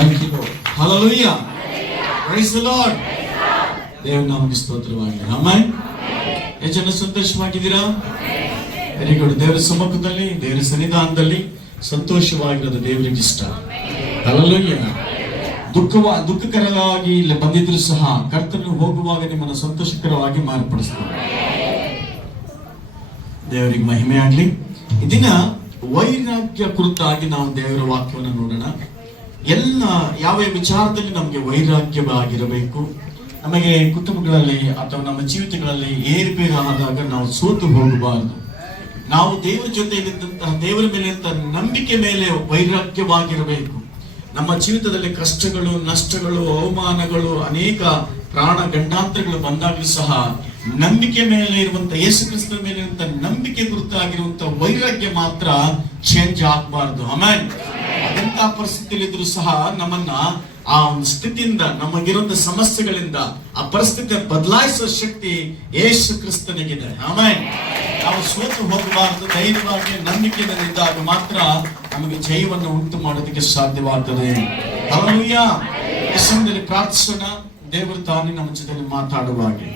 Thank you, Lord. Hallelujah. Praise the Lord. ದೇವರ ನಾಮಕ್ಕೆ ಸ್ತೋತ್ರವಾಗಲಿ. ಆಮೆನ್. ಎಷ್ಟು ಜನ ಸಂತೋಷವಾಗಿದ್ದೀರಾ? Very good. ದೇವರ ಸಮ್ಮುಖದಲ್ಲಿ, ದೇವರ ಸನ್ನಿಧಾನದಲ್ಲಿ ಸಂತೋಷವಾಗಿರೋದು ದೇವರಿಗೆ ಇಷ್ಟ. ಹಲ್ಲೆಲೂಯಾ. ದುಃಖಕರವಾಗಿ ಇಲ್ಲಿ ಬಂದಿದ್ರು ಸಹ ಕರ್ತನು ಹೋಗುವಾಗ ನಿಮ್ಮನ್ನು ಸಂತೋಷಕರವಾಗಿ ಮಾರ್ಪಡಿಸ್ತಾನೆ. ದೇವರಿಗೆ ಮಹಿಮೆ ಆಗಲಿ. ಇದನ್ನ ವೈರಾಗ್ಯ ಕುರಿತಾಗಿ ನಾವು ದೇವರ ವಾಕ್ಯವನ್ನು ನೋಡೋಣ. ಎಲ್ಲ ಯಾವ ವಿಚಾರದಲ್ಲಿ ನಮಗೆ ವೈರಾಗ್ಯವಾಗಿರಬೇಕು. ನಮಗೆ ಕುಟುಂಬಗಳಲ್ಲಿ ಅಥವಾ ನಮ್ಮ ಜೀವಿತಗಳಲ್ಲಿ ಏರುಪೇರು ಆದಾಗ ನಾವು ಸೋತು ಹೋಗಬಾರದು. ನಾವು ದೇವರ ಜೊತೆಯಲ್ಲಿದ್ದಂತಹ ದೇವರ ಮೇಲೆ ನಂಬಿಕೆ ಮೇಲೆ ವೈರಾಗ್ಯವಾಗಿರಬೇಕು. ನಮ್ಮ ಜೀವಿತದಲ್ಲಿ ಕಷ್ಟಗಳು, ನಷ್ಟಗಳು, ಅವಮಾನಗಳು, ಅನೇಕ ಪ್ರಾಣ ಗಂಡಾಂತರಗಳು ಬಂದಾಗಲೂ ಸಹ ನಂಬಿಕೆ ಮೇಲೆ ಇರುವಂತ ಯೇಸು ಕ್ರಿಸ್ತನ ಮೇಲೆ ಇರುವಂತ ನಂಬಿಕೆ ಕುರಿತಾಗಿರುವಂತ ವೈರಾಗ್ಯ ಮಾತ್ರ ಚೇಂಜ್ ಆಗಬಾರದು. ಆಮೆನ್. ಎಂತ ಪರಿಸ್ಥಿತಿಯಲ್ಲಿದ್ರು ಸಹ ನಮ್ಮನ್ನ ಆ ಒಂದು ಸ್ಥಿತಿಯಿಂದ, ನಮಗಿರುವಂತ ಸಮಸ್ಯೆಗಳಿಂದ ಆ ಪರಿಸ್ಥಿತಿ ಬದಲಾಯಿಸುವ ಶಕ್ತಿ ಯೇಸು ಕ್ರಿಸ್ತನಿಗಿದೆ. ಆಮೆನ್. ನಾವು ಸೋತು ಹೋಗಬಾರದು. ಧೈರ್ಯವಾಗಿ ನಂಬಿಕೆಯಿಂದ ಇದ್ದಾಗ ಮಾತ್ರ ನಮಗೆ ಜಯವನ್ನು ಉಂಟು ಮಾಡೋದಕ್ಕೆ ಸಾಧ್ಯವಾಗ್ತದೆ. ಹಲ್ಲೆಲೂಯಾ. ಈ ಸಮಯದಲ್ಲಿ ಪ್ರಾರ್ಥಿಸೋಣ. ದೇವರು ತಾನೇ ನಮ್ಮ ಜೊತೆಯಲ್ಲಿ ಮಾತಾಡುವಾಗೆ.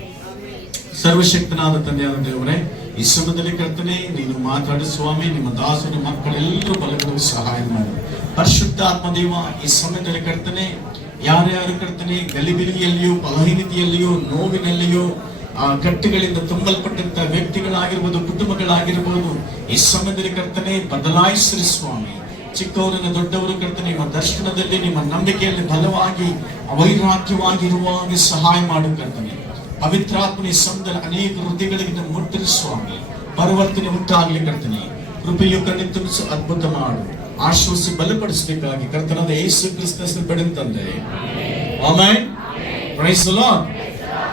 ಸರ್ವಶಕ್ತನಾದ ತಂದೆಯಾದ ದೇವರೇ, ಈ ಸಮಯದಲ್ಲಿ ಕರ್ತನೆ ನೀನು ಮಾತಾಡು ಸ್ವಾಮಿ. ನಿಮ್ಮ ದಾಸರು ಮಕ್ಕಳೆಲ್ಲರೂ ಬಲಗಳು ಸಹಾಯ ಮಾಡಿ. ಪರಿಶುದ್ಧ ಆತ್ಮದೇವ, ಈ ಸಮಯದಲ್ಲಿ ಕರ್ತನೆ ಯಾರ್ಯಾರು ಕರ್ತನೆ ಗಲಿಬಿಲಿಯಲ್ಲಿಯೂ, ಬಲಹೀನತೆಯಲ್ಲಿಯೂ, ನೋವಿನಲ್ಲಿಯೂ, ಕಟ್ಟುಗಳಿಂದ ತುಂಬಲ್ಪಟ್ಟಂತ ವ್ಯಕ್ತಿಗಳಾಗಿರ್ಬೋದು, ಕುಟುಂಬಗಳಾಗಿರ್ಬೋದು, ಈ ಸಮಯದಲ್ಲಿ ಕರ್ತನೆ ಬದಲಾಯಿಸಿರಿ ಸ್ವಾಮಿ. ಚಿಕ್ಕವರನ್ನು ದೊಡ್ಡವರು ಕರ್ತನೆ ನಿಮ್ಮ ದರ್ಶನದಲ್ಲಿ, ನಿಮ್ಮ ನಂಬಿಕೆಯಲ್ಲಿ ಬಲವಾಗಿ ವೈರಾಗ್ಯವಾಗಿರುವಾಗ ಸಹಾಯ ಮಾಡು ಕರ್ತನೆ. ಪವಿತ್ರಾತ್ಮನ ಸಂದರ್ಭ ಅನೇಕ ಹೃದಯಗಳಿಗೆ ಮುಟ್ಟಿರಿ ಸ್ವಾಮಿ. ಪರಿವರ್ತನೆ ಉಂಟಾಗಲಿ ಕರ್ತನೆ. ಕೃಪೆಯು ಕಣ್ಣು ತುಂಬಿಸಿ ಅದ್ಭುತ ಮಾಡು. ಆಶ್ವಾಸಿ ಬಲಪಡಿಸಬೇಕಾಗಿ ಕರ್ತನಾದ ಯೇಸು ಕ್ರಿಸ್ತ ಹೆಸರು ತಂದೆ. ಆಮೆನ್. Praise the lord.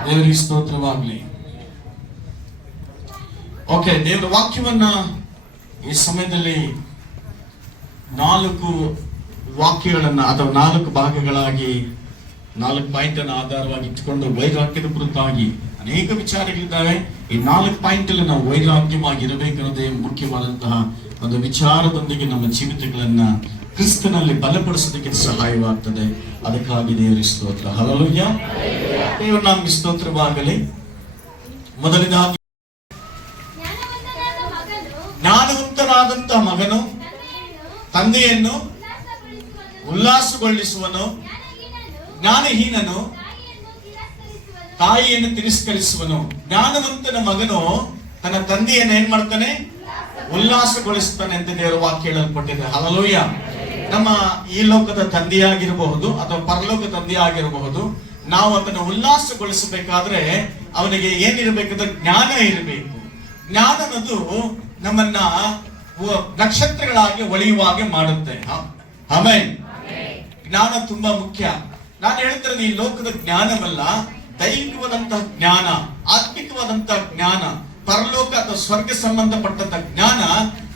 ದೇವರಿಗೆ ಸ್ತೋತ್ರವಾಗಲಿ. ಓಕೆ, ದೇವರ ವಾಕ್ಯವನ್ನ ಈ ಸಮಯದಲ್ಲಿ 4 ವಾಕ್ಯಗಳನ್ನ ಅಥವಾ 4 ಭಾಗಗಳಾಗಿ 4 ಪಾಯಿಂಟ್ ಅನ್ನು ಆಧಾರವಾಗಿ ಇಟ್ಟುಕೊಂಡು ವೈರಾಗ್ಯದ ಕುರಿತಾಗಿ ಅನೇಕ ವಿಚಾರಗಳಿದ್ದಾವೆ. ಈ 4 ಪಾಯಿಂಟ್ ಅಲ್ಲಿ ನಾವು ವೈರಾಗ್ಯವಾಗಿ ಇರಬೇಕನ್ನೋದೇ ಮುಖ್ಯವಾದಂತಹ ಒಂದು ವಿಚಾರದೊಂದಿಗೆ ನಮ್ಮ ಜೀವಿತಗಳನ್ನ ಕ್ರಿಸ್ತನಲ್ಲಿ ಬಲಪಡಿಸೋದಕ್ಕೆ ಸಹಾಯವಾಗ್ತದೆ. ಅದಕ್ಕಾಗಿ ದೇವರಿಗೆ ಸ್ತೋತ್ರ. ಹಲ್ಲೆಲೂಯಾ. ದೇವರ ನಾಮಕ್ಕೆ ಸ್ತೋತ್ರವಾಗಲಿ. ಮೊದಲನೇದಾಗಿ ಜ್ಞಾನವಂತನಾದಂತಹ ಮಗನು ತಂದೆಯನ್ನು ಉಲ್ಲಾಸಗೊಳಿಸುವನು, ಜ್ಞಾನಹೀನನು ತಾಯಿಯನ್ನು ತಿರಸ್ಕರಿಸುವನು. ಜ್ಞಾನವಂತನ ಮಗನು ತನ್ನ ತಂದೆಯನ್ನು ಏನ್ ಮಾಡ್ತಾನೆ? ಉಲ್ಲಾಸಗೊಳಿಸ್ತಾನೆ ಅಂತ ದೇವರ ವಾಕ್ಯ ಹೇಳಲ್ಪಟ್ಟಿದೆ. ಹಲ್ಲೆಲೂಯಾ. ನಮ್ಮ ಈ ಲೋಕದ ತಂದೆಯಾಗಿರಬಹುದು ಅಥವಾ ಪರಲೋಕ ತಂದೆಯಾಗಿರಬಹುದು, ನಾವು ಅದನ್ನು ಉಲ್ಲಾಸಗೊಳಿಸಬೇಕಾದ್ರೆ ಅವನಿಗೆ ಏನಿರಬೇಕಂದ್ರೆ ಜ್ಞಾನ ಇರಬೇಕು. ಜ್ಞಾನ ಅನ್ನೋದು ನಮ್ಮನ್ನ ನಕ್ಷತ್ರಗಳಾಗಿ ಹೊಳೆಯುವಾಗೆ ಮಾಡುತ್ತೆ. ಆಮೆನ್. ಜ್ಞಾನ ತುಂಬಾ ಮುಖ್ಯ. ನಾನು ಹೇಳ್ತಿರೋದು ಈ ಲೋಕದ ಜ್ಞಾನವಲ್ಲ, ದೈವಿಕವಾದಂತಹ ಜ್ಞಾನ, ಆತ್ಮಿಕವಾದಂತಹ ಜ್ಞಾನ, ಪರಲೋಕ ಅಥವಾ ಸ್ವರ್ಗ ಸಂಬಂಧಪಟ್ಟಂತ ಜ್ಞಾನ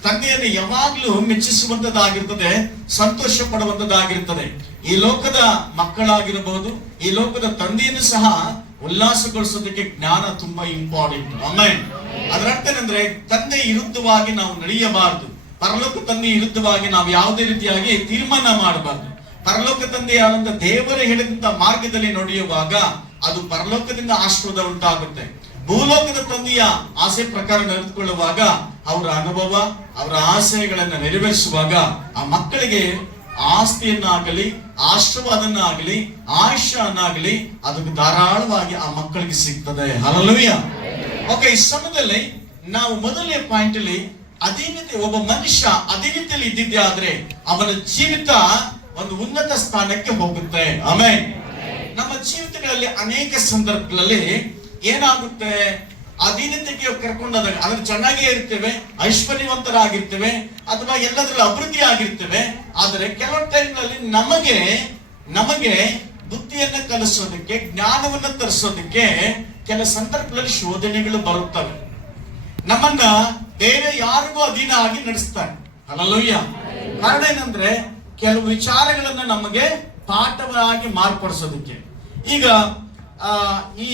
ತಂದೆಯನ್ನು ಯಾವಾಗ್ಲೂ ಮೆಚ್ಚಿಸುವಂತದ್ದಾಗಿರ್ತದೆ, ಸಂತೋಷ ಪಡುವಂತದ್ದಾಗಿರ್ತದೆ. ಈ ಲೋಕದ ಮಕ್ಕಳಾಗಿರಬಹುದು, ಈ ಲೋಕದ ತಂದೆಯನ್ನು ಸಹ ಉಲ್ಲಾಸಗೊಳಿಸೋದಕ್ಕೆ ಜ್ಞಾನ ತುಂಬಾ ಇಂಪಾರ್ಟೆಂಟ್. ಆಮೆನ್. ಅದರ ಅರ್ಥ ಏನಂದ್ರೆ ತಂದೆ ವಿರುದ್ಧವಾಗಿ ನಾವು ನಡೆಯಬಾರದು. ಪರಲೋಕ ತಂದೆ ವಿರುದ್ಧವಾಗಿ ನಾವು ಯಾವುದೇ ರೀತಿಯಾಗಿ ತೀರ್ಮಾನ ಮಾಡಬಾರದು. ಪರಲೋಕ ತಂದೆಯಾದಂತ ದೇವರ ಹೇಳಿದಂತ ಮಾರ್ಗದಲ್ಲಿ ನಡೆಯುವಾಗ ಅದು ಪರಲೋಕದಿಂದ ಆಶೀರ್ವಾದ ಉಂಟಾಗುತ್ತೆ. ಭೂಲೋಕದ ತಂದೆಯ ಆಸೆ ಪ್ರಕಾರ ನಡೆದುಕೊಳ್ಳುವಾಗ, ಅವರ ಅನುಭವ, ಅವರ ಆಸೆಗಳನ್ನ ನೆರವೇರಿಸುವಾಗ ಆ ಮಕ್ಕಳಿಗೆ ಆಸ್ತಿಯನ್ನಾಗಲಿ, ಆಶೀರ್ವಾದನ್ನಾಗಲಿ, ಆಯುಷ್ಯನ್ನಾಗಲಿ ಅದಕ್ಕೆ ಧಾರಾಳವಾಗಿ ಆ ಮಕ್ಕಳಿಗೆ ಸಿಗ್ತದೆ. ಹಲ್ಲೆಲೂಯಾ. ಓಕೆ, ಈ ಸಮಯದಲ್ಲಿ ನಾವು ಮೊದಲನೇ ಪಾಯಿಂಟ್ ಅಲ್ಲಿ ಅಧೀನತೆ, ಒಬ್ಬ ಮನುಷ್ಯ ಅಧೀನತೆಯಲ್ಲಿ ಇದ್ದಿದ್ದೆ ಆದ್ರೆ ಅವನ ಜೀವಿತ ಒಂದು ಉನ್ನತ ಸ್ಥಾನಕ್ಕೆ ಹೋಗುತ್ತೆ. ಆಮೆನ್. ನಮ್ಮ ಜೀವಿತಗಳಲ್ಲಿ ಅನೇಕ ಸಂದರ್ಭಗಳಲ್ಲಿ ಏನಾಗುತ್ತೆ, ಅಧೀನತೆಗೆ ಕರ್ಕೊಂಡಾದಾಗ ಅದ್ರ ಚೆನ್ನಾಗೇ ಇರ್ತೇವೆ, ಐಶ್ವರ್ಯವಂತರಾಗಿರ್ತೇವೆ ಅಥವಾ ಎಲ್ಲದರಲ್ಲೂ ಅಭಿವೃದ್ಧಿ ಆಗಿರ್ತೇವೆ. ಆದರೆ ಕೆಲವು ಟೈಮ್ನಲ್ಲಿ ನಮಗೆ ಬುದ್ಧಿಯನ್ನ ಕಲಿಸೋದಕ್ಕೆ, ಜ್ಞಾನವನ್ನ ತರಿಸೋದಕ್ಕೆ ಕೆಲ ಸಂದರ್ಭಗಳಲ್ಲಿ ಶೋಧನೆಗಳು ಬರುತ್ತವೆ. ನಮ್ಮನ್ನ ಬೇರೆ ಯಾರಿಗೂ ಅಧೀನ ಆಗಿ ನಡೆಸ್ತಾರೆ. ಹಲ್ಲೆಲೂಯಾ. ಕಾರಣ ಏನಂದ್ರೆ ಕೆಲವು ವಿಚಾರಗಳನ್ನ ನಮಗೆ ಪಾಠವಾಗಿ ಮಾರ್ಪಡಿಸೋದಕ್ಕೆ. ಈಗ ಈ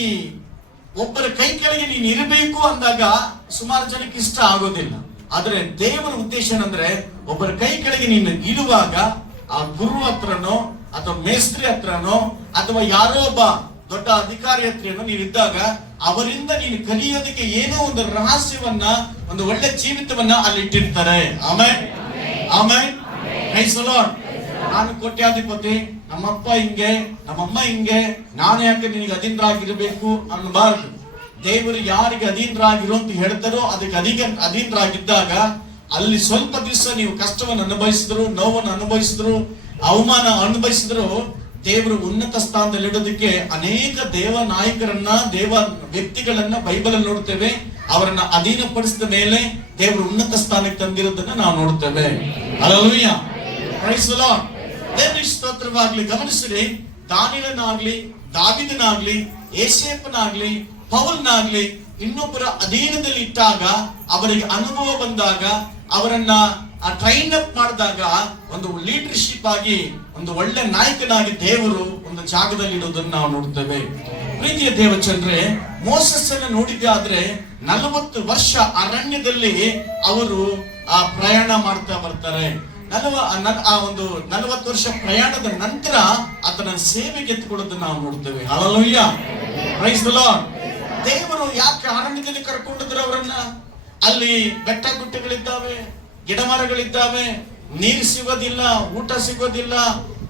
ಒಬ್ಬರ ಕೈ ಕೆಳಗೆ ನೀನು ಇರಬೇಕು ಅಂದಾಗ ಸುಮಾರು ಜನಕ್ಕೆ ಇಷ್ಟ ಆಗೋದಿಲ್ಲ. ಆದ್ರೆ ದೇವರ ಉದ್ದೇಶ ಏನಂದ್ರೆ ಒಬ್ಬರ ಕೈ ಕೆಳಗೆ ನೀನು ಇರುವಾಗ ಆ ಗುರು ಹತ್ರನೋ ಅಥವಾ ಮೇಸ್ತ್ರಿ ಹತ್ರನೋ ಅಥವಾ ಯಾರೋ ಒಬ್ಬ ದೊಡ್ಡ ಅಧಿಕಾರಿ ಹತ್ರನೋ ನೀವಿದ್ದಾಗ ಅವರಿಂದ ನೀನು ಕಲಿಯೋದಕ್ಕೆ ಏನೋ ಒಂದು ರಹಸ್ಯವನ್ನ, ಒಂದು ಒಳ್ಳೆ ಜೀವಿತವನ್ನ ಅಲ್ಲಿ ಇಟ್ಟಿರ್ತಾರೆ. Amen, amen, praise the lord. ನಾನು ಕೋಟ್ಯಾಧಿಪತಿ, ನಮ್ಮಪ್ಪ ಹಿಂಗೆ, ನಮ್ಮಮ್ಮ ಹಿಂಗೆ, ನಾನು ಯಾಕೆ ನಿನಗೆ ಅಧೀನರಾಗಿರ್ಬೇಕು ಅನ್ನಬಾರ್ದು. ದೇವರು ಯಾರಿಗೆ ಅಧೀನರಾಗಿರೋ ಅಂತ ಹೇಳ್ತಾರೋ ಅದಕ್ಕೆ ಅಧೀನರಾಗಿದ್ದಾಗ ಅಲ್ಲಿ ಸ್ವಲ್ಪ ದಿವಸ ನೀವು ಕಷ್ಟವನ್ನು ಅನುಭವಿಸಿದ್ರು, ನೋವನ್ನು ಅನುಭವಿಸಿದ್ರು, ಅವಮಾನ ಅನುಭವಿಸಿದ್ರು, ದೇವರು ಉನ್ನತ ಸ್ಥಾನದಲ್ಲಿ ಇಡೋದಕ್ಕೆ ಅನೇಕ ದೇವ ನಾಯಕರನ್ನ, ದೇವ ವ್ಯಕ್ತಿಗಳನ್ನ ಬೈಬಲ್ ಅಲ್ಲಿ ನೋಡ್ತೇವೆ. ಅವರನ್ನ ಅಧೀನಪಡಿಸಿದ ಮೇಲೆ ದೇವರು ಉನ್ನತ ಸ್ಥಾನಕ್ಕೆ ತಂದಿರೋದನ್ನ ನಾವು ನೋಡ್ತೇವೆ. Hallelujah, praise the lord. ದೇವರಿಗೆ ಸ್ತೋತ್ರವಾಗಲಿ. ಗಮನಿಸಿರಿ, ದಾನಿಯೇಲನಾಗ್ಲಿ, ದಾವೀದನಾಗ್ಲಿ, ಯೋಸೇಫನಾಗ್ಲಿ, ಪೌಲನಾಗ್ಲಿ ಇನ್ನೊಬ್ಬರ ಅಧೀನದಲ್ಲಿ ಇಟ್ಟಾಗ, ಅವರಿಗೆ ಅನುಭವ ಬಂದಾಗ, ಅವರನ್ನ ಟ್ರೈನ್ ಅಪ್ ಮಾಡಿದಾಗ, ಒಂದು ಲೀಡರ್ಶಿಪ್ ಆಗಿ, ಒಂದು ಒಳ್ಳೆ ನಾಯಕನಾಗಿ ದೇವರು ಒಂದು ಜಾಗದಲ್ಲಿ ಇಡೋದನ್ನು ನಾವು ನೋಡ್ತೇವೆ. ಪ್ರೀತಿಯ ದೇವಚಂದ್ರೆ, ಮೋಸಸ್ ಅನ್ನು ನೋಡಿದ್ದಾದ್ರೆ 40 ವರ್ಷ ಅರಣ್ಯದಲ್ಲಿ ಅವರು ಪ್ರಯಾಣ ಮಾಡ್ತಾ ಬರ್ತಾರೆ. 40 ವರ್ಷ ಪ್ರಯಾಣದ ನಂತರ ಆತನ ಸೇವೆಗೆ ಎತ್ತುಕೊಳ್ಳೋದನ್ನ ನಾವು ನೋಡ್ತೇವೆ. Hallelujah, praise the lord. ದೇವರು ಯಾಕೆ ಅರಣ್ಯದಲ್ಲಿ ಕರ್ಕೊಂಡಿದ್ರು ಅವರನ್ನ? ಅಲ್ಲಿ ಬೆಟ್ಟ ಗುಡ್ಡಗಳಿದ್ದಾವೆ, ಗಿಡ ಮರಗಳಿದ್ದಾವೆ, ನೀರು ಸಿಗೋದಿಲ್ಲ, ಊಟ ಸಿಗೋದಿಲ್ಲ,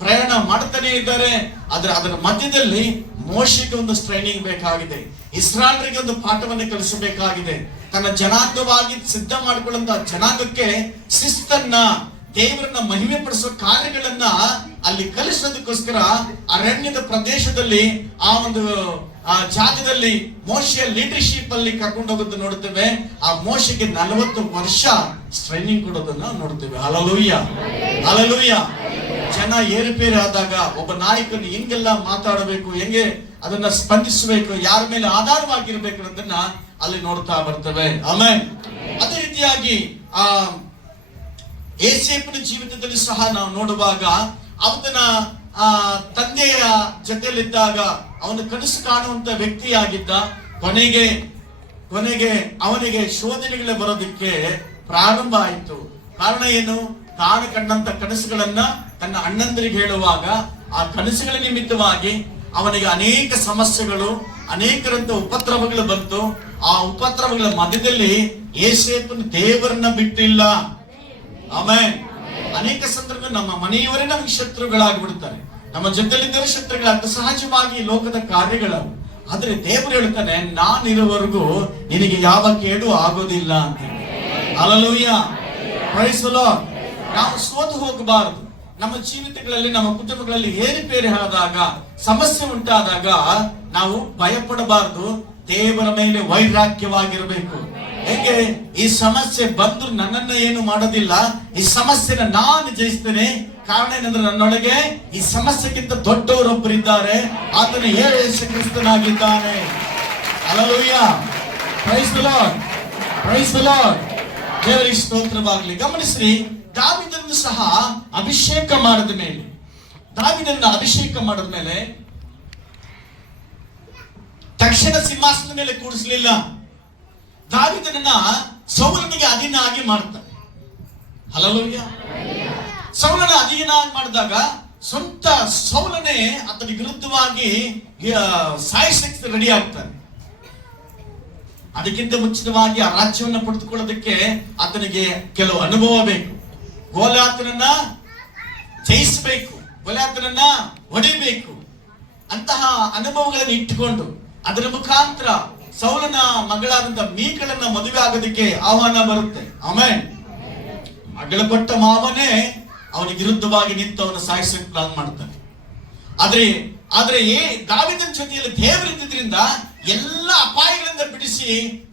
ಪ್ರಯಾಣ ಮಾಡ್ತಾನೆ ಇದ್ದಾರೆ. ಆದ್ರೆ ಅದರ ಮಧ್ಯದಲ್ಲಿ ಮೋಶೆಗೆ ಒಂದು ಟ್ರೈನಿಂಗ್ ಬೇಕಾಗಿದೆ, ಇಸ್ರಾಯೇಲರಿಗೆ ಒಂದು ಪಾಠವನ್ನು ಕಲಿಸಬೇಕಾಗಿದೆ. ತನ್ನ ಜನಾಂಗವಾಗಿ ಸಿದ್ಧ ಮಾಡಿಕೊಳ್ಳುವಂತ ಜನಾಂಗಕ್ಕೆ ಶಿಸ್ತನ್ನ, ದೇವರನ್ನ ಮಹಿಮೆ ಪಡಿಸುವ ಕಾರ್ಯಗಳನ್ನ ಅಲ್ಲಿ ಕಲಿಸೋದಕ್ಕೋಸ್ಕರ ಅರಣ್ಯದ ಪ್ರದೇಶದಲ್ಲಿ ಆ ಜಾಗದಲ್ಲಿ ಮೋಶೆಯ ಲೀಡರ್ಶಿಪ್ ಅಲ್ಲಿ ಕರ್ಕೊಂಡು ಹೋಗೋದು ನೋಡ್ತೇವೆ. ಆ ಮೋಶೆಗೆ 40 ವರ್ಷ ಟ್ರೈನಿಂಗ್ ಕೊಡೋದನ್ನ ನೋಡ್ತೇವೆ. Hallelujah, hallelujah. ಜನ ಏರುಪೇರು ಆದಾಗ ಒಬ್ಬ ನಾಯಕನು ಹೆಂಗೆಲ್ಲ ಮಾತಾಡಬೇಕು, ಹೆಂಗೆ ಅದನ್ನ ಸ್ಪಂದಿಸಬೇಕು, ಯಾರ ಮೇಲೆ ಆಧಾರವಾಗಿರ್ಬೇಕು ಅನ್ನೋದನ್ನ ಅಲ್ಲಿ ನೋಡ್ತಾ ಬರ್ತೇವೆ. ಆಮೆನ್. ಅದೇ ರೀತಿಯಾಗಿ ಯೋಸೇಫನ ಜೀವಿತದಲ್ಲಿ ಸಹ ನಾವು ನೋಡುವಾಗ, ಅವನ ತಂದೆಯ ಜೊತೆಯಲ್ಲಿದ್ದಾಗ ಅವನು ಕನಸು ಕಾಣುವಂತ ವ್ಯಕ್ತಿಯಾಗಿದ್ದ. ಕೊನೆಗೆ ಅವನಿಗೆ ಶೋಧನೆಗಳೇ ಬರೋದಕ್ಕೆ ಪ್ರಾರಂಭ ಆಯಿತು. ಕಾರಣ ಏನು? ತಾನು ಕಂಡಂತ ಕನಸುಗಳನ್ನ ತನ್ನ ಅಣ್ಣಂದರಿಗೆ ಹೇಳುವಾಗ ಆ ಕನಸುಗಳ ನಿಮಿತ್ತವಾಗಿ ಅವನಿಗೆ ಅನೇಕ ಸಮಸ್ಯೆಗಳು, ಅನೇಕರಂತ ಉಪದ್ರವಗಳು ಬಂತು. ಆ ಉಪದ್ರವಗಳ ಮಧ್ಯದಲ್ಲಿ ಯೋಸೇಫನು ದೇವರನ್ನ ಬಿಟ್ಟಿಲ್ಲ. ಆಮೆನ್. ಅನೇಕ ಸಂದರ್ಭ ನಮ್ಮ ಮನೆಯವರೇ ನಮಗೆ ಶತ್ರುಗಳಾಗ್ಬಿಡ್ತಾರೆ, ನಮ್ಮ ಜೊತೆಲಿದ್ದರೂ ಶತ್ರುಗಳಾಗ್ತದೆ. ಸಹಜವಾಗಿ ಲೋಕದ ಕಾರ್ಯಗಳು. ಆದ್ರೆ ದೇವರು ಹೇಳ್ತಾನೆ, ನಾನಿರುವವರೆಗೂ ನಿನಗೆ ಯಾವ ಕೇಡು ಆಗೋದಿಲ್ಲ ಅಂತ. Hallelujah, praise the lord. ನಾವು ಸೋತು ಹೋಗಬಾರದು. ನಮ್ಮ ಜೀವಿತಗಳಲ್ಲಿ, ನಮ್ಮ ಕುಟುಂಬಗಳಲ್ಲಿ ಏರುಪೇರು ಆದಾಗ, ಸಮಸ್ಯೆ ಉಂಟಾದಾಗ ನಾವು ಭಯಪಡಬಾರದು. ದೇವರ ಮೇಲೆ ವೈರಾಗ್ಯವಾಗಿರಬೇಕು. ಹೇಗೆ? ಈ ಸಮಸ್ಯೆ ಬಂದು ನನ್ನನ್ನ ಏನು ಮಾಡೋದಿಲ್ಲ, ಈ ಸಮಸ್ಯೆನ ನಾನು ಜಯಿಸ್ತೇನೆ. ಕಾರಣ ಏನಂದ್ರೆ ನನ್ನೊಳಗೆ ಈ ಸಮಸ್ಯೆಗಿಂತ ದೊಡ್ಡವರೊಬ್ಬರಿದ್ದಾರೆ, ಆತನ ಯೇಸು ಕ್ರಿಸ್ತನಾಗಿದ್ದಾನೆ. Hallelujah, praise the lord, praise the lord. ದೇವರಿಗೆ ಸ್ತೋತ್ರವಾಗಲಿ. ಗಮನಿಸ್ರಿ, ದಾವೀದನನ್ನು ಸಹ ಅಭಿಷೇಕ ಮಾಡಿದ ಮೇಲೆ ತಕ್ಷಣ ಸಿಂಹಾಸನದ ಮೇಲೆ ಕೂಡಿಸಲಿಲ್ಲ. ದಾವೀದನನ್ನ ಸೌಲನಿಗೆ ಅಧೀನ ಆಗಿ ಮಾಡ್ತಾರೆ. ಹಲ್ಲೆಲೂಯ. ಸೌಲನ ಅಧೀನ ಮಾಡಿದಾಗ ಸ್ವಂತ ಸೌಲನೇ ಆತನಿಗೆ ವಿರುದ್ಧವಾಗಿ ಸಾಯಿಸಕ್ಕೆ ರೆಡಿ ಆಗ್ತಾನೆ. ಅದಕ್ಕಿಂತ ಮುಂಚಿತವಾಗಿ ಆ ರಾಜ್ಯವನ್ನು ಪಡೆದುಕೊಳ್ಳೋದಕ್ಕೆ ಆತನಿಗೆ ಕೆಲವು ಅನುಭವ ಬೇಕು. ಗೋಲಿಯಾತನನ್ನ ಜಯಿಸಬೇಕು, ಗೋಲಿಯಾತನನ್ನ ಹೊಡಿಬೇಕು. ಅಂತಹ ಅನುಭವಗಳನ್ನು ಇಟ್ಟುಕೊಂಡು ಅದರ ಮುಖಾಂತರ ಸೌಲನ ಮಗಳಾದಂತ ಮೀಕಳನ್ನ ಮದುವೆ ಆಗೋದಕ್ಕೆ ಆಹ್ವಾನ ಬರುತ್ತೆ. ಆಮೆನ್. ಮಗಳ ಕೊಟ್ಟ ಮಾವನೇ ಅವನಿಗೆ ವಿರುದ್ಧವಾಗಿ ನಿಂತು ಅವನು ಸಾಯಿಸಕ್ಕೆ ಪ್ಲಾನ್ ಮಾಡ್ತಾನೆ. ಆದ್ರೆ ದಾವೀದನ ಜೊತೆಯಲ್ಲಿ ದೇವರಿದ್ದರಿಂದ ಎಲ್ಲ ಅಪಾಯಗಳಿಂದ ಬಿಡಿಸಿ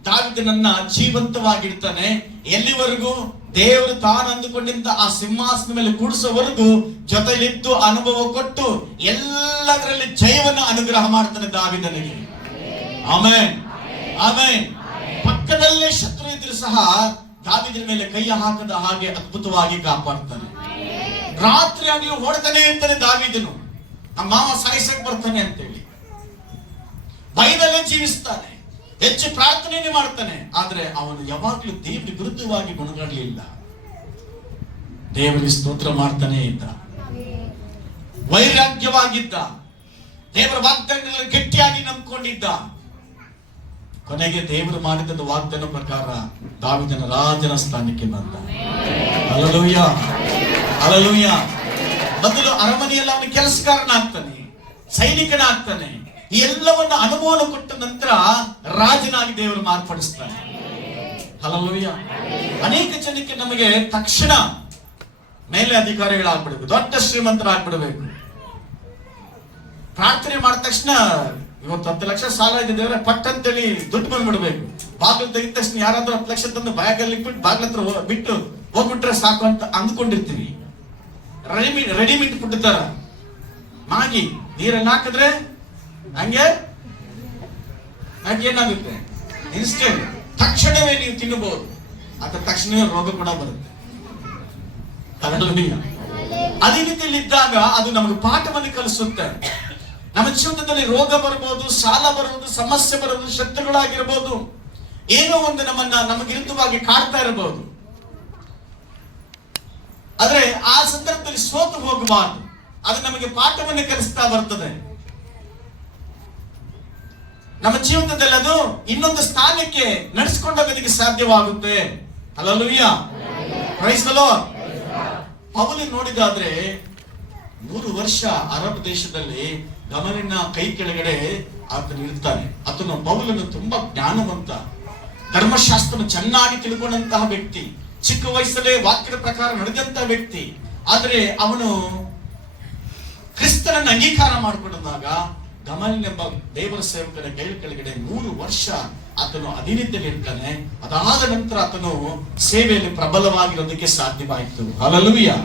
ದಾವೀದನನ್ನ ಜೀವಂತವಾಗಿಡ್ತಾನೆ. ಎಲ್ಲಿವರೆಗೂ? ದೇವರು ತಾನು ಅಂದುಕೊಂಡಿದ್ದ ಆ ಸಿಂಹಾಸನ ಮೇಲೆ ಕೂಡಿಸೋವರೆಗೂ ಜೊತೆಲಿದ್ದು ಅನುಭವ ಕೊಟ್ಟು ಎಲ್ಲದರಲ್ಲಿ ಜಯವನ್ನು ಅನುಗ್ರಹ ಮಾಡ್ತಾನೆ ದಾವೀದನಿಗೆ. Amen, amen. ಪಕ್ಕದಲ್ಲೇ ಶತ್ರು ಇದ್ರು ಸಹ ದಾವೀದನ ಮೇಲೆ ಕೈ ಹಾಕದ ಹಾಗೆ ಅದ್ಭುತವಾಗಿ ಕಾಪಾಡ್ತಾನೆ. ರಾತ್ರಿ ಆಗಲಿ ಓಡ್ತಾನೆ ಇರ್ತಾನೆ ದಾವೀದನು, ನಮ್ಮ ಮಾವ ಸಾಯಿಸಕ್ ಬರ್ತಾನೆ ಅಂತೇಳಿ ಭಯದಲ್ಲೇ ಜೀವಿಸ್ತಾನೆ, ಹೆಚ್ಚು ಪ್ರಾರ್ಥನೆ ಮಾಡ್ತಾನೆ. ಆದ್ರೆ ಅವನು ಯಾವಾಗ್ಲೂ ದೇವರ ವಿರುದ್ಧವಾಗಿ ಗುಣಗಾಡಲಿಲ್ಲ, ದೇವರಿಗೆ ಸ್ತೋತ್ರ ಮಾಡ್ತಾನೆ ಇದ್ದ. ವೈರಾಗ್ಯವಾಗಿದ್ದ, ದೇವರ ವಾಗ್ದಾನಗಳನ್ನು ಗಟ್ಟಿಯಾಗಿ ನಂಬಿಕೊಂಡಿದ್ದ. ಕೊನೆಗೆ ದೇವರು ಮಾಡಿದ ವಾಗ್ದಾನ ಪ್ರಕಾರ ದಾವೀದನ ರಾಜನ ಸ್ಥಾನಕ್ಕೆ ಬಂದ. Hallelujah, hallelujah. ಮೊದಲು ಅರಮನೆಯಲ್ಲಿ ಅವನು ಕೆಲಸಗಾರನಾಗ್ತಾನೆ, ಸೈನಿಕನಾಗ್ತಾನೆ. ಈ ಎಲ್ಲವನ್ನ ಅನುಭವ ಕೊಟ್ಟ ನಂತರ ರಾಜನಾಗಿ ದೇವರು ಮಾರ್ಪಡಿಸ್ತಾನೆ. ಹಲ್ಲೆಲೂಯಾ. ಅನೇಕ ಜನಕ್ಕೆ ನಮಗೆ ತಕ್ಷಣ ಮೇಲೆ ಅಧಿಕಾರಿಗಳಾಗ್ಬಿಡ್ಬೇಕು, ದೊಡ್ಡ ಶ್ರೀಮಂತರಾಗ್ಬಿಡ್ಬೇಕು. ಪ್ರಾರ್ಥನೆ ಮಾಡಿದ ತಕ್ಷಣ ಇವತ್ತು 10 ಲಕ್ಷ ಸಾಲ ಇದೆ ದೇವರೇ ಪಟ್ ಅಂತೇಳಿ ದುಡ್ಡು ಬಂದ್ಬಿಡ್ಬೇಕು. ಬಾಗಿಲು ತೆಗಿದ ತಕ್ಷಣ ಯಾರಾದ್ರೂ 10 ಲಕ್ಷ ತಂದು ಬ್ಯಾಗಲ್ಲಿ ಇಟ್ಬಿಟ್ಟು ಬಾಗಿಲ ಹತ್ರ ಬಿಟ್ಟು ಹೋಗ್ಬಿಟ್ರೆ ಸಾಕು ಅಂತ ಅಂದ್ಕೊಂಡಿರ್ತೀವಿ. ರೆಡಿಮೇಡ್ ಫುಡ್ ತರ ಮಾಗಿ ನೀರನ್ನು ಹಾಕಿದ್ರೆ ಹಂಗೆ ಏನಾಗುತ್ತೆ, ಇನ್ಸ್ಟೆಂಟ್ ತಕ್ಷಣವೇ ನೀವು ತಿನ್ನಬಹುದು. ಅದ್ರ ತಕ್ಷಣವೇ ರೋಗ ಕೂಡ ಬರುತ್ತೆ. ಅದೇ ರೀತಿಯಲ್ಲಿ ಇದ್ದಾಗ ಅದು ನಮಗೆ ಪಾಠವನ್ನು ಕಲಿಸುತ್ತೆ. ನಮ್ಮ ಜೀವನದಲ್ಲಿ ರೋಗ ಬರಬಹುದು, ಸಾಲ ಬರಬಹುದು, ಸಮಸ್ಯೆ ಬರಬಹುದು, ಶತ್ರುಗಳಾಗಿರಬಹುದು, ಏನೋ ಒಂದು ನಮಗೆ ವಿರುದ್ಧವಾಗಿ ಕಾಡ್ತಾ ಇರಬಹುದು. ಆದ್ರೆ ಆ ಸಂದರ್ಭದಲ್ಲಿ ಸೋತು ಹೋಗಬಾರದು. ಅದು ನಮಗೆ ಪಾಠವನ್ನು ಕಲಿಸ್ತಾ ಬರ್ತದೆ. ನಮ್ಮ ಜೀವನದಲ್ಲಿ ಅದು ಇನ್ನೊಂದು ಸ್ಥಾನಕ್ಕೆ ನಡೆಸಿಕೊಂಡೋಗೋದಕ್ಕೆ ಸಾಧ್ಯವಾಗುತ್ತೆ. Hallelujah, praise the lord. ಪೌಲ ನೋಡಿದಾದ್ರೆ 3 ವರ್ಷ ಅರಬ್ ದೇಶದಲ್ಲಿ ಗಮನಿನ ಕೈ ಕೆಳಗಡೆ ಆತನು ಇರ್ತಾನೆ. ಆತನು ಪೌಲನು ತುಂಬಾ ಜ್ಞಾನವಂತ, ಧರ್ಮಶಾಸ್ತ್ರ ಚೆನ್ನಾಗಿ ತಿಳ್ಕೊಂಡಂತಹ ವ್ಯಕ್ತಿ, ಚಿಕ್ಕ ವಯಸ್ಸಲ್ಲೇ ವಾಕ್ಯದ ಪ್ರಕಾರ ನಡೆದಂತಹ ವ್ಯಕ್ತಿ. ಆದ್ರೆ ಅವನು ಕ್ರಿಸ್ತನನ್ನು ಅಂಗೀಕಾರ ಮಾಡಿಕೊಂಡಾಗ ಗಮನೆಂಬ ದೇವರ ಸೇವಕರ ಕೈ ಕೆಳಗಡೆ 3 ವರ್ಷ ಆತನು ಅಧೀನತೆಯಲ್ಲಿ ಇರ್ತಾನೆ. ಅದಾದ ನಂತರ ಆತನು ಸೇವೆಯಲ್ಲಿ ಪ್ರಬಲವಾಗಿರೋದಕ್ಕೆ ಸಾಧ್ಯವಾಯಿತು. ಹಲ್ಲೆಲೂಯಾ.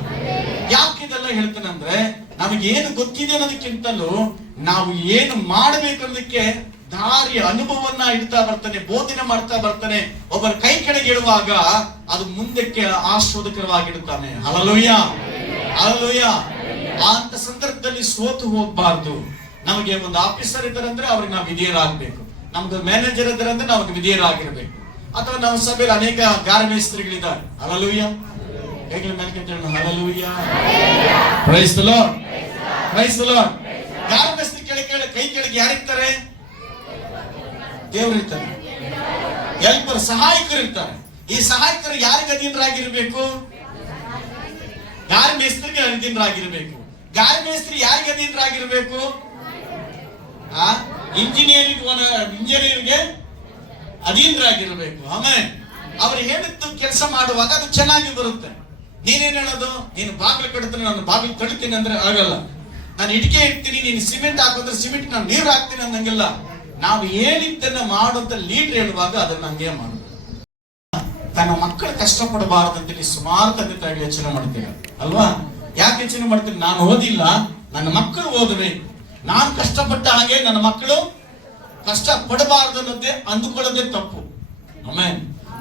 ಯಾಕೆ ಇದೆಲ್ಲ ಹೇಳ್ತಾನೆ ಅಂದ್ರೆ, ನಮಗೇನು ಗೊತ್ತಿದೆ ಅನ್ನೋದಕ್ಕಿಂತಲೂ ನಾವು ಏನು ಮಾಡಬೇಕು ಅನ್ನೋದಕ್ಕೆ ದಾರಿಯ ಅನುಭವವನ್ನ ಇಡ್ತಾ ಬರ್ತಾನೆ, ಬೋಧನೆ ಮಾಡ್ತಾ ಬರ್ತಾನೆ. ಒಬ್ಬರ ಕೈ ಕೆಳಗೆ ಇಡುವಾಗ ಅದು ಮುಂದಕ್ಕೆ ಆಶೀರ್ವಾದಕರವಾಗಿಡುತ್ತಾನೆ. Hallelujah, hallelujah. ಅಂತ ಸಂದರ್ಭದಲ್ಲಿ ಸೋತು ಹೋಗಬಾರ್ದು. ನಮಗೆ ಒಂದು ಆಫೀಸರ್ ಇದ್ದಾರೆ ಅಂದ್ರೆ ಅವ್ರಿಗೆ ನಾವು ವಿಧೇಯರಾಗಬೇಕು. ನಮ್ದು ಮ್ಯಾನೇಜರ್ ಇದ್ದಾರೆ ಅಂದ್ರೆ ನಾವು ವಿಧೇಯರಾಗಿರ್ಬೇಕು. ಅಥವಾ ನಮ್ಮ ಸಭೆಯಲ್ಲಿ ಅನೇಕ ಗಾರ್ಮೇಸ್ತ್ರಿಗಳಿದ್ದಾರೆ. ಹಲ್ಲೆಲೂಯಾ, ಹೇಗೆ ಮೇಲ್ಕೆತ್ತೋಣ. Hallelujah, praise the lord, praise the lord. ಗಾರ್ಮೇಸ್ತ್ರಿ ಕೈ ಕೆಳಗೆ ಯಾರಿರ್ತಾರೆ? ದೇವರು ಇರ್ತಾರೆ, ಹೆಲ್ಪರ್, ಸಹಾಯಕರು ಇರ್ತಾರೆ. ಈ ಸಹಾಯಕರು ಯಾರಿಗೆ ಅಧೀನರಾಗಿರ್ಬೇಕು? ಗಾರ್ಮೇಸ್ತ್ರಿಗೆ ಅಧೀನರಾಗಿರ್ಬೇಕು. ಗಾರ್ಮೇಸ್ತ್ರಿ ಯಾರಿಗೆ ಅಧೀನರಾಗಿರ್ಬೇಕು? ಇಂಜಿನಿಯರ್ಗೆ ಅಧೀನರಾಗಿರ್ಬೇಕು. ಆಮೇಲೆ ಅವ್ರು ಹೇಳಿದ್ದು ಕೆಲಸ ಮಾಡುವಾಗ ಅದು ಚೆನ್ನಾಗಿ ಬರುತ್ತೆ. ನೀನೇನ್ ಹೇಳೋದು, ನೀನು ಬಾಗಿಲು ಕಟ್ತೀನಿ, ನಾನು ಬಾಗಿಲು ಕಟ್ತೀನಿ ಅಂದ್ರೆ ಆಗಲ್ಲ. ನಾನು ಇಟಿಕೆ ಇಡ್ತೀನಿ, ನೀನು ಸಿಮೆಂಟ್ ಹಾಕೋದ್ರೆ ಸಿಮೆಂಟ್ ನಾನು ನೀರು ಹಾಕ್ತೀನಿ ಅನ್ನಂಗಿಲ್ಲ. ನಾವು ಹೇಳಿದ್ದನ್ನ ಮಾಡುವಂತ ಲೀಡರ್ ಹೇಳುವಾಗ ಅದನ್ನ ಹಂಗೆ ಮಾಡುದು. ತನ್ನ ಮಕ್ಕಳು ಕಷ್ಟಪಡಬಾರದು ಅಂತೇಳಿ ಸುಮಾರು ತಂದೆ ತಾಯಿ ಯೋಚನೆ ಮಾಡ್ತೀರ ಅಲ್ವಾ? ಯಾಕೆ ಯೋಚನೆ ಮಾಡ್ತೀನಿ? ನಾನು ಓದಿಲ್ಲ, ನನ್ನ ಮಕ್ಕಳು ಓದಬೇಕು, ನಾನು ಕಷ್ಟಪಟ್ಟ ಹಾಗೆ ನನ್ನ ಮಕ್ಕಳು ಕಷ್ಟ ಪಡಬಾರದು ಅನ್ನೋದೇ ಅಂದುಕೊಳ್ಳೋದೇ ತಪ್ಪು. ಆಮೇಲೆ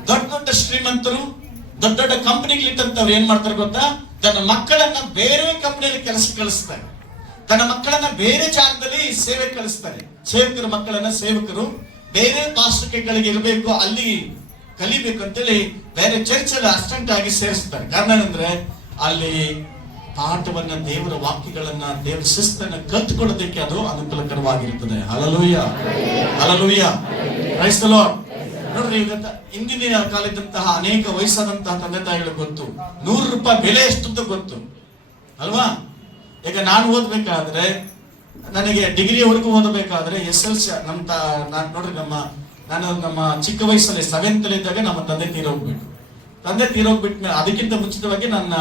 ದೊಡ್ಡ ದೊಡ್ಡ ಶ್ರೀಮಂತರು, ದೊಡ್ಡ ದೊಡ್ಡ ಕಂಪನಿಗಳಿಟ್ಟಂತವ್ರು ಏನ್ ಮಾಡ್ತಾರೆ ಗೊತ್ತಾ? ತನ್ನ ಮಕ್ಕಳನ್ನ ಬೇರೆ ಕಂಪನಿಯಲ್ಲಿ ಕೆಲಸ ಕಳಿಸ್ತಾರೆ, ತನ್ನ ಮಕ್ಕಳನ್ನ ಬೇರೆ ಜಾಗದಲ್ಲಿ ಸೇವೆ ಕಳಿಸ್ತಾರೆ. ಸೇವಕರ ಮಕ್ಕಳನ್ನ ಸೇವಕರು ಬೇರೆ ಪಾಸ್ಟರ್ಗಳಿಗೆ ಇರಬೇಕು, ಅಲ್ಲಿ ಕಲಿಬೇಕು ಅಂತೇಳಿ ಬೇರೆ ಚರ್ಚಲ್ಲಿ ಅಸಿಸ್ಟೆಂಟ್ ಆಗಿ ಸೇರಿಸ್ತಾರೆ. ಕಾರಣ ಏನಂದ್ರೆ ಅಲ್ಲಿ ಪಾಠವನ್ನ, ದೇವರ ವಾಕ್ಯಗಳನ್ನ, ದೇವರ ಶಿಸ್ತನ್ನ ಕಲ್ತುಕೊಳ್ಳೋದಕ್ಕೆ ಅದು ಅನುಕೂಲಕರವಾಗಿರುತ್ತದೆ. Hallelujah, hallelujah, praise the lord. ನೋಡ್ರಿ, ಇವತ್ತ ಇಂದಿನ ಕಾಲದಂತಹ ಅನೇಕ ವಯಸ್ಸಾದಂತಹ ತಂದೆ ತಾಯಿಗಳು ಗೊತ್ತು 100 ರೂಪಾಯಿ ಬೆಲೆ ಎಷ್ಟು ಗೊತ್ತು ಅಲ್ವಾ? ಈಗ ನಾನು ಓದ್ಬೇಕಾದ್ರೆ, ನನಗೆ ಡಿಗ್ರಿವರೆಗೂ ಓದಬೇಕಾದ್ರೆ SLC ನೋಡ್ರಿ, ನಾನು ನಮ್ಮ ಚಿಕ್ಕ ವಯಸ್ಸಲ್ಲಿ 7th ಇದ್ದಾಗ ನಮ್ಮ ತಂದೆ ತೀರೋಗ್ಬಿಟ್ಟು, ಅದಕ್ಕಿಂತ ಮುಂಚಿತವಾಗಿ ನನ್ನ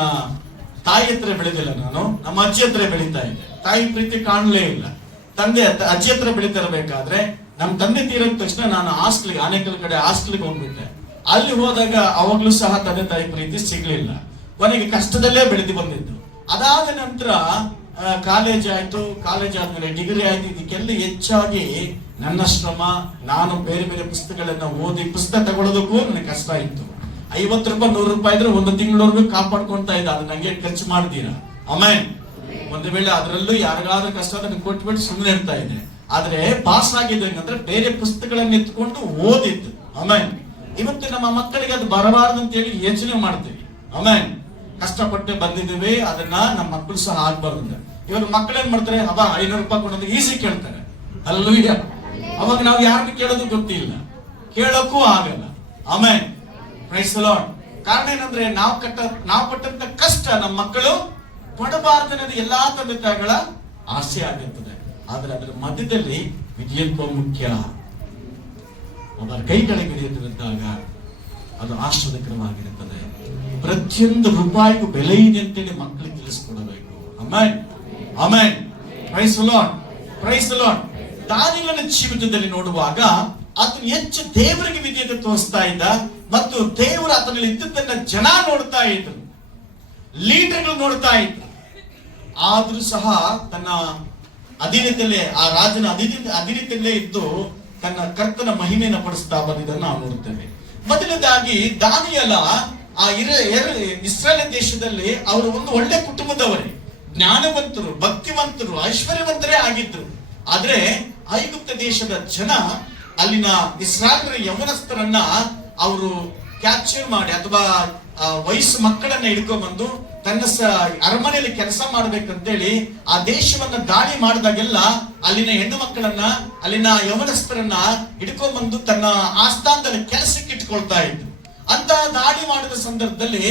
ತಾಯಿ ಹತ್ರ ಬೆಳೆದಿಲ್ಲ, ನಾನು ನಮ್ಮ ಅಜ್ಜಿ ಹತ್ರ ಬೆಳೀತಾ ಇದ್ದೆ. ತಾಯಿ ಪ್ರೀತಿ ಕಾಣಲೇ ಇಲ್ಲ. ಅಜ್ಜಿ ಹತ್ರ ಬೆಳೀತಾ ಇರಬೇಕಾದ್ರೆ ನಮ್ಮ ತಂದೆ ತೀರೋದ ತಕ್ಷಣ ನಾನು ಹಾಸ್ಟೆಲ್ಗೆ, ಆನೇಕಲ್ ಕಡೆ ಹಾಸ್ಟೆಲ್ಗೆ ಹೋಗ್ಬಿಟ್ಟೆ. ಅಲ್ಲಿ ಹೋದಾಗ ಅವಾಗ್ಲೂ ಸಹ ತಂದೆ ತಾಯಿ ಪ್ರೀತಿ ಸಿಗ್ಲಿಲ್ಲ. ಕೊನೆಗೆ ಕಷ್ಟದಲ್ಲೇ ಬೆಳೆದು ಬಂದಿದ್ದು. ಅದಾದ ನಂತರ ಕಾಲೇಜ್ ಆಯ್ತು, ಕಾಲೇಜ್ ಆದ್ಮೇಲೆ ಡಿಗ್ರಿ ಆಯ್ತು. ಇದಕ್ಕೆಲ್ಲ ಹೆಚ್ಚಾಗಿ ನನ್ನ ಶ್ರಮ, ನಾನು ಬೇರೆ ಬೇರೆ ಪುಸ್ತಕಗಳನ್ನ ಓದಿ ಪುಸ್ತಕ ತಗೊಳ್ಳೋದಕ್ಕೂ ನನಗೆ ಕಷ್ಟ ಇತ್ತು. 50 ರೂಪಾಯಿ 100 ರೂಪಾಯಿ ಇದ್ರೆ ಒಂದು ತಿಂಗಳವರೆಗೂ ಕಾಪಾಡ್ಕೊಂತಾ ಇದ್ದ. ಅದು ನಂಗೆ ಖರ್ಚು ಮಾಡ್ತೀರಾ? ಆಮೇಲೆ ಒಂದು ವೇಳೆ ಅದರಲ್ಲೂ ಯಾರಿಗಾದ್ರೂ ಕಷ್ಟ ಅದನ್ನು ಕೊಟ್ಬಿಟ್ಟು ಸುಮ್ಮನೆ ಇರ್ತಾ ಇದೆ. ಆದ್ರೆ ಪಾಸ್ ಆಗಿದ್ದು ಏನಂದ್ರೆ ಬೇರೆ ಪುಸ್ತಕಗಳನ್ನ ಎತ್ಕೊಂಡು ಓದಿದ್ದು. ಆಮೇಲೆ ಇವತ್ತು ನಮ್ಮ ಮಕ್ಕಳಿಗೆ ಅದು ಬರಬಾರದು ಅಂತ ಹೇಳಿ ಯೋಚನೆ ಮಾಡ್ತೀವಿ. ಆಮೇಲೆ ಕಷ್ಟಪಟ್ಟು ಬಂದಿದ್ದೀವಿ, ಅದನ್ನ ನಮ್ಮ ಮಕ್ಕಳು ಸಹ ಆಗ್ಬಾರ್ದು. ಇವಾಗ ಮಕ್ಕಳು ಏನ್ ಮಾಡ್ತಾರೆ, ಅಬ್ಬಾ 500 ರೂಪಾಯಿ ಕೊಡೋದು ಈಸಿ ಕೇಳ್ತಾರೆ. ಅಲ್ಲೂಯ್ಯ, ಅವಾಗ ನಾವು ಯಾರನ್ನು ಕೇಳೋದು ಗೊತ್ತಿಲ್ಲ, ಕೇಳೋಕ್ಕೂ ಆಗಲ್ಲ. ಆಮೇಲೆ ಪ್ರೈಸ್ ದಿ ಲಾರ್ಡ್. ಕಾರಣ ಏನಂದ್ರೆ ನಾವು ಪಟ್ಟಂತ ಕಷ್ಟ ನಮ್ಮ ಮಕ್ಕಳು ಪಡಬಾರ್ದನ್ನೋದು ಎಲ್ಲಾ ತಂದೆ ತಾಯಿಗಳ ಆಸೆ ಆಗಿರ್ತದೆ. ಆದ್ರೆ ಅದರ ಮಧ್ಯದಲ್ಲಿ ವಿದ್ಯಾತ್ವ ಮುಖ್ಯ. ಅವರ ಕೈಗಳಿಗೆ ಹಿಡಿದಿದ್ದಾಗ ಅದು ಆಶ್ಚರ್ಯಕರವಾಗಿರುತ್ತದೆ. ಪ್ರತಿಯೊಂದು ರೂಪಾಯಿಗೂ ಬೆಲೆ ಇದೆ ಅಂತೇಳಿ ಮಕ್ಕಳಿಗೆ ತಿಳಿಸ್ಕೊಡಬೇಕು. Amen, amen. Praise the lord, praise the lord. ದಾನಿಯೇಲನ ಜೀವಿತದಲ್ಲಿ ನೋಡುವಾಗ ಆತನು ಹೆಚ್ಚು ದೇವರಿಗೆ ವಿಧೇಯತೆ ತೋರಿಸ್ತಾ ಇದ್ದ, ಮತ್ತು ದೇವರು ಆತನಲ್ಲಿ ಇದ್ದದ್ದನ್ನ ಜನ ನೋಡ್ತಾ ಇದ್ರು, ಲೀಡರ್ಗಳು ನೋಡ್ತಾ ಇದ್ರು. ಆದ್ರೂ ಸಹ ತನ್ನ ಅಧೀನತೆಯಲ್ಲೇ, ಆ ರಾಜನ ಅಧೀನತೆಯಲ್ಲೇ ಇದ್ದು ತನ್ನ ಕರ್ತನ ಮಹಿಮೆಯನ್ನು ಪಡಿಸ್ತಾ ಬಂದಿದ್ದನ್ನು ನಾವು ನೋಡುತ್ತೇವೆ. ಮೊದಲನೇದಾಗಿ ದಾನಿಯೇಲ ಆ ಇಸ್ರಾಯೇಲ್ ದೇಶದಲ್ಲಿ ಅವರು ಒಂದು ಒಳ್ಳೆ ಕುಟುಂಬದವರೇ, ಜ್ಞಾನವಂತರು, ಭಕ್ತಿವಂತರು, ಐಶ್ವರ್ಯವಂತರೇ ಆಗಿದ್ರು. ಆದ್ರೆ ಐಗುಪ್ತ ದೇಶದ ಜನ ಅಲ್ಲಿನ ಇಸ್ರಾಯೇಲ್ರ ಯೌವನಸ್ಥರನ್ನ ಅವರು ಕ್ಯಾಪ್ಚರ್ ಮಾಡಿ, ಅಥವಾ ವಯಸ್ಸು ಮಕ್ಕಳನ್ನ ಹಿಡ್ಕೊಂಡ್ಬಂದು ತನ್ನ ಅರಮನೆಯಲ್ಲಿ ಕೆಲಸ ಮಾಡ್ಬೇಕಂತೇಳಿ ಆ ದೇಶವನ್ನ ದಾಳಿ ಮಾಡಿದಾಗೆಲ್ಲ ಅಲ್ಲಿನ ಹೆಣ್ಣು ಮಕ್ಕಳನ್ನ, ಅಲ್ಲಿನ ಯೌವನಸ್ಥರನ್ನ ಹಿಡ್ಕೊಂಡ್ಬಂದು ತನ್ನ ಆಸ್ಥಾನದಲ್ಲಿ ಕೆಲಸಕ್ಕೆ ಇಟ್ಕೊಳ್ತಾ ಇದ್ರು. ಅಂತ ದಾಳಿ ಮಾಡಿದ ಸಂದರ್ಭದಲ್ಲಿ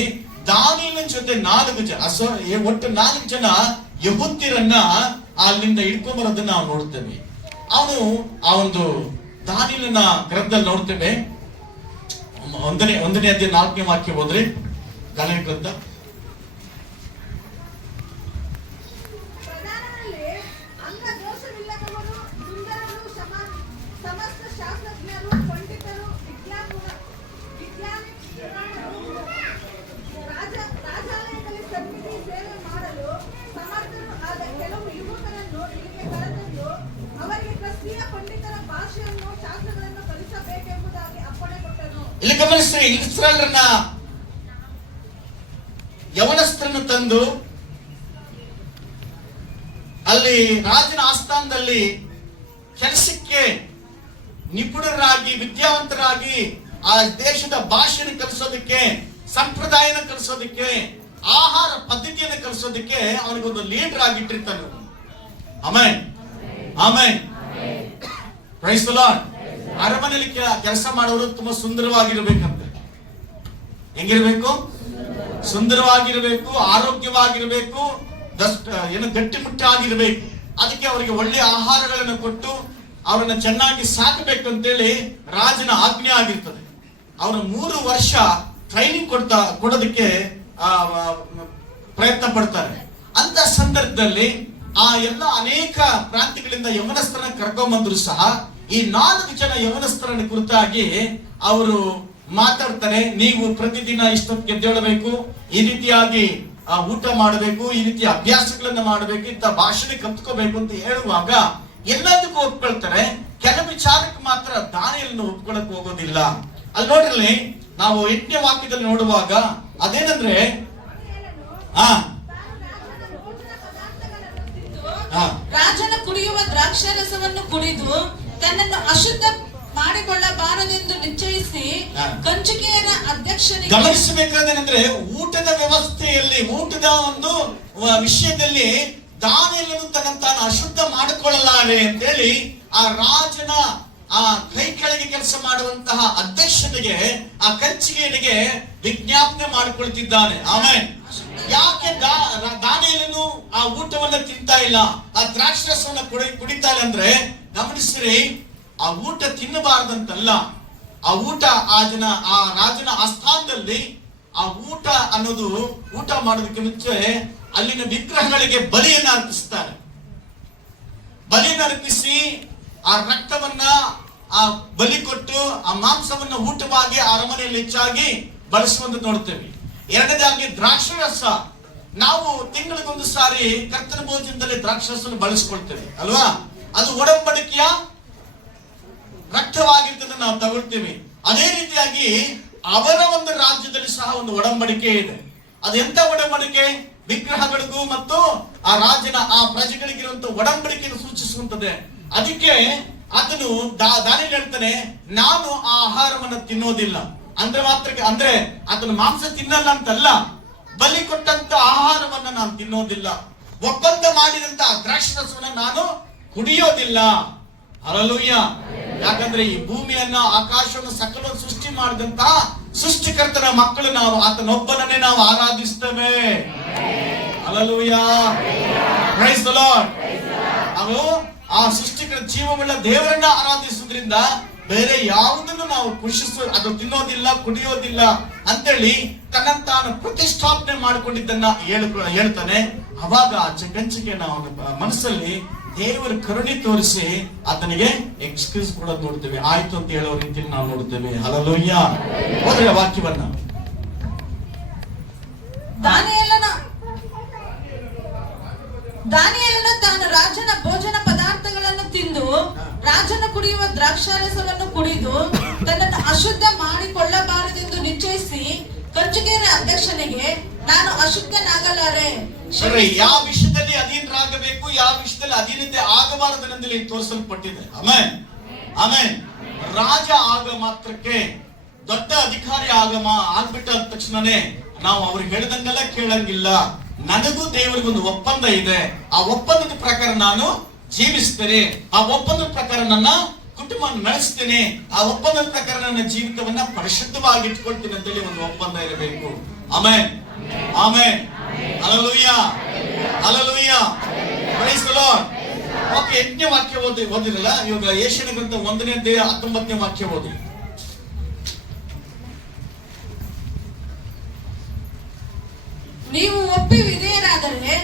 ದಾನಿಯೇಲನ ಜೊತೆ 4 ಜನ, ಒಟ್ಟು 4 ಜನ ಯಹೂದ್ಯರನ್ನ ಅಲ್ಲಿಂದ ಹಿಡ್ಕೊಂಡ್ಬರೋದನ್ನ ನಾವು ನೋಡ್ತೇವೆ. ಅವನು ಆ ಒಂದು ದಾನಿಯೇಲನ ಗ್ರಂಥದಲ್ಲಿ ನೋಡ್ತೇವೆ. 1ನೇ ಅಧ್ಯಾಯ 4ನೇ ವಾಕ್ಯ ಹೋದ್ರೆ, ದಾನಿಯೇಲನ ಗ್ರಂಥ ಇಲ್ಲಿ ಗಮನಿಸಿ, ಇಸ್ರಾಯೇಲ್ರನ್ನ ಯವನಸ್ಥರನ್ನು ತಂದು ಅಲ್ಲಿ ರಾಜನ ಆಸ್ಥಾನದಲ್ಲಿ ಕೆಲಸಕ್ಕೆ ನಿಪುಣರಾಗಿ, ವಿದ್ಯಾವಂತರಾಗಿ ಆ ದೇಶದ ಭಾಷೆಯನ್ನು ಕಲಿಸೋದಕ್ಕೆ, ಸಂಪ್ರದಾಯನ ಕಲಿಸೋದಕ್ಕೆ, ಆಹಾರ ಪದ್ಧತಿಯನ್ನು ಕಲಿಸೋದಕ್ಕೆ ಅವನಿಗೊಂದು ಲೀಡರ್ ಆಗಿಟ್ಟಿರ್ತಾನೆ. Amen, amen. Praise the lord. ಅರಮನೆಯಲ್ಲಿ ಕೆಲಸ ಮಾಡೋರು ತುಂಬಾ ಸುಂದರವಾಗಿರ್ಬೇಕಂತೆ. ಹೆಂಗಿರ್ಬೇಕು? ಸುಂದರವಾಗಿರ್ಬೇಕು, ಆರೋಗ್ಯವಾಗಿರ್ಬೇಕು, ಗಟ್ಟಿಮುಟ್ಟಾಗಿರ್ಬೇಕು. ಅದಕ್ಕೆ ಅವರಿಗೆ ಒಳ್ಳೆಯ ಆಹಾರಗಳನ್ನು ಕೊಟ್ಟು ಅವರನ್ನ ಚೆನ್ನಾಗಿ ಸಾಕಬೇಕು ಅಂತೇಳಿ ರಾಜನ ಆಜ್ಞೆ ಆಗಿರ್ತದೆ. ಅವರು 3 ವರ್ಷ ಟ್ರೈನಿಂಗ್ ಕೊಡೋದಕ್ಕೆ ಪ್ರಯತ್ನ ಪಡ್ತಾರೆ. ಅಂತ ಸಂದರ್ಭದಲ್ಲಿ ಆ ಎಲ್ಲ ಅನೇಕ ಪ್ರಾಂತ್ಯಗಳಿಂದ ಯೌವನಸ್ಥರನ್ನ ಕರ್ಕೊಂಡ್ಬಂದ್ರು ಸಹ ಈ 4 ಜನ ಯೌವನಸ್ಥರನ್ನ ಕುರಿತಾಗಿ ಅವರು ಮಾತಾಡ್ತಾರೆ. ನೀವು ಪ್ರತಿದಿನ ಇಷ್ಟೊತ್ತಿಗೆ ಎದ್ದೇಳಬೇಕು, ಈ ರೀತಿಯಾಗಿ ಊಟ ಮಾಡಬೇಕು, ಈ ರೀತಿಯ ಅಭ್ಯಾಸಗಳನ್ನ ಮಾಡಬೇಕು, ಇಂಥ ಭಾಷೆ ಕಲ್ತ್ಕೋಬೇಕು ಅಂತ ಹೇಳುವಾಗ ಎಲ್ಲದಕ್ಕೂ ಒಪ್ಕೊಳ್ತಾರೆ. ಕೆಲ ವಿಚಾರಕ್ಕೆ ಮಾತ್ರ ದಾನಿಯೇಲನ ಒಪ್ಕೊಳಕ್ ಹೋಗೋದಿಲ್ಲ. ಅಲ್ಲಿ ನೋಡ್ರಿ, ನಾವು 8ನೇ ವಾಕ್ಯದಲ್ಲಿ ನೋಡುವಾಗ ಅದೇನಂದ್ರೆ, ರಾಜನ ಕುಡಿಯುವ ದ್ರಾಕ್ಷಾರಸವನ್ನು ಕುಡಿದು ತನ್ನನ್ನು ಅಶುದ್ಧ ಮಾಡಿಕೊಳ್ಳಬಾರದೆಂದು ನಿಶ್ಚಯಿಸಿ ಕಂಚುಕಿಯರ ಅಧ್ಯಕ್ಷನಿಗೆ. ಗಮನಿಸಬೇಕಾದೇನೆಂದ್ರೆ, ಊಟದ ವ್ಯವಸ್ಥೆಯಲ್ಲಿ, ಊಟದ ಒಂದು ವಿಷಯದಲ್ಲಿ ದಾನಿಯೇಲನು ತನ್ನನ್ನು ಅಶುದ್ಧ ಮಾಡಿಕೊಳ್ಳಲಾರೆ ಅಂತೇಳಿ ಆ ರಾಜನ ಆ ಕೈ ಕೆಳಗೆ ಕೆಲಸ ಮಾಡುವಂತಹ ಅಧ್ಯಕ್ಷನಿಗೆ, ಆ ಕಂಚಿಗೆಯನಿಗೆ ವಿಜ್ಞಾಪನೆ ಮಾಡಿಕೊಳ್ತಿದ್ದಾನೆ. ಆಮೇಲೆ ಯಾಕೆ ದಾನಿಯೇಲನು ಆ ಊಟವನ್ನ ತಿಂತಾ ಇಲ್ಲ, ಆ ದ್ರಾಕ್ಷರಸವನ್ನ ಕುಡಿತಾ ಇಲ್ಲ ಅಂದ್ರೆ, ಗಮನಿಸ್ರಿ, ಆ ಊಟ ತಿನ್ನಬಾರ್ದಂತಲ್ಲ. ಆ ಊಟ ಆ ರಾಜನ ಆಸ್ಥಾನದಲ್ಲಿ ಆ ಊಟ ಅನ್ನೋದು, ಊಟ ಮಾಡೋದಕ್ಕೆ ಮುಂಚೆ ಅಲ್ಲಿನ ವಿಗ್ರಹಗಳಿಗೆ ಬಲಿಯನ್ನು ಅರ್ಪಿಸ್ತಾರೆ. ಬಲಿಯನ್ನು ಅರ್ಪಿಸಿ ಆ ರಕ್ತವನ್ನ ಆ ಬಲಿ ಕೊಟ್ಟು ಆ ಮಾಂಸವನ್ನ ಊಟವಾಗಿ ಅರಮನೆಯಲ್ಲಿ ಹೆಚ್ಚಾಗಿ ಬಳಸುವಂತ ನೋಡ್ತೇವೆ. ಎರಡನೇದಾಗಿ ದ್ರಾಕ್ಷರಸ. ನಾವು ತಿಂಗಳಿಗೊಂದು ಸಾರಿ ಕರ್ತನ ಭೋಜನದಲ್ಲಿ ದ್ರಾಕ್ಷರಸವನ್ನು ಬಳಸ್ಕೊಳ್ತೇವೆ ಅಲ್ವಾ? ಅದು ಒಡಂಬಡಿಕೆಯ ರಕ್ತವಾಗಿರ್ತದೆ, ನಾವು ತಗೊಳ್ತೇವೆ. ಅದೇ ರೀತಿಯಾಗಿ ಅವರ ಒಂದು ರಾಜ್ಯದಲ್ಲಿ ಸಹ ಒಂದು ಒಡಂಬಡಿಕೆ ಇದೆ. ಅದು ಎಂತ ಒಡಂಬಡಿಕೆ? ವಿಗ್ರಹಗಳಿಗೂ ಮತ್ತು ಆ ರಾಜನ ಆ ಪ್ರಜೆಗಳಿಗಿರುವಂತ ಒಡಂಬಡಿಕೆಯನ್ನು ಸೂಚಿಸುವಂತದೆ. ಅದಕ್ಕೆ ಅದನ್ನು ದಾನಿಯೇಲ ಹೇಳ್ತಾನೆ, ನಾನು ಆ ಆಹಾರವನ್ನು ತಿನ್ನೋದಿಲ್ಲ ಅಂದ್ರೆ ಮಾತ್ರ, ಅಂದ್ರೆ ಅದನ್ನು ಮಾಂಸ ತಿನ್ನಲ್ಲ ಅಂತಲ್ಲ, ಬಲಿ ಕೊಟ್ಟಂತ ಆಹಾರವನ್ನ ನಾನು ತಿನ್ನೋದಿಲ್ಲ, ಒಪ್ಪಂದ ಮಾಡಿದಂತ ದ್ರಾಕ್ಷರಸವನ್ನ ನಾನು ಕುಡಿಯೋದಿಲ್ಲ. ಹಲ್ಲೆಲೂಯಾ. ಯಾಕಂದ್ರೆ ಈ ಭೂಮಿಯನ್ನ, ಆಕಾಶವನ್ನು, ಸಕಲವನ್ನು ಸೃಷ್ಟಿ ಮಾಡಿದಂತ ಸೃಷ್ಟಿಕರ್ತನ ಮಕ್ಕಳು ನಾವು, ಆತನೊಬ್ಬನನ್ನೇ ನಾವು ಆರಾಧಿಸ್ತೇವೆ. ಹಲ್ಲೆಲೂಯಾ. Praise the lord. ನಾವು ಆ ಸೃಷ್ಟಿಕರ ಜೀವವುಳ್ಳ ದೇವರನ್ನ ಆರಾಧಿಸುವುದರಿಂದ ಬೇರೆ ಯಾವುದನ್ನು ನಾವು ಅದು ತಿನ್ನೋದಿಲ್ಲ, ಕುಡಿಯೋದಿಲ್ಲ ಅಂತೇಳಿ ತನ್ನನ್ನು ತಾನು ಪ್ರತಿಷ್ಠಾಪನೆ ಮಾಡಿಕೊಂಡಿದ್ದನ್ನ ಹೇಳ್ತಾನೆ. ಅವಾಗ ಆ ಚಕಂಚಿಕೆ ನಾವು ಮನಸ್ಸಲ್ಲಿ ದೇವರ ಕರುಣೆ ತೋರಿಸಿ ಆತನಿಗೆ ಎಕ್ಸ್ಕ್ಯೂಸ್ ಕೊಡೋದು ನೋಡ್ತೇವೆ. ಆಯ್ತು ಅಂತ ಹೇಳೋ ರೀತಿಯಲ್ಲಿ ನಾವು ನೋಡ್ತೇವೆ. ಹಲ್ಲೆಲೂಯಾ. ಹೋದ್ರೆ ವಾಕ್ಯವನ್ನ ದಾನಿಯೇಲನು ತಾನು ರಾಜನ ಭೋಜನ ಪದಾರ್ಥಗಳನ್ನು ತಿಂದು ರಾಜನ ಕುಡಿಯುವ ದ್ರಾಕ್ಷಾರಸವನ್ನು ಕುಡಿದು ತನ್ನನ್ನು ಅಶುದ್ಧ ಮಾಡಿಕೊಳ್ಳಬಾರದೆಂದು ನಿಶ್ಚಯಿಸಿ ಕಂಚುಕಿಯರ ಅಧ್ಯಕ್ಷನಿಗೆ, ನಾನು ಅಶುದ್ಧನಾಗಲಾರೆ. ಯಾವ ವಿಷಯದಲ್ಲಿ ಅಧೀನರಾಗಬೇಕು, ಯಾವ ವಿಷಯದಲ್ಲಿ ಅಧೀನತೆ ಆಗಬಾರದೆಂದು ತೋರಿಸಲ್ಪಟ್ಟಿದೆ. Amen, amen. ರಾಜ ಆಗ ಮಾತ್ರಕ್ಕೆ, ದೊಡ್ಡ ಅಧಿಕಾರಿ ಆಗ್ಬಿಟ್ಟ ತಕ್ಷಣನೇ ನಾವು ಅವ್ರಿಗೆ ಹೇಳಿದಂಗೆಲ್ಲ ಕೇಳಂಗಿಲ್ಲ. ನನಗೂ ದೇವರಿಗೊಂದು ಒಪ್ಪಂದ ಇದೆ. ಆ ಒಪ್ಪಂದದ ಪ್ರಕಾರ ನಾನು ಜೀವಿಸ್ತೇನೆ. ಆ ಒಪ್ಪಂದದ ಪ್ರಕಾರ ನನ್ನ ಕುಟುಂಬ ನಡೆಸ್ತೇನೆ. ಆ ಒಪ್ಪಂದದ ಪ್ರಕಾರ ನನ್ನ ಜೀವಿತವನ್ನ ಪರಿಶುದ್ಧವಾಗಿ ಇಟ್ಕೊಳ್ತೀನಿ ಅಂತೇಳಿ ಒಂದು ಒಪ್ಪಂದ ಇರಬೇಕು. Amen, amen. Hallelujah, hallelujah. Praise the lord. Okay, 8ನೇ ವಾಕ್ಯ ಓದಿರಲ್ಲ. ಇವಾಗ ಯೆಶಾಯನ ಗ್ರಂಥ 1ನೇ ಅಧ್ಯಾಯ 19ನೇ ವಾಕ್ಯ ಓದಿ. ನೀವು ಒಪ್ಪಿ ವಿಧೇಯರಾದರೆ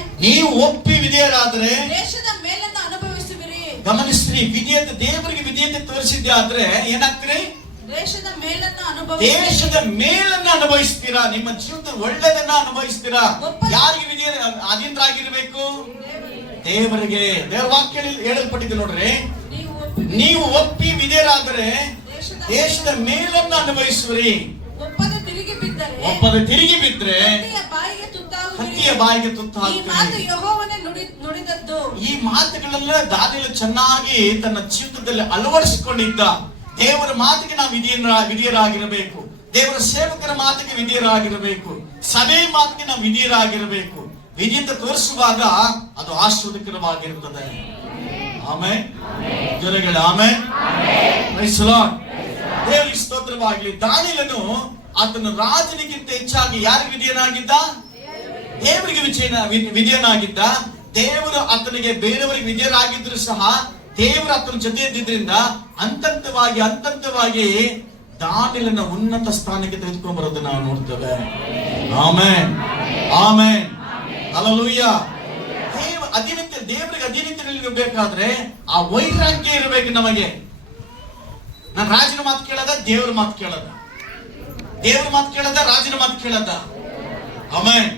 ದೇಶದ ಮೇಲನ್ನು ಅನುಭವಿಸುವಿರಿ. ಗಮನಿಸ್ರಿ, ವಿಧೇಯತೆ, ದೇವರಿಗೆ ವಿಧೇಯತೆ ತೋರಿಸಿದ್ದೆ ಆದ್ರೆ ಏನಾಗ್ತೀರಿ? ದೇಶದ ಮೇಲನ್ನ ಅನುಭವಿಸ್ತೀರಾ. ನಿಮ್ಮ ಜೀವನದ ಒಳ್ಳೆದನ್ನ ಅನುಭವಿಸ್ತೀರಾ. ಯಾರಿಗೆ ಅಧೀನರಾಗಿರ್ಬೇಕು? ದೇವರಿಗೆ. ದೇವರ ವಾಕ್ಯ ಹೇಳಲ್ಪಟ್ಟಿದೆ ನೋಡ್ರಿ, ನೀವು ಒಪ್ಪಿ ವಿಧೇಯರಾದರೆ ದೇಶದ ಮೇಲನ್ನ ಅನುಭವಿಸುವಿರಿ. ಒಪ್ಪದ ತಿರುಗಿ ಬಿದ್ರೆ ಹತ್ತಿಯ ಬಾಯಿಗೆ ತುತ್ತ ಹಾಕ್ತೀರಿ. ಈ ಮಾತುಗಳೆಲ್ಲ ದಾನಿಯೇಲ ಚೆನ್ನಾಗಿ ತನ್ನ ಜೀವಿತದಲ್ಲಿ ಅಳವಡಿಸಿಕೊಂಡಿದ್ದ. ದೇವರ ಮಾತಿಗೆ ನಾವು ವಿಧೇಯರಾಗಿರಬೇಕು. ದೇವರ ಸೇವಕರ ಮಾತಿಗೆ ವಿಧೇಯರಾಗಿರಬೇಕು. ಸಭೆ ಮಾತಿಗೆ ನಾವು ವಿಧೇಯರಾಗಿರಬೇಕು. ವಿಧೇಯತೆ ತೋರಿಸುವಾಗ ಅದು ಆಶೀರ್ವಾದಕರವಾಗಿರುತ್ತದೆ. ಆಮೆನ್. ಜೊತೆಗೆ ಆಮೆನ್. Praise the lord. ದೇವರಿಗೆ ಸ್ತೋತ್ರವಾಗಲಿ. ದಾನಿಯೇಲನು ಆತನ ರಾಜನಿಗಿಂತ ಹೆಚ್ಚಾಗಿ ಯಾರಿಗೆ ವಿಧೇಯನಾಗಿದ್ದ? ದೇವರಿಗೆ ವಿಧೇಯನಾಗಿದ್ದ. ದೇವರು ಆತನಿಗೆ ಬೇರೆಯವರಿಗೆ ವಿಧೇಯರಾಗಿದ್ರು ಸಹ ದೇವರು ಆತನ ಜೊತೆ ಇದ್ದಿದ್ರಿಂದ ಹಂತವಾಗಿ ದಾನಿಯೇಲನ ಉನ್ನತ ಸ್ಥಾನಕ್ಕೆ ತೆಗೆದುಕೊಂಡು ಬರೋದು ನಾವು ನೋಡ್ತೇವೆ. Amen, amen. ಹಲ್ಲೆಲೂಯಾ. ದೇವರಿಗೆ ಅಧೀನತೆಯಲ್ಲಿ ಬೇಕಾದ್ರೆ ಆ ವೈರಾಗ್ಯ ಇರಬೇಕು ನಮಗೆ. ನಾನು ರಾಜನ ಮಾತು ಕೇಳದ, ದೇವರ ಮಾತು ಕೇಳದ, ದೇವರ ಮಾತು ಕೇಳದ, ರಾಜನ ಮಾತು ಕೇಳದ. ಆಮೆನ್.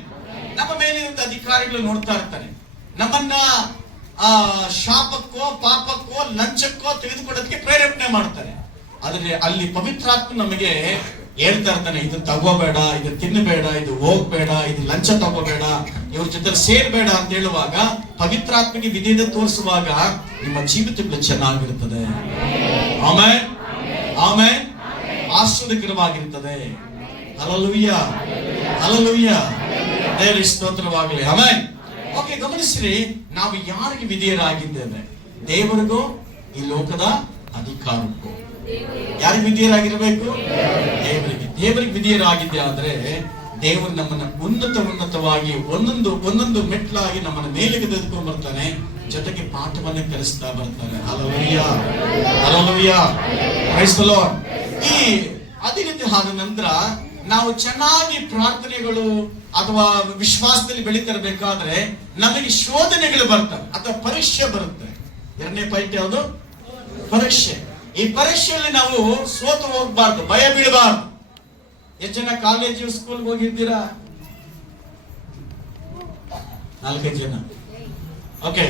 ನಮ್ಮ ಮೇಲಿರುವಂತ ಅಧಿಕಾರಿಗಳು ನೋಡ್ತಾ ಇರ್ತಾರೆ, ನಮ್ಮನ್ನ ಶಾಪಕ್ಕೋ, ಪಾಪಕ್ಕೋ, ಲಂಚಕ್ಕೋ ತೆಗೆದುಕೊಳ್ಳೋದಕ್ಕೆ ಪ್ರೇರೇಪಣೆ ಮಾಡ್ತಾರೆ. ಆದ್ರೆ ಅಲ್ಲಿ ಪವಿತ್ರಾತ್ಮ ನಮಗೆ ಹೇಳ್ತಾ ಇರ್ತಾನೆ, ಇದು ತಗೋಬೇಡ, ಇದು ತಿನ್ನಬೇಡ, ಇದು ಹೋಗ್ಬೇಡ, ಇದು ಲಂಚ ತಗೋಬೇಡ, ಇವ್ರ ಜೊತೆ ಸೇರ್ಬೇಡ ಅಂತ ಹೇಳುವಾಗ, ಪವಿತ್ರಾತ್ಮಗೆ ವಿಧೇಯತೆ ತೋರಿಸುವಾಗ ನಿಮ್ಮ ಜೀವಿತಗಳು ಚೆನ್ನಾಗಿರುತ್ತದೆ. Amen, amen. ಆಶೀರ್ವಾದಕರವಾಗಿರುತ್ತದೆ. Hallelujah, hallelujah. ದೇವರಿಗೆ ಸ್ತೋತ್ರವಾಗಲಿ. ಆಮೆನ್. ಓಕೆ, ಗಮನಿಸಿರಿ, ನಾವು ಯಾರಿಗೆ ವಿಧೇಯರಾಗಿದ್ದೇವೆ? ದೇವರಿಗೂ ಈ ಲೋಕದ ಅಧಿಕಾರಕ್ಕೂ. ಯಾರಿಗೆ ವಿಧೇಯರಾಗಿರಬೇಕು? ದೇವರಿಗೆ. ದೇವರಿಗೆ ವಿಧೇಯರಾಗಿದ್ದೆ ಆದ್ರೆ ದೇವರು ನಮ್ಮನ್ನ ಉನ್ನತವಾಗಿ ಒಂದೊಂದು ಮೆಟ್ಲಾಗಿ ನಮ್ಮನ್ನ ಮೇಲೆಗೆ ತೆಗೆದುಕೊಂಡು ಬರ್ತಾನೆ. ಜೊತೆಗೆ ಪಾಠವನ್ನೇ ಕಲಿಸ್ತಾ ಬರ್ತಾನೆ. Hallelujah, hallelujah. Praise the lord. ಈ ಅಧೀನತೆ ಆದ ನಂತರ ನಾವು ಚೆನ್ನಾಗಿ ಪ್ರಾರ್ಥನೆಗಳು ಅಥವಾ ವಿಶ್ವಾಸದಲ್ಲಿ ಬೆಳೀತಿರ್ಬೇಕಾದ್ರೆ ನಮಗೆ ಶೋಧನೆಗಳು ಬರ್ತವೆ ಅಥವಾ ಪರೀಕ್ಷೆ ಬರುತ್ತೆ. 2ನೇ ಪಾಯಿಂಟ್ ಯಾವುದು? ಪರೀಕ್ಷೆ. ಈ ಪರೀಕ್ಷೆಯಲ್ಲಿ ನಾವು ಸೋತು ಹೋಗ್ಬಾರ್ದು, ಭಯ ಬೀಳಬಾರ್ದು. ಎಷ್ಟು ಜನ ಕಾಲೇಜು ಸ್ಕೂಲ್ಗೆ ಹೋಗಿದ್ದೀರಾ? 4-5 ಜನ. ಓಕೆ,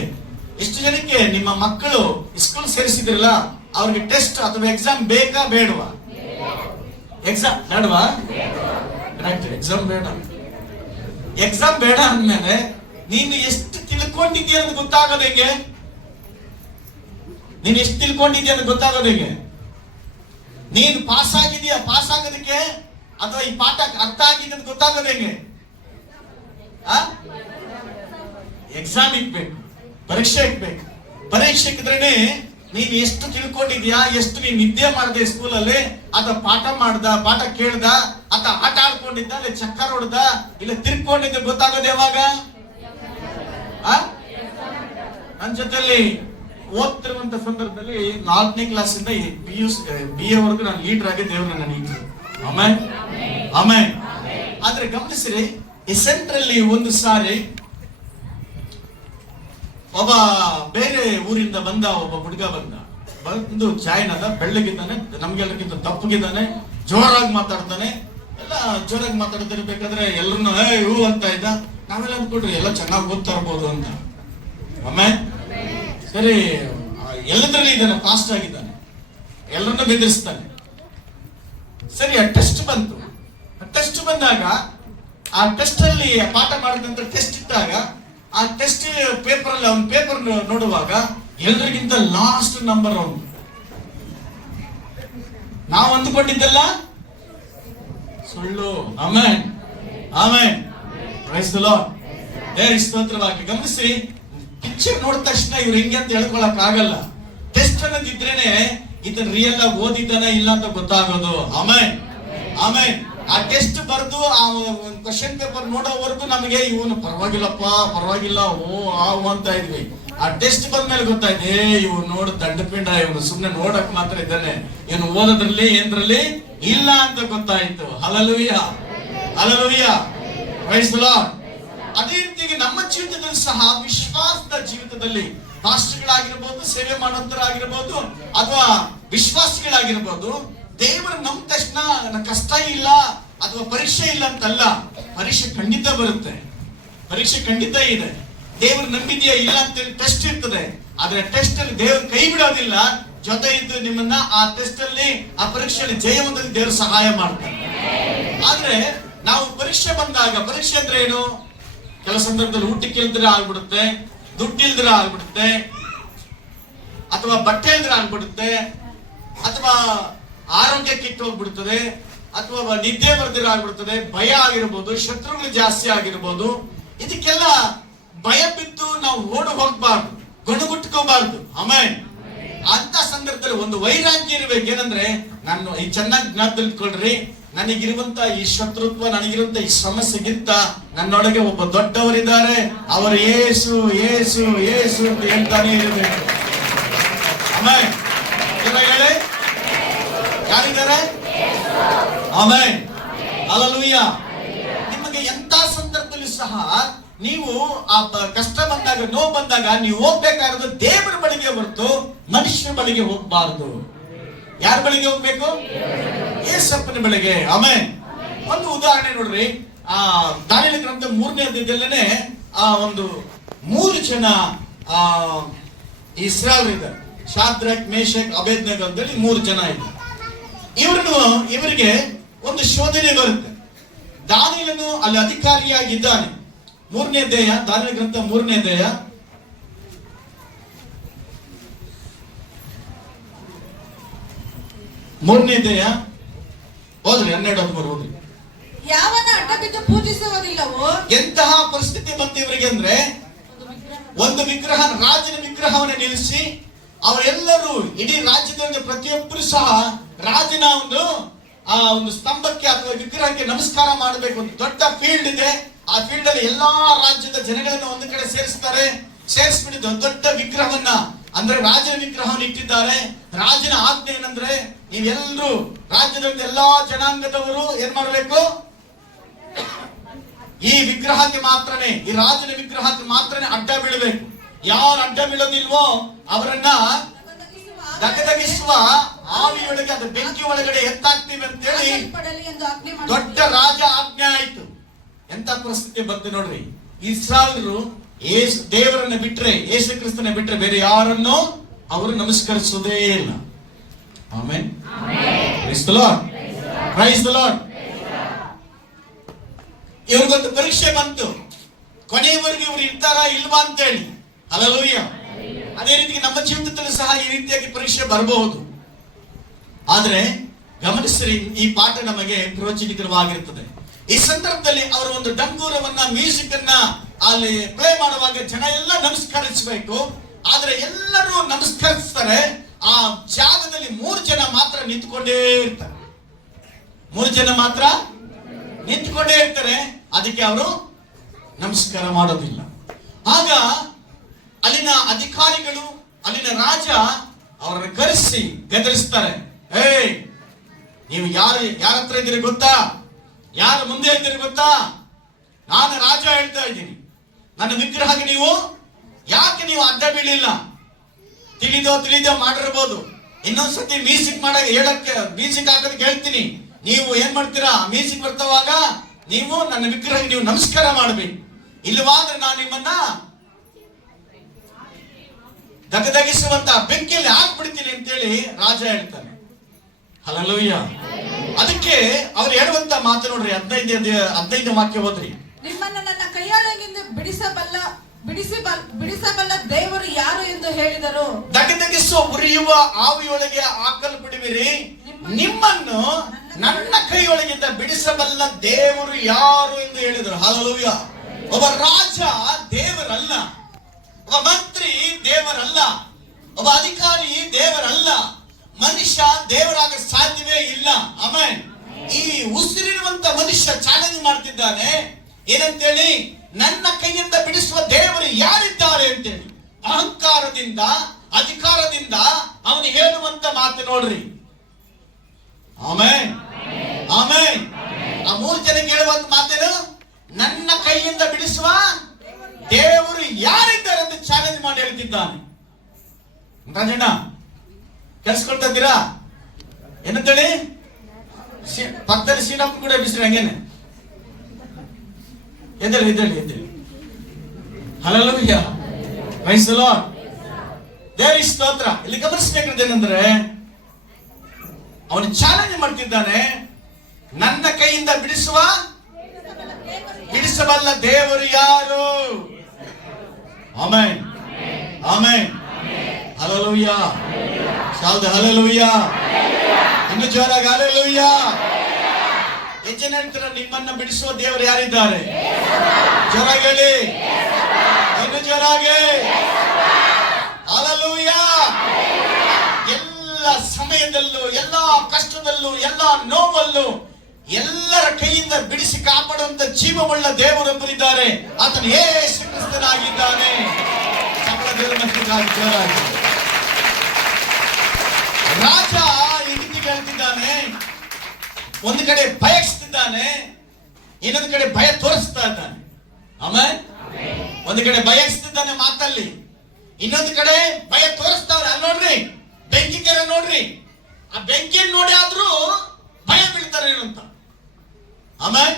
ಎಷ್ಟು ಜನಕ್ಕೆ ನಿಮ್ಮ ಮಕ್ಕಳು ಸ್ಕೂಲ್ ಸೇರಿಸಿದ್ರಲ್ಲ, ಅವ್ರಿಗೆ ಟೆಸ್ಟ್ ಅಥವಾ ಎಕ್ಸಾಮ್ ಬೇಕಾ ಬೇಡವಾ? ಎಕ್ಸಾಮ್ ಬೇಡವಾ? ಕರೆಕ್ಟ್, ಎಕ್ಸಾಮ್ ಬೇಡ. ಎಕ್ಸಾಮ್ ಬೇಡ ಅಂದ್ಮೇಲೆ ನೀನು ಎಷ್ಟು ತಿಳ್ಕೊಂಡಿದ್ದೀಯ ಅಂತ ಗೊತ್ತಾಗೋದು ಹೆಂಗೆ? ನೀನು ಎಷ್ಟು ತಿಳ್ಕೊಂಡಿದ್ದೀಯ ಅಂತ ಗೊತ್ತಾಗೋದು ಹೆಂಗೆ? ನೀನು ಪಾಸ್ ಆಗಿದೆಯಾ, ಪಾಸ್ ಆಗೋದಕ್ಕೆ ಅಥವಾ ಈ ಪಾಠ ಅರ್ಥ ಆಗಿದೆ ಅಂತ ಗೊತ್ತಾಗೋದು ಹೆಂಗೆ? ಎಕ್ಸಾಮ್ ಇಕ್ಬೇಕು, ಪರೀಕ್ಷೆ ಇಕ್ಬೇಕು. ಪರೀಕ್ಷೆ ಇಕ್ಕಿದ್ರೇನೆ ನೀನ್ ಎಷ್ಟು ತಿಳ್ಕೊಂಡಿದ್ಯಾ, ಎಷ್ಟು ನೀನ್ ನಿದ್ದೆ ಮಾಡಿದೆ ಸ್ಕೂಲಲ್ಲಿ, ಅಥವಾ ಪಾಠ ಕೇಳ್ದ, ಅಥವಾ ಆಟ ಆಡ್ಕೊಂಡಿದ್ದ, ಇಲ್ಲ ಚಕ್ಕರ್ ಹೊಡ್ದ, ಇಲ್ಲ ತಿರ್ಕೊಂಡಿದ್ದ ಗೊತ್ತಾಗೋದು ಯಾವಾಗ? ನನ್ನ ಜೊತೆಲಿ ಓದ್ತಿರುವಂತ ಸಂದರ್ಭದಲ್ಲಿ 4ನೇ ಕ್ಲಾಸಿಂದ BA ವರೆಗೂ ನಾನು ಲೀಡರ್ ಆಗಿ ದೇವ್ರು ನನಗೆ ಆಮೇಲೆ ಆದ್ರೆ ಗಮನಿಸಿರಿ, ಈ ಸೆಂಟ್ರಲ್ಲಿ ಒಂದು ಸಾರಿ ಒಬ್ಬ ಬೇರೆ ಊರಿಂದ ಬಂದ ಒಬ್ಬ ಹುಡುಗ ಬಂದು ಜಾಯಿನ್ ಆದ. ಬೆಳ್ಳಗಿದ್ದಾನೆ, ನಮ್ಗೆಲ್ಲರಿಗಿಂತ ದಪ್ಪಗಿದ್ದಾನೆ, ಜೋರಾಗಿ ಮಾತಾಡ್ತಾನೆ. ಎಲ್ಲ ಜೋರಾಗಿ ಮಾತಾಡ್ತಿರ್ಬೇಕಾದ್ರೆ ಎಲ್ಲರನ್ನು ಹೂ ಅಂತ ಇದ್ದ. ನಾವೆಲ್ಲ ಅಂದ್ಕೊಟ್ರಿ ಎಲ್ಲ ಚೆನ್ನಾಗಿ ಓದ್ತಾ ಇರ್ಬೋದು ಅಂತ. ಆಮೇಲೆ ಸರಿ, ಎಲ್ಲದ್ರಲ್ಲಿ ಇದ್ದಾನೆ, ಫಾಸ್ಟ್ ಆಗಿದ್ದಾನೆ, ಎಲ್ಲರನ್ನ ಬೆದರಿಸ್ತಾನೆ. ಸರಿ, ಆ ಟೆಸ್ಟ್ ಬಂತು. ಟೆಸ್ಟ್ ಬಂದಾಗ ಆ ಟೆಸ್ಟ್ ಅಲ್ಲಿ ಪಾಠ ಮಾಡಿದಂತ ಟೆಸ್ಟ್ ಇದ್ದಾಗ ಆ ಟೆಸ್ಟ್ ಪೇಪರ್ ಅಲ್ಲಿ ಅವನ ಪೇಪರ್ ನೋಡುವಾಗ ಎಲ್ರಿಗಿಂತ ಲಾಸ್ಟ್ ನಂಬರ್ ಅವನು. ನಾವು ಅಂದುಕೊಂಡಿದ್ದೆಲ್ಲ ಸುಳ್ಳು. ಆಮೇನ್ ಪ್ರೈಸ್ ದಿ ಲಾರ್ಡ್. ದೇವರಿಗೆ ಸ್ತೋತ್ರವಾಗಲಿ. ಗಮನಿಸಿ, ಪಿಕ್ಚರ್ ನೋಡಿದ ತಕ್ಷಣ ಇವ್ರು ಹೆಂಗೆ ಅಂತ ಹೇಳ್ಕೊಳಕ್ ಆಗಲ್ಲ. ಟೆಸ್ಟ್ ಅನ್ನೋದಿದ್ರೇನೆ ಇದನ್ನ ರಿಯಲ್ ಆಗಿ ಓದಿದ್ದಾನ ಇಲ್ಲ ಅಂತ ಗೊತ್ತಾಗೋದು. ಆಮೇನ್. ಆ ಟೆಸ್ಟ್ ಬರ್ದು ಆ ಕ್ವಶನ್ ಪೇಪರ್ ನೋಡೋವರೆಗೂ ನಮಗೆ ಇವನು ಪರವಾಗಿಲ್ಲ ಅಂತ ಇದ್ವಿ. ಆ ಟೆಸ್ಟ್ ಬಂದ್ಮೇಲೆ ಗೊತ್ತಾಯ್ತು, ಇವ್ನು ನೋಡು ದಂಡಪಿಂಡ, ಇವನು ಸುಮ್ನೆ ನೋಡಕ್ ಮಾತ್ರ ಇದ್ದಾನೆ, ಇವನು ಓದೋದ್ರಲ್ಲಿ ಏನ್ರಲ್ಲಿ ಇಲ್ಲ ಅಂತ ಗೊತ್ತಾಯ್ತು. ಹಲ್ಲೆಲೂಯಾ. Praise the lord. ಅದೇ ರೀತಿಯಾಗಿ ನಮ್ಮ ಜೀವಿತದಲ್ಲಿ ಸಹ, ವಿಶ್ವಾಸದ ಜೀವಿತದಲ್ಲಿ ಪಾಸ್ಟರ್ಗಳಾಗಿರ್ಬೋದು, ಸೇವೆ ಮಾಡುವಂತರಾಗಿರ್ಬೋದು, ಅಥವಾ ವಿಶ್ವಾಸಿಗಳಾಗಿರ್ಬೋದು, ದೇವರು ನಮ್ಮ ತಕ್ಷಣ ಕಷ್ಟ ಇಲ್ಲ ಅಥವಾ ಪರೀಕ್ಷೆ ಇಲ್ಲ ಅಂತಲ್ಲ. ಪರೀಕ್ಷೆ ಖಂಡಿತ ಬರುತ್ತೆ, ಪರೀಕ್ಷೆ ಖಂಡಿತ ಇದೆ. ದೇವರು ನಂಬಿದೆಯಾ ಇಲ್ಲ ಅಂತೇಳಿ ಟೆಸ್ಟ್ ಇರ್ತದೆ. ಆದ್ರೆ ಟೆಸ್ಟ್ ಅಲ್ಲಿ ದೇವರು ಕೈ ಬಿಡೋದಿಲ್ಲ, ಜೊತೆ ಇದ್ದು ನಿಮ್ಮನ್ನ ಆ ಟೆಸ್ಟ್ ಅಲ್ಲಿ, ಆ ಪರೀಕ್ಷೆಯಲ್ಲಿ ಜಯ ಹೊಂದಲು ದೇವರು ಸಹಾಯ ಮಾಡ್ತಾರೆ. ಆದ್ರೆ ನಾವು ಪರೀಕ್ಷೆ ಬಂದಾಗ, ಪರೀಕ್ಷೆ ಅಂದ್ರೆ ಏನು? ಕೆಲವು ಸಂದರ್ಭದಲ್ಲಿ ಊಟಕ್ಕೆ ಇಲ್ದಿರ ಆಗ್ಬಿಡುತ್ತೆ, ದುಡ್ಡು ಇಲ್ದಿರ ಆಗ್ಬಿಡುತ್ತೆ, ಅಥವಾ ಬಟ್ಟೆ ಇಲ್ದಿರ ಆಗ್ಬಿಡುತ್ತೆ, ಅಥವಾ ಆರೋಗ್ಯ ಕಿತ್ತು ಹೋಗ್ಬಿಡ್ತದೆ, ಅಥವಾ ನಿದ್ದೆ ಬರ್ದಿರ ಆಗ್ಬಿಡ್ತದೆ, ಭಯ ಆಗಿರ್ಬೋದು, ಶತ್ರುಗಳು ಜಾಸ್ತಿ ಆಗಿರ್ಬೋದು. ಇದಕ್ಕೆಲ್ಲ ಭಯ ಬಿದ್ದು ನಾವು ಓಡಿ ಹೋಗ್ಬಾರ್ದು, ಗೊಣಗುಟ್ಕೋಬಾರ್ದು. ಆಮೇಲೆ ಅಂತ ಸಂದರ್ಭದಲ್ಲಿ ಒಂದು ವೈರಾಗ್ಯ ಇರ್ಬೇಕು. ಏನಂದ್ರೆ, ನಾನು ಈ ಚೆನ್ನಾಗಿ ಜ್ಞಾಪಕದಲ್ಲಿ ನನಗಿರುವಂತ ಈ ಶತ್ರುತ್ವ, ನನಗಿರುವಂತ ಈ ಸಮಸ್ಯೆಗಿಂತ ನನ್ನೊಳಗೆ ಒಬ್ಬ ದೊಡ್ಡವರಿದ್ದಾರೆ, ಅವರು ಯೇಸು ಯೇಸು ಯೇಸು ಅಂತ ಹೇಳ್ತಾನೆ ಇರಬೇಕು. ಆಮೇಲೆ ಹೇಳಿ, ಯಾರಿದ್ದಾರೆ? ಆಮೇನ್. ಹಲ್ಲೆಲೂಯಾ. ನಿಮಗೆ ಎಂತ ಸಂದರ್ಭದಲ್ಲಿ ಸಹ ನೀವು ಆ ಕಷ್ಟ ಬಂದಾಗ, ನೋವು ಬಂದಾಗ ನೀವು ಹೋಗ್ಬೇಕಾಗಿರೋದು ದೇವರ ಬಳಿಗೆ ಹೊರತು ಮನುಷ್ಯರ ಬಳಿಗೆ ಹೋಗ್ಬಾರ್ದು. ಯಾರ ಬಳಿಗೆ ಹೋಗ್ಬೇಕು? ಯೇಸಪ್ಪನ ಬಳಿಗೆ. ಆಮೇನ್. ಒಂದು ಉದಾಹರಣೆ ನೋಡ್ರಿ, ಆ ದಾನಿಯೇಲ ಗ್ರಂಥ 3ನೇ ಅಧ್ಯಾಯದಲ್ಲೇ ಆ ಒಂದು 3 ಜನ ಇಸ್ರಾಯೇಲ್ ಇದ್ದಾರೆ. ಶಾದ್ರಕ್, ಮೇಷಕ್, ಅಬೇದ್ನೆಗೋ ಅಂತೇಳಿ 3 ಜನ ಇದ್ದಾರೆ. ಇವರಿಗೆ ಒಂದು ಶೋಧನೆ ಬರುತ್ತೆ. ದಾನಿಯೇಲನು ಅಲ್ಲಿ ಅಧಿಕಾರಿಯಾಗಿದ್ದಾನೆ. 3ನೇ ಅಧ್ಯಾಯ, ದಾನಿಯೇಲ ಗ್ರಂಥ 3ನೇ ಅಧ್ಯಾಯ, ಓದ್ರಿ 12-13 ಓದ್ರಿ. ಯಾವನ ಅಡ್ಡಬಿದ್ದು ಪೂಜಿಸುವುದಿಲ್ಲವೋ. ಎಂತಹ ಪರಿಸ್ಥಿತಿ ಬಂತು ಇವರಿಗೆ ಅಂದ್ರೆ, ಒಂದು ವಿಗ್ರಹ, ರಾಜನ ವಿಗ್ರಹವನ್ನು ನಿಲ್ಲಿಸಿ ಅವರೆಲ್ಲರೂ, ಇಡೀ ರಾಜ್ಯದ ಪ್ರತಿಯೊಬ್ಬರು ಸಹ ರಾಜನ ಒಂದು ಸ್ತಂಭಕ್ಕೆ ಅಥವಾ ವಿಗ್ರಹಕ್ಕೆ ನಮಸ್ಕಾರ ಮಾಡಬೇಕು. ಒಂದು ದೊಡ್ಡ ಫೀಲ್ಡ್ ಇದೆ. ಆ ಫೀಲ್ಡ್ ಅಲ್ಲಿ ಎಲ್ಲಾ ರಾಜ್ಯದ ಜನಗಳನ್ನ ಒಂದು ಕಡೆ ಸೇರಿಸ್ತಾರೆ. ಸೇರಿಸ್ಬಿಟ್ಟು ದೊಡ್ಡ ವಿಗ್ರಹವನ್ನ, ಅಂದ್ರೆ ರಾಜನ ವಿಗ್ರಹವನ್ನು ಇಟ್ಟಿದ್ದಾರೆ. ರಾಜನ ಆಜ್ಞೆ ಏನಂದ್ರೆ, ನೀವೆಲ್ಲರೂ ರಾಜ್ಯದ ಎಲ್ಲಾ ಜನಾಂಗದವರು ಏನ್ ಮಾಡಬೇಕು? ಈ ವಿಗ್ರಹಕ್ಕೆ ಮಾತ್ರನೇ, ಈ ರಾಜನ ವಿಗ್ರಹಕ್ಕೆ ಮಾತ್ರನೇ ಅಡ್ಡ ಬೀಳಬೇಕು. ಯಾರು ಅಡ್ಡ ಬೀಳೋದಿಲ್ವೋ ಅವರನ್ನ ದಗದಗಿಸುವ ಆವಿಯೊಳಗೆ, ಅದು ಬೆಂಕಿ ಒಳಗಡೆ ಎತ್ತಾಕ್ತೀವಿ ಅಂತ ಹೇಳಿ ದೊಡ್ಡ ರಾಜ ಆಜ್ಞೆ ಆಯ್ತು. ಎಂತ ಪರಿಸ್ಥಿತಿ ಬಂತು ನೋಡ್ರಿ. ಇಸ್ರಾಯೇಲರು ದೇವರನ್ನ ಬಿಟ್ರೆ, ಯೇಸು ಕ್ರಿಸ್ತನ ಬಿಟ್ರೆ ಬೇರೆ ಯಾರನ್ನು ಅವರು ನಮಸ್ಕರಿಸುವುದೇ ಇಲ್ಲ. Amen. Praise the lord. Praise the lord. ಇವ್ರಿಗೊಂದು ಪರೀಕ್ಷೆ ಬಂತು, ಕೊನೆಯವರೆಗೆ ಇವರು ಇರ್ತಾರಾ ಇಲ್ವಾ ಅಂತ ಹೇಳಿ. ಹಲ್ಲೆಲೂಯಾ. ಅದೇ ರೀತಿ ನಮ್ಮ ಜೀವಿತದಲ್ಲಿ ಸಹ ಈ ರೀತಿಯಾಗಿ ಪರೀಕ್ಷೆ ಬರಬಹುದು. ಆದ್ರೆ ಗಮನಿಸ್ರಿ, ಈ ಪಾಠ ನಮಗೆ ಪ್ರಯೋಜನಕರವಾಗಿರುತ್ತದೆ. ಈ ಸಂದರ್ಭದಲ್ಲಿ ಅವರು ಒಂದು ಡಂಗೂರವನ್ನ ಮ್ಯೂಸಿಕ್ ಅನ್ನ ಅಲ್ಲಿ ಪ್ಲೇ ಮಾಡುವಾಗ ಜನ ಎಲ್ಲ ನಮಸ್ಕರಿಸಬೇಕು. ಆದ್ರೆ ಎಲ್ಲರೂ ನಮಸ್ಕರಿಸ್ತಾರೆ. ಆ ಜಾಗದಲ್ಲಿ 3 ಜನ ಮಾತ್ರ ನಿಂತ್ಕೊಂಡೇ ಇರ್ತಾರೆ. 3 ಜನ ಮಾತ್ರ ನಿಂತ್ಕೊಂಡೇ ಇರ್ತಾರೆ. ಅದಕ್ಕೆ ಅವರು ನಮಸ್ಕಾರ ಮಾಡೋದಿಲ್ಲ. ಆಗ ಅಲ್ಲಿನ ಅಧಿಕಾರಿಗಳು, ಅಲ್ಲಿನ ರಾಜ ಅವರನ್ನು ಕರೆಸಿ ಗದರಿಸ್ತಾರೆ. ನೀವು ಯಾರ ಹತ್ರ ಇದ್ದೀರಿ ಗೊತ್ತಾ? ಯಾರ ಮುಂದೆ ಇದ್ದೀರಿ ಗೊತ್ತಾ? ನಾನು ರಾಜ ಹೇಳ್ತಾ ಇದ್ದೀನಿ. ನನ್ನ ವಿಗ್ರಹಕ್ಕೆ ನೀವು ಯಾಕೆ ಅಡ್ಡ ಬೀಳಿಲ್ಲ? ತಿಳಿದೋ ಮಾಡಿರ್ಬೋದು. ಇನ್ನೊಂದ್ಸತಿ ಮ್ಯೂಸಿಕ್ ಮ್ಯೂಸಿಕ್ ಹಾಕೋದಕ್ಕೆ ಹೇಳ್ತೀನಿ. ನೀವು ಏನ್ ಮಾಡ್ತೀರಾ? ಮ್ಯೂಸಿಕ್ ಬರ್ತಾವಾಗ ನೀವು ನನ್ನ ವಿಗ್ರಹಕ್ಕೆ ನೀವು ನಮಸ್ಕಾರ ಮಾಡಬೇಕು. ಇಲ್ಲವಾದ್ರೆ ನಾನು ನಿಮ್ಮನ್ನ ದಗದಗಿಸುವಂತ ಬೆಂಕಿಯಲ್ಲಿ ಹಾಕ್ಬಿಡ್ತೀನಿ ಅಂತೇಳಿ ರಾಜ ಹೇಳ್ತಾನೆ. ಹಲ್ಲೆಲೂಯ. ಅದಕ್ಕೆ ಅವ್ರು ಹೇಳುವಂತ ಮಾತು ನೋಡ್ರಿ, 15 ವಾಕ್ಯ ಓದ್ರಿ. ನಿಮ್ಮನ್ನ ನನ್ನ ಕೈಯಾಳಗಿಂದ ಬಿಡಿಸಬಲ್ಲ ದೇವರು ಯಾರು ಎಂದು ಹೇಳಿದರು. ದಗದಗಿಸುವ ಉರಿಯುವ ಆವಿಯೊಳಗೆ ಹಾಕಲ್ಪಡುವಿರಿ. ನಿಮ್ಮನ್ನು ನನ್ನ ಕೈಯೊಳಗಿಂದ ಬಿಡಿಸಬಲ್ಲ ದೇವರು ಯಾರು ಎಂದು ಹೇಳಿದರು. ಹಲ್ಲೆಲೂಯ. ಒಬ್ಬ ರಾಜ ದೇವರಲ್ಲ, ಒಬ್ಬ ಮಂತ್ರಿ ದೇವರಲ್ಲ, ಒಬ್ಬ ಅಧಿಕಾರಿ ದೇವರಲ್ಲ, ಮನುಷ್ಯ ದೇವರಾಗ ಸಾಧ್ಯವೇ ಇಲ್ಲ. ಆಮೆನ್. ಈ ಉಸಿರಿರುವಂತ ಮನುಷ್ಯ ಚಾಲೆಂಜ್ ಮಾಡ್ತಿದ್ದಾನೆ. ಏನಂತೇಳಿ? ನನ್ನ ಕೈಯಿಂದ ಬಿಡಿಸುವ ದೇವರು ಯಾರಿದ್ದಾರೆ ಅಂತೇಳಿ ಅಹಂಕಾರದಿಂದ, ಅಧಿಕಾರದಿಂದ ಅವನು ಹೇಳುವಂತ ಮಾತು ನೋಡ್ರಿ. Amen, amen. ಆ 3 ಜನಕ್ಕೆ ಹೇಳುವಂತ ಮಾತೇನು? ನನ್ನ ಕೈಯಿಂದ ಬಿಡಿಸುವ ದೇವರು ಯಾರಿದ್ದಾರೆ ಅಂತ ಚಾಲೆಂಜ್ ಮಾಡಿ ಹೇಳ್ತಿದ್ದಾನೆ. ರಾಜಣ್ಣ ಕೆಲ್ಸ್ಕೊಳ್ತಾ ಇದ್ದೀರಾ? ಏನಂತೇಳಿ? ಪಕ್ಕದಲ್ಲಿ ಸೀನಪ್ಪ ಕೂಡ ಬಿಸಿರು ಹಂಗೇನೆ. ಎದ್ದೇಳಿ. ಹಲ್ಲೆಲೂಯ. Praise the lord. ದೇವರಿಗೆ ಸ್ತೋತ್ರ. ಇಲ್ಲಿ ಗಮನಿಸಬೇಕಾದೇನೆಂದ್ರೆ ಅವನು ಚಾಲೆಂಜ್ ಮಾಡ್ತಿದ್ದಾನೆ. ನನ್ನ ಕೈಯಿಂದ ಬಿಡಿಸಬಲ್ಲ ದೇವರು ಯಾರು? Amen, amen. ಹಲ್ಲೆಲೂಯ. ಹಲ್ಲೆಲೂಯ. ಇನ್ನು ಜೋರಾಗಿ ಹಲ್ಲೆಲೂಯ. ಹೆಚ್ಚಿನ ಹೇಳ್ತೀರ, ನಿಮ್ಮನ್ನ ಬಿಡಿಸುವ ದೇವರು ಯಾರಿದ್ದಾರೆ? ಜೋರಾಗಿ ಹೇಳಿ, ಇನ್ನು ಜೋರಾಗಿ. ಹಲ್ಲೆಲೂಯ. ಎಲ್ಲ ಸಮಯದಲ್ಲೂ, ಎಲ್ಲ ಕಷ್ಟದಲ್ಲೂ, ಎಲ್ಲ ನೋವಲ್ಲೂ ಎಲ್ಲರ ಕೈಯಿಂದ ಬಿಡಿಸಿ ಕಾಪಾಡುವಂತ ಜೀವವುಳ್ಳ ದೇವರೊಬ್ಬರಿದ್ದಾರೆ. ಆತನು ಯೇಸು ಕ್ರಿಸ್ತನಾಗಿದ್ದಾನೆ. ರಾಜ ಈ ರೀತಿ ಹೇಳ್ತಿದ್ದಾನೆ. ಒಂದು ಕಡೆ ಭಯಸ್ತಿದ್ದಾನೆ, ಇನ್ನೊಂದು ಕಡೆ ಭಯ ತೋರಿಸ್ತಾ ಇದ್ದಾನೆ. ಆಮೇಲೆ ಒಂದು ಕಡೆ ಭಯಸ್ತಿದ್ದಾನೆ ಮಾತಲ್ಲಿ, ಇನ್ನೊಂದು ಕಡೆ ಭಯ ತೋರಿಸ್ತಾವ್ರೆ. ಅಲ್ಲಿ ನೋಡ್ರಿ, ಬೆಂಕಿ ಕೆರೆ ನೋಡ್ರಿ. ಆ ಬೆಂಕಿಯನ್ನು ನೋಡಿ ಆದ್ರೂ ಭಯ ಬೀಳ್ತಾರೆ ಅಂತ. ಆಮೇಲೆ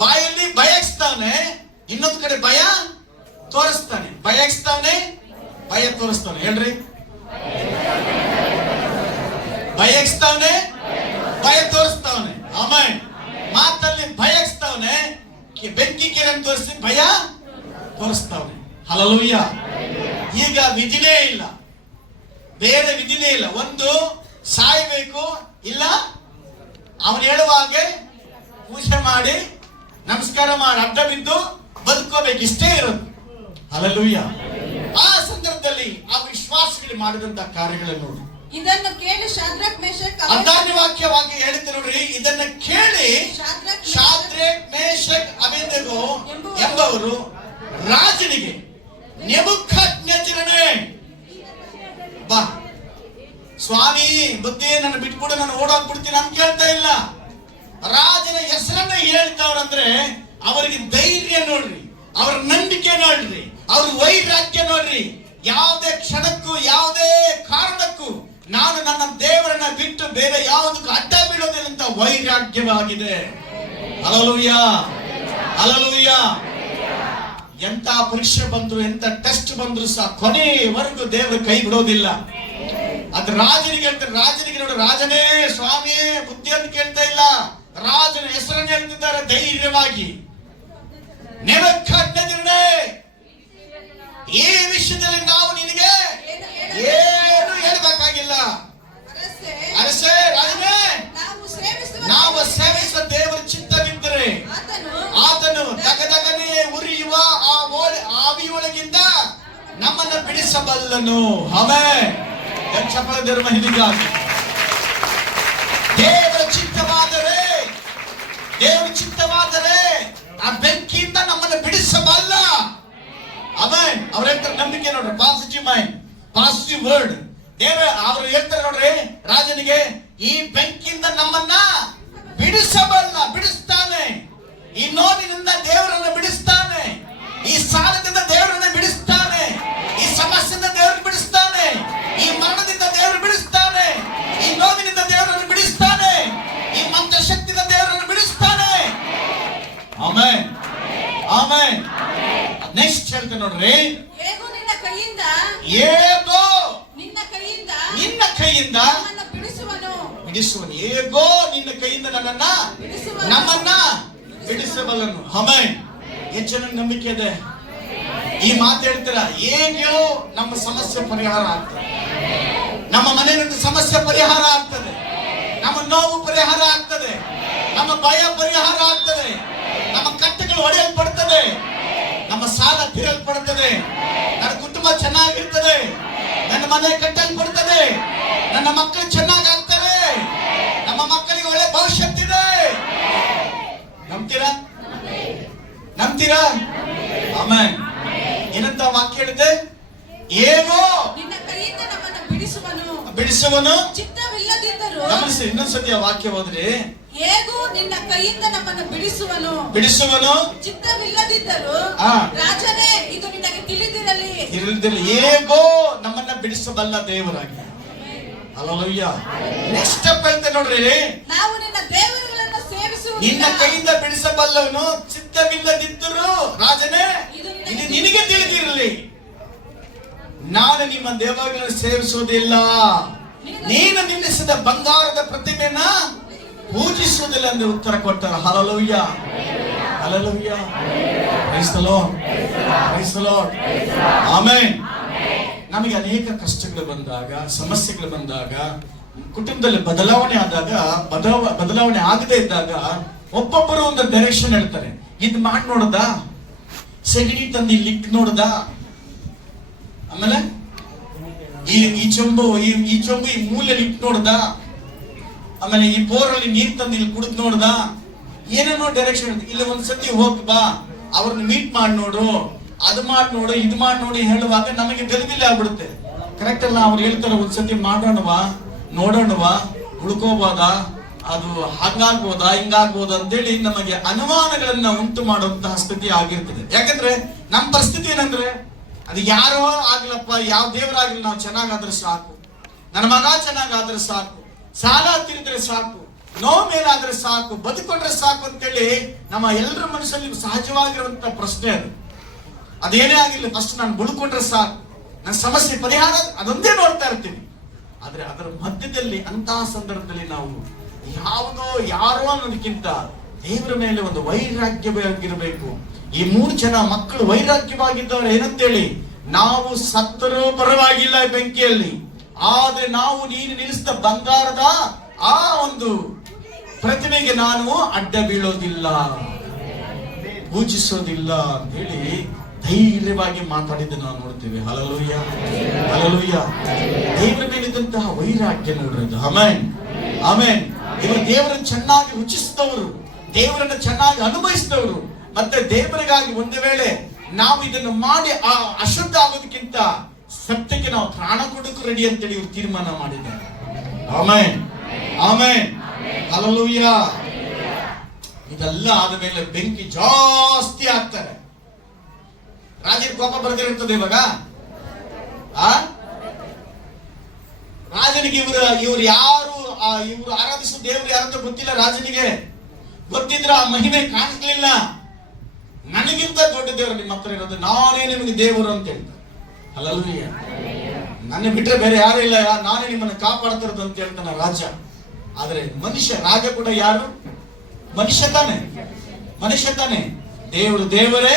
ಬಾಯಲ್ಲಿ ಭಯಸ್ತಾವನೆ, ಇನ್ನೊಂದು ಕಡೆ ಭಯ ತೋರಿಸ್ತಾನೆ. ಭಯಸ್ತಾವನೆ, ಭಯ ತೋರಿಸ್ತಾನೆ. ಹೇಳ್ರಿ, ಭಯಸ್ತಾವನೆ, ಭಯ ತೋರಿಸ್ತಾವನೆ. ಆಮೇಲೆ ಮಾತಲ್ಲಿ ಭಯಸ್ತಾವನೆ, ಬೆಂಕಿ ಕೆರೆ ತೋರಿಸಿ ಭಯ ತೋರಿಸ್ತಾವನೆ. ಹಲ್ಲೆಲೂಯ. ಈಗ ವಿಧಿನೇ ಇಲ್ಲ, ಬೇರೆ ವಿಧಿನೇ ಇಲ್ಲ. ಒಂದು ಸಾಯಬೇಕು, ಇಲ್ಲ ಅವನು ಹೇಳುವ ಹಾಗೆ ಪೂಜೆ ಮಾಡಿ ನಮಸ್ಕಾರ ಮಾಡಿ ಅಡ್ಡ ಬಿದ್ದು ಬದುಕೋಬೇಕು. ಇಷ್ಟೇ ಇರೋದು. ಹಲ್ಲೆಲೂಯ. ಆ ಸಂದರ್ಭದಲ್ಲಿ ಆ ವಿಶ್ವಾಸಗಳು ಮಾಡಿದಂತ ಕಾರ್ಯಗಳನ್ನು ನೋಡಿ. ಇದನ್ನು ಕೇಳಿ ಶಾದ್ರಕ್ ಮೇಷಕ್ 14ನೇ ವಾಕ್ಯವಾಗಿ ಹೇಳುತ್ತೆ ನೋಡ್ರಿ. ಇದನ್ನು ಕೇಳಿ ಶಾದ್ರಕ್ ಮೇಷಕ್ ಅಬೇದ್ನೆಗೋ ಎಂಬವರು ರಾಜನಿಗೆ, ನೆಬೂಕದ್ನೆಚ್ಚರನೇ ಬಾ ಸ್ವಾಮಿ, ಬುದ್ಧಿ ನನ್ನ ಬಿಟ್ಬಿಡು, ನಾನು ಓಡೋಗ್ಬಿಡ್ತೀನಿ ಅಂತ ಕೇಳ್ತಾ ಇಲ್ಲ. ರಾಜನ ಹೆಸರನ್ನ ಹೇಳ್ತಾವ್ರಂದ್ರೆ ಅವರಿಗೆ ಧೈರ್ಯ ನೋಡ್ರಿ, ಅವ್ರ ನಂಬಿಕೆ ನೋಡ್ರಿ, ಅವ್ರ ವೈರಾಗ್ಯ ನೋಡ್ರಿ. ಯಾವುದೇ ಕ್ಷಣಕ್ಕೂ, ಯಾವುದೇ ಕಾರಣಕ್ಕೂ ನಾನು ನನ್ನ ದೇವರನ್ನ ಬಿಟ್ಟು ಬೇರೆ ಯಾವುದಕ್ಕೂ ಅಡ್ಡ ಬೀಳೋದಿಲ್ಲ ಅಂತ ವೈರಾಗ್ಯವಾಗಿದೆ. Hallelujah, hallelujah. ಎಂತ ಪರೀಕ್ಷೆ ಬಂದ್ರು, ಎಂತ ಟೆಸ್ಟ್ ಬಂದ್ರು ಸಹ ಕೊನೆವರೆಗೂ ದೇವರು ಕೈ ಬಿಡೋದಿಲ್ಲ. ಅದು ರಾಜನಿಗೆ ಹೇಳ್ತಾರೆ. ರಾಜನಿಗೆ ನೋಡು, ರಾಜನೇ ಸ್ವಾಮಿಯೇ ಬುದ್ಧಿ ಅಂತ ಕೇಳ್ತಾ ಇಲ್ಲ, ರಾಜನ ಹೆಸರನ್ನು ಹೇಳ್ತಿದ್ದಾರೆ ಧೈರ್ಯವಾಗಿ. ನೆಬೂಕದ್ನೆಚ್ಚರನೇ, ಈ ವಿಷಯದಲ್ಲಿ ನಾವು ನಿನಗೆ ಏನು ಹೇಳಬೇಕಾಗಿಲ್ಲ. ಅರಸೇ, ರಾಜನೇ, ನಾವು ಸೇವಿಸುವ ದೇವರ ಚಿತ್ತವಿದ್ದರೆ ನಮ್ಮನ್ನ ಬಿಡಿಸಬಲ್ಲನು. ಆಮೆನ್. ಚಪ್ಪಳ ದೇವರ ಮಹಿಮೆಗಾಗಿ. ದೇವರ ಚಿತ್ತವಾದರೆ ಆ ಬೆಂಕಿಯಿಂದ ನಮ್ಮನ್ನು ಬಿಡಿಸಬಲ್ಲ. ಆಮೆನ್. ಅವ್ರ ಹೇಳ್ತಾರೆ ನಂಬಿಕೆ ನೋಡ್ರಿ, ಪಾಸಿಟಿವ್ ಮೈಂಡ್, ಪಾಸಿಟಿವ್ ವರ್ಡ್. ಅವರು ಹೇಳ್ತಾರೆ ನೋಡ್ರಿ ರಾಜನಿಗೆ, ಈ ಬೆಂಕಿಯಿಂದ ನಮ್ಮನ್ನ ಬಿಡಿಸ್ತಾನೆ. ಈ ನೋವಿನಿಂದ ದೇವರನ್ನ ಬಿಡಿಸ್ತಾನೆ. ಈ ಸಾಲದಿಂದ ದೇವರನ್ನ ಬಿಡಿಸ್ತಾನೆ. ಈ ಸಮಸ್ಯೆಯಿಂದ ದೇವರು ಬಿಡಿಸ್ತಾನೆ. ಈ ಮರಣದಿಂದ ದೇವರು ಬಿಡಿಸ್ತಾನೆ. ಈ ನೋವಿನಿಂದ ದೇವರನ್ನು ಬಿಡಿಸ್ತಾನೆ. ಈ ಮಂತ್ರ ಶಕ್ತಿಯಿಂದ ದೇವರನ್ನು ಬಿಡಿಸ್ತಾನೆ. Amen, amen. ನೆಕ್ಸ್ಟ್ ಹೇಳ್ತಾರೆ ನೋಡ್ರಿ, ಹೇಗೂ ನಿನ್ನ ಕೈಯಿಂದ ಬಿಡಿಸುವನು. ಹೇಗೋ ನಿನ್ನ ಕೈಯಿಂದ ನಮ್ಮನ್ನ ಬಿಡಿಸಬಲ್ಲನು. ಆಮೆನ್. ಎಷ್ಟು ಜನ ನಂಬಿಕೆ ಇದೆ? ಈ ಮಾತು ಹೇಳ್ತೀರ, ಹೇಗೋ ನಮ್ಮ ಸಮಸ್ಯೆ ಪರಿಹಾರ ಆಗ್ತದೆ. ನಮ್ಮ ಮನೆಯಲ್ಲಿ ಸಮಸ್ಯೆ ಪರಿಹಾರ ಆಗ್ತದೆ. ನಮ್ಮ ನೋವು ಪರಿಹಾರ ಆಗ್ತದೆ. ನಮ್ಮ ಭಯ ಪರಿಹಾರ ಆಗ್ತದೆ. ನಮ್ಮ ಕಟ್ಟೆಗಳು ಒಡೆಯಲ್ಪಡ್ತದೆ. ನಮ್ಮ ಸಾಲ ತೀರಲ್ಪಡುತ್ತದೆ. ನನ್ನ ಕುಟುಂಬ ಚೆನ್ನಾಗಿರ್ತದೆ. ನನ್ನ ಮನೆ ಕಟ್ಟಲ್ಪಡ್ತದೆ. ನನ್ನ ಮಕ್ಕಳು ಚೆನ್ನಾಗಾಗ್ತಾರೆ. ನಮ್ಮ ಮಕ್ಕಳಿಗೆ ಒಳ್ಳೆ ಭವಿಷ್ಯತ್ತಿದೆ. ನಂಬ್ತೀರಾ? ಆಮೆನ್. ಏನಂತ ವಾಕ್ಯ ಹೇಳಿದೆ? ಹೇಗೋ ನಿನ್ನ ಕೈಯಿಂದ ನಮ್ಮನ್ನು ಬಿಡಿಸುವನು. ಚಿತ್ತವಿಲ್ಲದಿದ್ದರೂ, ಗಮನಿಸಿ, ಇನ್ನೊಂದ್ಸತಿ ಆ ವಾಕ್ಯ ಹೋದ್ರೆ, ಹೇಗೂ ನಿನ್ನ ಕೈಯಿಂದ ನಮ್ಮನ್ನು ಬಿಡಿಸುವನು. ಚಿತ್ತವಿಲ್ಲದಿದ್ದರೂ ರಾಜನೇ, ಇದು ನಿನಗೆ ತಿಳಿದಿರಲಿ. ಹೇಗೋ ನಮ್ಮನ್ನ ಬಿಡಿಸಬಲ್ಲ ದೇವರಾಗಿ. ಹಲ್ಲೆಲೂಯಾ. ನೆಕ್ಸ್ಟ್ ಸ್ಟೆಪ್ ಹೇಳ್ತೆ ನೋಡ್ರಿ, ನಾವು ನಿನ್ನ ದೇವರುಗಳನ್ನು ಸೇವಿಸುವುದು. ನಿನ್ನ ಕೈಯಿಂದ ಬಿಡಿಸಬಲ್ಲವನು. ಚಿತ್ತವಿಲ್ಲದಿದ್ದರೂ ರಾಜನೇ, ಇದು ನಿನಗೆ ತಿಳಿದಿರಲಿ. ನಾನು ನಿಮ್ಮ ದೇವರುಗಳನ್ನು ಸೇವಿಸುವುದಿಲ್ಲ. ನೀನು ನಿಲ್ಲಿಸಿದ ಬಂಗಾರದ ಪ್ರತಿಮೆಯನ್ನ ಪೂಜಿಸುವುದಿಲ್ಲ ಎಂದು ಉತ್ತರ ಕೊಟ್ಟರು. Hallelujah, hallelujah. Praise the lord, praise the lord. Amen. ನಮಗೆ ಅನೇಕ ಕಷ್ಟಗಳು ಬಂದಾಗ, ಸಮಸ್ಯೆಗಳು ಬಂದಾಗ, ಕುಟುಂಬದಲ್ಲಿ ಬದಲಾವಣೆ ಆದಾಗ, ಬದಲಾವಣೆ ಆಗದೇ ಇದ್ದಾಗ ಒಬ್ಬೊಬ್ಬರು ಒಂದು ಡೈರೆಕ್ಷನ್ ಹೇಳ್ತಾರೆ. ಇದು ಮಾಡಿ ನೋಡ್ದ, ಸೆಗಣಿ ತಂದು ಇಲ್ಲಿ ಇಟ್ಟು ನೋಡ್ದ, ಆಮೇಲೆ ಈ ಚೊಂಬು ಈ ಮೂಲೆಯಲ್ಲಿ ಇಟ್ಟು ನೋಡ್ದ, ಆಮೇಲೆ ಈ ಬೋರಲ್ಲಿ ನೀರ್ ತಂದು ಇಲ್ಲಿ ಕುಡಿದ್ ನೋಡ್ದ, ಏನೇನೋ ಡೈರೆಕ್ಷನ್. ಇಲ್ಲಿ ಒಂದ್ಸತಿ ಹೋಗ್ ಬಾ, ಅವ್ರನ್ನ ಮೀಟ್ ಮಾಡಿ ನೋಡು, ಅದು ಮಾಡಿ ನೋಡು, ಇದು ಮಾಡಿ ನೋಡಿ ಹೇಳುವಾಗ ನಮಗೆ ಗಲಿಬಿಲಿ ಆಗ್ಬಿಡುತ್ತೆ. ಕರೆಕ್ಟ್ ಅಲ್ಲ? ಅವ್ರು ಹೇಳ್ತಾರೆ ಒಂದ್ಸತಿ ಮಾಡೋಣವಾ, ನೋಡೋಣವಾ, ಉಳ್ಕೋಬೋದಾ, ಅದು ಹಂಗಾಗ್ಬೋದಾ, ಹಿಂಗಾಗ್ಬೋದಾ ಅಂತೇಳಿ ನಮಗೆ ಅನುಮಾನಗಳನ್ನ ಉಂಟು ಮಾಡುವಂತಹ ಸ್ಥಿತಿ ಆಗಿರ್ತದೆ. ಯಾಕಂದ್ರೆ ನಮ್ಮ ಪರಿಸ್ಥಿತಿ ಏನಂದ್ರೆ, ಅದು ಯಾರೋ ಆಗ್ಲಪ್ಪ, ಯಾವ ದೇವರಾಗ್ಲಿ, ನಾವು ಚೆನ್ನಾಗಾದ್ರೆ ಸಾಕು, ನನ್ನ ಮಗ ಚೆನ್ನಾಗಾದ್ರೆ ಸಾಕು, ಸಾಲ ತೀರಿದ್ರೆ ಸಾಕು, ನೋವು ಮೇಲಾದ್ರೆ ಸಾಕು, ಬದುಕೊಂಡ್ರೆ ಸಾಕು ಅಂತೇಳಿ ನಮ್ಮ ಎಲ್ಲರ ಮನಸ್ಸಲ್ಲಿ ಸಹಜವಾಗಿರುವಂತ ಪ್ರಶ್ನೆ ಅದು. ಅದೇನೇ ಆಗಿರ್ಲಿ, ಫಸ್ಟ್ ನಾನು ಬದುಕೊಂಡ್ರೆ ಸಾಕು, ನನ್ನ ಸಮಸ್ಯೆ ಪರಿಹಾರ, ಅದೊಂದೇ ನೋಡ್ತಾ ಇರ್ತೀವಿ. ಆದ್ರೆ ಅದರ ಮಧ್ಯದಲ್ಲಿ ಅಂತಹ ಸಂದರ್ಭದಲ್ಲಿ ನಾವು ಯಾವುದೋ ಯಾರೋ ಅನ್ನೋದಕ್ಕಿಂತ ದೇವರ ಮೇಲೆ ಒಂದು ವೈರಾಗ್ಯವಾಗಿರಬೇಕು. ಈ 3 ಜನ ಮಕ್ಕಳು ವೈರಾಗ್ಯವಾಗಿದ್ದವರು. ಏನಂತೇಳಿ, ನಾವು ಸತ್ತರೂ ಪರವಾಗಿಲ್ಲ ಬೆಂಕಿಯಲ್ಲಿ, ಆದ್ರೆ ನಾವು ನೀನು ನಿಲ್ಲಿಸಿದ ಬಂಗಾರದ ಆ ಒಂದು ಪ್ರತಿಮೆಗೆ ನಾನು ಅಡ್ಡ ಬೀಳೋದಿಲ್ಲ, ಪೂಜಿಸೋದಿಲ್ಲ ಅಂತ ಹೇಳಿ ಧೈರ್ಯವಾಗಿ ಮಾತಾಡಿದ್ದು ನಾವು ನೋಡ್ತೀವಿ. Hallelujah, hallelujah. ದೇವರ ಮೇಲಿದ್ದಂತಹ ವೈರಾಗ್ಯ ನೋಡ್ರದು. Amen, amen. ಇವರು ದೇವರನ್ನು ಚೆನ್ನಾಗಿ ರುಚಿಸಿದವರು, ದೇವರನ್ನು ಚೆನ್ನಾಗಿ ಅನುಭವಿಸಿದವರು. ಮತ್ತೆ ದೇವರಿಗಾಗಿ ಒಂದು ವೇಳೆ ನಾವು ಇದನ್ನು ಮಾಡಿ ಅಶುದ್ಧ ಆಗೋದಕ್ಕಿಂತ ಸತ್ಯಕ್ಕೆ ನಾವು ಪ್ರಾಣ ಕೊಡೋಕು ರೆಡಿ ಅಂತೇಳಿ ಇವರು ತೀರ್ಮಾನ ಮಾಡಿದ್ದಾರೆ. Amen, amen, hallelujah. ಇದೆಲ್ಲ ಆದ ಮೇಲೆ ಬೆಂಕಿ ಜಾಸ್ತಿ ಆಗ್ತಾರೆ. ರಾಜನ ಕೋಪ ಬರ್ದಿರ್ತದೆ ಇವಾಗ. ರಾಜನಿಗೆ ಇವರು ಯಾರು, ಇವರು ಆರಾಧಿಸುವ ದೇವರು ಯಾರಂತ ಗೊತ್ತಿಲ್ಲ. ರಾಜನಿಗೆ ಗೊತ್ತಿದ್ರ ಆ ಮಹಿಮೆ ಕಾಣಿಸ್ಲಿಲ್ಲ. ನನಗಿಂತ ದೊಡ್ಡ ದೇವರು ನಿಮ್ಮ ಹತ್ರ ಇರೋದು, ನಾನೇ ನಿಮಗೆ ದೇವರು ಅಂತ ಹೇಳ್ತಾರೆ. ಹಲ್ಲೆಲೂಯಾ. ನನ್ನ ಬಿಟ್ರೆ ಬೇರೆ ಯಾರು ಇಲ್ಲ, ನಾನೇ ನಿಮ್ಮನ್ನು ಕಾಪಾಡ್ತಿರೋದು ಅಂತ ಹೇಳ್ತಾನೆ ರಾಜ. ಆದ್ರೆ ಮನುಷ್ಯ, ರಾಜ ಕೂಡ ಯಾರು? ಮನುಷ್ಯ ತಾನೆ, ಮನುಷ್ಯ ತಾನೆ. ದೇವರು ದೇವರೇ,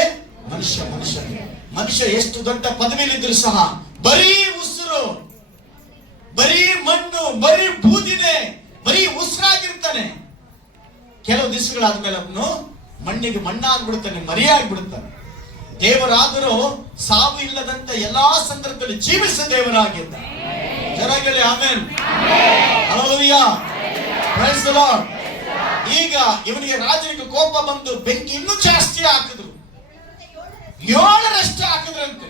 ಮನುಷ್ಯ ಮನುಷ್ಯನೇ. ಮನುಷ್ಯ ಎಷ್ಟು ದೊಡ್ಡ ಪದವಿಯಲ್ಲಿದ್ದರೂ ಸಹ ಬರೀ ಉಸಿರು, ಬರೀ ಮಣ್ಣು, ಬರೀ ಬೂದಿದೆ, ಬರೀ ಉಸಿರಾಗಿರ್ತಾನೆ. ಕೆಲವು ದಿವಸಗಳಾದ್ಮೇಲೆ ಅವನು ಮಣ್ಣಿಗೆ ಮಣ್ಣಾಗ್ಬಿಡ್ತಾನೆ, ಮರಿಯಾಗ್ಬಿಡ್ತಾನೆ. ದೇವರಾದರೂ ಸಾವು ಇಲ್ಲದಂತ ಎಲ್ಲಾ ಸಂದರ್ಭದಲ್ಲಿ ಜೀವಿಸ ದೇವರಾಗಿದ್ದ. ಜರಗಲಿ amen, hallelujah, praise the lord. ಈಗ ಇವನಿಗೆ ರಾಜನಿಗೆ ಕೋಪ ಬಂದು ಬೆಂಕಿ ಇನ್ನೂ ಜಾಸ್ತಿ ಹಾಕಿದ್ರು. 7ರಷ್ಟು ಹಾಕಿದ್ರಂತೆ.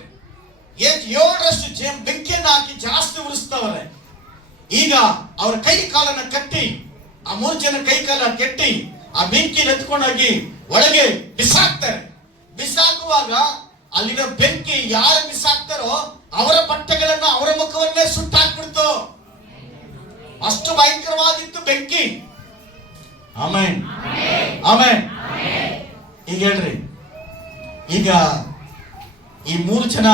7ರಷ್ಟು ಬೆಂಕಿಯನ್ನು ಹಾಕಿ ಜಾಸ್ತಿ ಉರಿಸ್ತವರೆ. ಈಗ ಅವರ ಕೈ ಕಾಲನ್ನ ಕಟ್ಟಿ, ಆ 3 ಜನ ಕೈ ಕಾಲ ಕಟ್ಟಿ ಆ ಬೆಂಕಿಯನ್ನು ಎತ್ಕೊಂಡೋಗಿ ಒಳಗೆ ಬಿಸಾಕ್ತಾರೆ. ಬಿಸಾಕುವಾಗ ಅಲ್ಲಿನ ಬೆಂಕಿ ಯಾರು ಬಿಸಾಕ್ತಾರೋ ಅವರ ಬಟ್ಟೆಗಳನ್ನ, ಅವರ ಮುಖವನ್ನೇ ಸುಟ್ಟಾಕ್ಬಿಡ್ತು. ಅಷ್ಟು ಭಯಂಕರವಾಗಿತ್ತು ಬೆಂಕಿ. Amen, amen. ಈಗ ಹೇಳ್ರಿ, ಈಗ ಈ 3 ಜನ,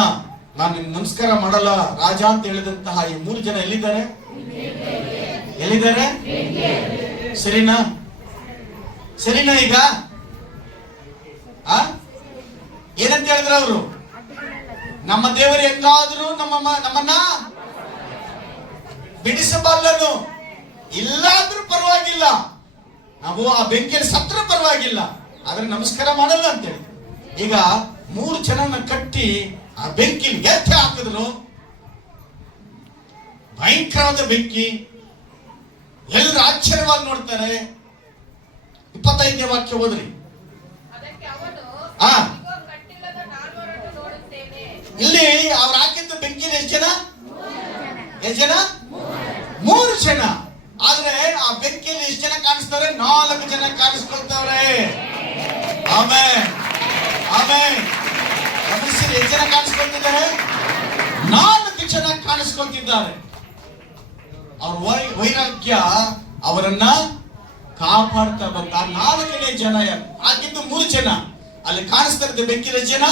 ನಾನು ನಿಮ್ಗೆ ನಮಸ್ಕಾರ ಮಾಡಲ್ಲ ರಾಜ ಅಂತ ಹೇಳಿದಂತಹ ಈ 3 ಜನ ಎಲ್ಲಿದ್ದಾರೆ? ಎಲ್ಲಿದ್ದಾರೆ? ಸರಿನಾ? ಸರಿನಾ? ಈಗ ಏನಂತ ಹೇಳಿದ್ರು ಅವರು? ನಮ್ಮ ದೇವರು ಹೆಂಗಾದ್ರೂ ನಮ್ಮನ್ನ ಬಿಡಿಸಬಲ್ಲನು, ಇಲ್ಲಾದ್ರೂ ಪರವಾಗಿಲ್ಲ, ನಾವು ಆ ಬೆಂಕಿಯಲ್ಲಿ ಸತ್ರ ಪರವಾಗಿಲ್ಲ, ಆದ್ರೆ ನಮಸ್ಕಾರ ಮಾಡಲ್ಲ ಅಂತ ಹೇಳಿ. ಈಗ 3 ಜನನ ಕಟ್ಟಿ ಆ ಬೆಂಕಿ ಎತ್ತಿ ಹಾಕಿದ್ರು. ಭಯಂಕರವಾದ ಬೆಂಕಿ. ಎಲ್ಲರೂ ಆಶ್ಚರ್ಯವಾಗಿ ನೋಡ್ತಾರೆ. 25ನೇ ವಾಕ್ಯ ಓದ್ರಿ. ಇಲ್ಲಿ ಅವ್ರು ಹಾಕಿದ್ದು ಬೆಂಕಿ ಎಷ್ಟು ಜನ? 3 ಜನ. ಆದ್ರೆ ಆ ಬೆಂಕಿಯಲ್ಲಿ ಎಷ್ಟು ಜನ ಕಾಣಿಸ್ತಾರೆ? 4 ಜನ ಕಾಣಿಸ್ಕೊಳ್ತಾವ್ರೆ. Amen, amen. ಎಷ್ಟು ಜನ ಕಾಣಿಸ್ಕೊಳ್ತಿದ್ದಾರೆ? 4 ಜನ ಕಾಣಿಸ್ಕೊಳ್ತಿದ್ದಾರೆ. ಅವ್ರ ವೈರಾಗ್ಯ ಅವರನ್ನ ಕಾಪಾಡ್ತಾ ಬಂದ. 4ನೇ ಜನ ಯಾರು? ಆಗಿದ್ದು 3 ಜನ. ಅಲ್ಲಿ ಕಾಣಿಸ್ತಾ ಇದ್ದ ಬೆಂಕಿಯ ಜನ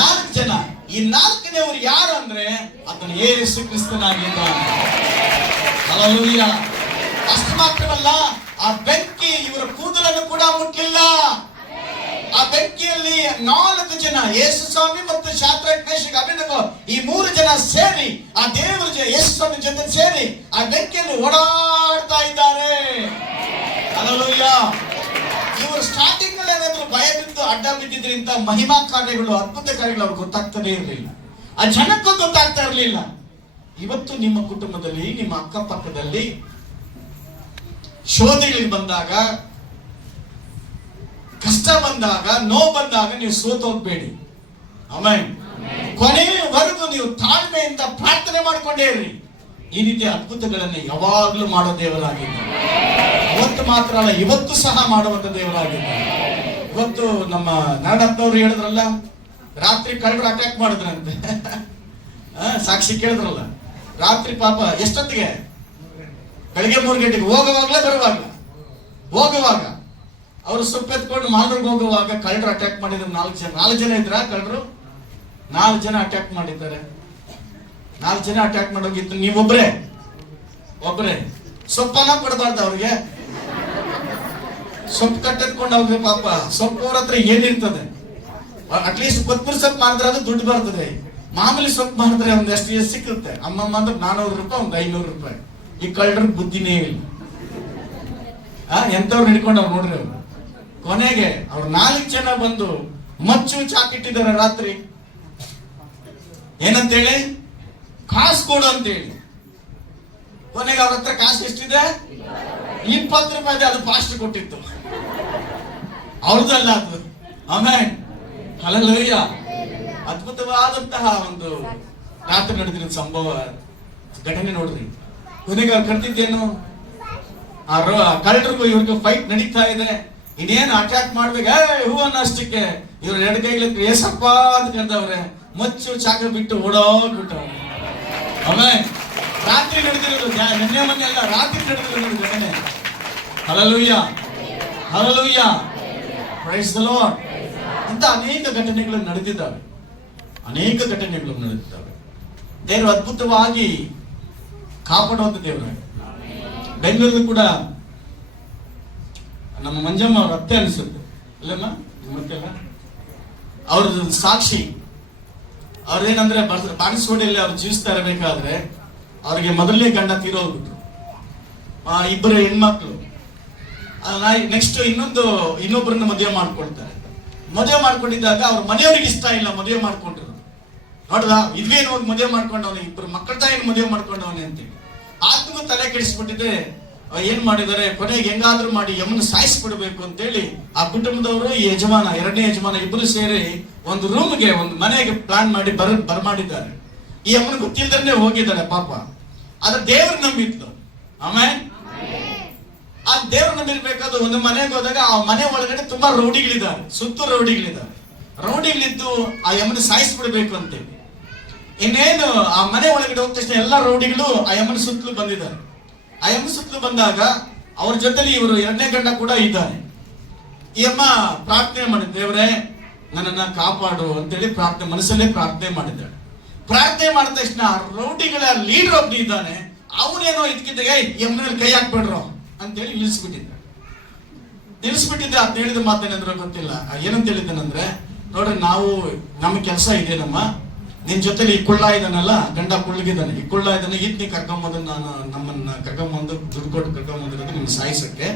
4 ಜನ. ಈ 4ನೇವರು ಯಾರು ಅಂದ್ರೆ ಅದನ್ನು ಯೇಸು ಕ್ರಿಸ್ತನಾಗಿದ್ದಾನೆ. ಹಲ್ಲೆಲೂಯಾ. ಅಷ್ಟು ಮಾತ್ರವಲ್ಲ, ಆ ಬೆಂಕಿ ಇವರ ಕೂದಲನ್ನು ಕೂಡ ಮುಟ್ಟಲಿಲ್ಲ. ಆ ಬೆಂಕಿಯಲ್ಲಿ 4 ಜನ, ಯೇಸು ಸ್ವಾಮಿ ಮತ್ತು ಶಾದ್ರಕ್, ಮೇಷಕ್, ಅಬೇದ್ನೆಗೋ, ಈ 3 ಜನ ಸೇರಿ ಆ ದೇವರ ಯೇಸು ಸ್ವಾಮಿ ಜೊತೆ ಸೇರಿ ಆ ಬೆಂಕಿಯಲ್ಲಿ ಓಡಾಡ್ತಾ ಇದ್ದಾರೆ. ಹಲ್ಲೆಲೂಯಾ. ಇವರು ಸ್ಟಾರ್ಟಿಂಗ್ ಅಲ್ಲಿ ಏನಾದ್ರು ಭಯ ಬಿದ್ದು ಅಡ್ಡ ಬಿದ್ದಿದ್ರಿಂದ ಮಹಿಮಾ ಕಾರ್ಯಗಳು, ಅದ್ಭುತ ಕಾರ್ಯಗಳು ಅವ್ರಿಗೆ ಗೊತ್ತಾಗ್ತದೇ ಇರಲಿಲ್ಲ. ಆ ಜನಕ್ಕೂ ಗೊತ್ತಾಗ್ತಾ ಇರಲಿಲ್ಲ. ಇವತ್ತು ನಿಮ್ಮ ಕುಟುಂಬದಲ್ಲಿ, ನಿಮ್ಮ ಅಕ್ಕಪಕ್ಕದಲ್ಲಿ ಶೋಧನೆಗಳು ಬಂದಾಗ, ಕಷ್ಟ ಬಂದಾಗ, ನೋವು ಬಂದಾಗ ನೀವು ಸೋತೋಗ್ಬೇಡಿ. ಆಮೆನ್. ಕೊನೆಯವರೆಗೂ ನೀವು ತಾಳ್ಮೆಯಿಂದ ಪ್ರಾರ್ಥನೆ ಮಾಡಿಕೊಂಡೇ ಇರ್ರಿ. ಈ ರೀತಿಯ ಅದ್ಭುತಗಳನ್ನು ಯಾವಾಗಲೂ ಮಾಡೋ ದೇವರಾಗಿದ್ದಾರೆ. ಇವತ್ತು ಮಾತ್ರ ಅಲ್ಲ, ಇವತ್ತು ಸಹ ಮಾಡುವಂತ ದೇವರಾಗಿದ್ದಾರೆ. ಇವತ್ತು ನಮ್ಮ ನಾಡಪ್ಪನವರು ಹೇಳಿದ್ರಲ್ಲ, ರಾತ್ರಿ ಕಳ್ಳರು ಅಟ್ಯಾಕ್ ಮಾಡಿದ್ರಂತೆ. ಸಾಕ್ಷಿ ಕೇಳಿದ್ರಲ್ಲ, ರಾತ್ರಿ ಪಾಪ ಎಷ್ಟೊತ್ತಿಗೆ? ಬೆಳಿಗ್ಗೆ 3 ಗಂಟೆಗೆ ಹೋಗುವಾಗ್ಲೇ ಹೋಗುವಾಗ ಅವರು ಸೊಪ್ಪೆತ್ಕೊಂಡು ಮಾಲೂರ್ಗೆ ಹೋಗುವಾಗ ಕಳ್ಳರು ಅಟ್ಯಾಕ್ ಮಾಡಿದ್ರು. 4 ಜನ ಇದ್ರ ಕಳ್ಳರು? 4 ಜನ ಅಟ್ಯಾಕ್ ಮಾಡಿದ್ದಾರೆ. 4 ಜನ ಅಟ್ಯಾಕ್ ಮಾಡೋಗಿತ್ತು. ನೀವೊಬ್ರೆ ಸೊಪ್ಪನ್ನ ಕೊಡಬಾರ್ದು ಅವ್ರಿಗೆ. ಸೊಪ್ಪು ಕಟ್ಟೆತ್ಕೊಂಡು ಅವ್ರಿಗೆ ಪಾಪ ಸೊಪ್ಪು ಅವ್ರ ಹತ್ರ ಏನಿರ್ತದೆ? ಅಟ್ಲೀಸ್ಟ್ ಕೊತ್ತಂಬರಿ ಸೊಪ್ಪು ಮಾಡಿದ್ರೆ ಅದು ದುಡ್ಡು ಬರ್ತದೆ. ಮಾಮೂಲಿ ಸೊಪ್ಪು ಮಾಡಿದ್ರೆ ಒಂದ್ ಎಷ್ಟು ಸಿಕ್ಕುತ್ತೆ. ಅಮ್ಮಮ್ಮ ಅಂದ್ರೆ 400 ರೂಪಾಯಿ, ಒಂದು 500 ರೂಪಾಯಿ. ಈ ಕಳ್ಳರ ಬುದ್ಧಿನೇ ಇಲ್ಲ. ಎಂತವ್ರು ಹಿಡ್ಕೊಂಡು ಅವ್ರು ನೋಡ್ರಿ. ಅವ್ರು ಕೊನೆಗೆ ಅವ್ರು 4 ಜನ ಬಂದು ಮಚ್ಚು ಚಾಕಿಟ್ಟಿದ್ದಾರೆ ರಾತ್ರಿ. ಏನಂತೇಳಿ? ಕಾಸು ಕೊಡು ಅಂತೇಳಿ. ಕೊನೆಗೆ ಅವ್ರ ಹತ್ರ ಕಾಸು ಎಷ್ಟಿದೆ? 20 ರೂಪಾಯಿ. ಅದು ಫಾಸ್ಟ್ ಕೊಟ್ಟಿತ್ತು, ಅವ್ರದಲ್ಲ ಅದು. Amen, hallelujah. ಅದ್ಭುತವಾದಂತಹ ಒಂದು ರಾತ್ರಿ ನಡೆದಿರೋ ಸಂಭವ, ಘಟನೆ ನೋಡ್ರಿ. ಕೊನೆಗೆ ಅವ್ರು ಕರ್ತಿದ್ದೇನು? ಆ ಕಳ್ಳರಿಗೂ ಇವ್ರಿಗೆ ಫೈಟ್ ನಡೀತಾ ಇದೆ. ಇನ್ನೇನು ಅಟ್ಯಾಕ್ ಮಾಡ್ಬೇಕು ಹೂ ಅನ್ನೋಷ್ಟಕ್ಕೆ ಇವ್ರು 2 ಕೈಗಳಿಗೆ ಏಸಪ್ಪ ಅಂತ ಕರೆದವ್ರೆ. ಮಚ್ಚು ಚಾಕ ಬಿಟ್ಟು ಓಡೋಗ್ಬಿಟ್ಟವ್ರೆ. ಆಮೆನ್. ರಾತ್ರಿ ನಡೆದಿರೋದು, ನಿನ್ನೆ ಮೊನ್ನೆ ಅಲ್ಲ, ರಾತ್ರಿ ನಡೆದಿರೋದು ಘಟನೆ. Hallelujah, hallelujah, praise the lord. ಅಂತ ಅನೇಕ ಘಟನೆಗಳು ನಡೆದಿದ್ದಾವೆ. ದೇವರು ಅದ್ಭುತವಾಗಿ ಕಾಪಾಡುವಂತ ದೇವರು. ಬೆಂಗಳೂರು ಕೂಡ ನಮ್ಮ ಮಂಜಮ್ಮ ಅವ್ರ ಅತ್ತೆ ಅನಿಸುತ್ತೆ, ಇಲ್ಲಮ್ಮ ಮತ್ತೆಲ್ಲ ಅವ್ರದ್ದು ಸಾಕ್ಷಿ. ಅವ್ರೇನಂದ್ರೆ ಬಾಣಸ್ವಾಡಿಯಲ್ಲಿ ಅವ್ರು ಜೀವಿಸ್ತಾ ಇರಬೇಕಾದ್ರೆ ಅವ್ರಿಗೆ ಮೊದಲನೇ ಗಂಡ ತೀರೋಗ್ಬಿಟ್ರು. 2 ಹೆಣ್ಮಕ್ಳು. ನೆಕ್ಸ್ಟ್ ಇನ್ನೊಬ್ಬರನ್ನ ಮದುವೆ ಮಾಡ್ಕೊಳ್ತಾರೆ. ಮದುವೆ ಮಾಡ್ಕೊಂಡಿದ್ದಾಗ ಅವ್ರ ಮನೆಯವ್ರಿಗೆ ಇಷ್ಟ ಇಲ್ಲ ಮದುವೆ ಮಾಡ್ಕೊಂಡ್ರು. ನೋಡ್ದ ಇದ್ವೇನು ಹೋಗಿ ಮದುವೆ ಮಾಡ್ಕೊಂಡವನು, ಇಬ್ಬರು ಮಕ್ಕಳ ತಾಯಿನ ಮದುವೆ ಮಾಡ್ಕೊಂಡವನೇ ಅಂತೇಳಿ ಆತ್ಮಗೂ ತಲೆ ಕೆಡಿಸ್ಬಿಟ್ಟಿದೆ. ಏನ್ ಮಾಡಿದ್ದಾರೆ, ಕೊನೆಗೆ ಹೆಂಗಾದ್ರೂ ಮಾಡಿ ಯಮನ ಸಾಯಿಸ್ಬಿಡ್ಬೇಕು ಅಂತೇಳಿ ಆ ಕುಟುಂಬದವರು ಈ ಯಜಮಾನ, ಎರಡನೇ ಯಜಮಾನ ಇಬ್ಬರು ಸೇರಿ ಒಂದು ರೂಮ್ಗೆ, ಒಂದು ಮನೆಗೆ ಪ್ಲಾನ್ ಮಾಡಿ ಬರ್ಮಾಡಿದ್ದಾರೆ. ಈ ಯಮನ ಗೊತ್ತಿಲ್ದೇ ಹೋಗಿದ್ದಾಳೆ ಪಾಪ. ಆದ್ರೆ ದೇವ್ರ ನಂಬಿದ್ಲು. ಆಮೇಲೆ ಆ ದೇವ್ರ ನಂಬಿರ್ಬೇಕಾದ ಒಂದು ಮನೆಗೆ ಹೋದಾಗ ಆ ಮನೆ ಒಳಗಡೆ ತುಂಬಾ ರೌಡಿಗಳಿದ್ದಾರೆ, ಸುತ್ತು ರೌಡಿಗಳಿದ್ದಾರೆ. ರೌಡಿಗಳಿದ್ದು ಆ ಯಮನ ಸಾಯಿಸ್ಬಿಡ್ಬೇಕು ಅಂತೇಳಿ ಇನ್ನೇನು ಆ ಮನೆ ಒಳಗಡೆ ಹೋದ ತಕ್ಷಣ ಎಲ್ಲ ರೌಡಿಗಳು ಆ ಯಮನ ಸುತ್ತಲೂ ಬಂದಿದ್ದಾರೆ. ಆ ಯಮನ ಸುತ್ತಲೂ ಬಂದಾಗ ಅವ್ರ ಜೊತೆಲಿ ಇವರು ಎರಡನೇ ಗಂಡ ಕೂಡ ಇದ್ದಾರೆ. ಈ ಅಮ್ಮ ಪ್ರಾರ್ಥನೆ ಮಾಡಿದ, ದೇವ್ರೆ ನನ್ನನ್ನ ಕಾಪಾಡು ಅಂತೇಳಿ ಮನಸ್ಸಲ್ಲೇ ಪ್ರಾರ್ಥನೆ ಮಾಡಿದ್ದಾಳೆ. ಪ್ರಾರ್ಥನೆ ಮಾಡಿದ ತಕ್ಷಣ ರೌಡಿಗಳ ಲೀಡರ್ ಒಬ್ಬ ಇದ್ದಾನೆ, ಅವನೇನೋ ಇದಕ್ಕಿದ್ದಾಗ ಯಮನಲ್ಲಿ ಕೈ ಹಾಕ್ಬಿಡ್ರು ಅಂತೇಳಿ ನಿಲ್ಲಿಸ್ಬಿಟ್ಟಿದ್ದೆ. ಅದ್ ಹೇಳಿದ ಮಾತೇನಂದ್ರೆ ಗೊತ್ತಿಲ್ಲ, ಏನಂತ ಹೇಳಿದ್ದಾನಂದ್ರೆ, ನೋಡ್ರಿ ನಾವು ನಮ್ಮ ಕೆಲಸ ಇದೇನಮ್ಮ, ನಿನ್ ಜೊತೆಲಿ ಈ ಕುಳ್ಳ ಇದ್ದಾನಲ್ಲ, ಗಂಡ ಕುಳ್ಳಿಗಿದ್ದಾನೆ, ಈ ಕುಳ್ಳ ಇದ್ದಾನೆ, ಈತ್ನಿ ಕರ್ಕೊಂಬಂದು ನಮ್ಮನ್ನ ಕರ್ಕೊಂಬಂದು ದುಡ್ಡು ಕೊಟ್ಟು ಕರ್ಕೊಂಬಂದಿರೋದು ನಿನ್ನ ಸಾಯಿಸಕ್ಕೆ.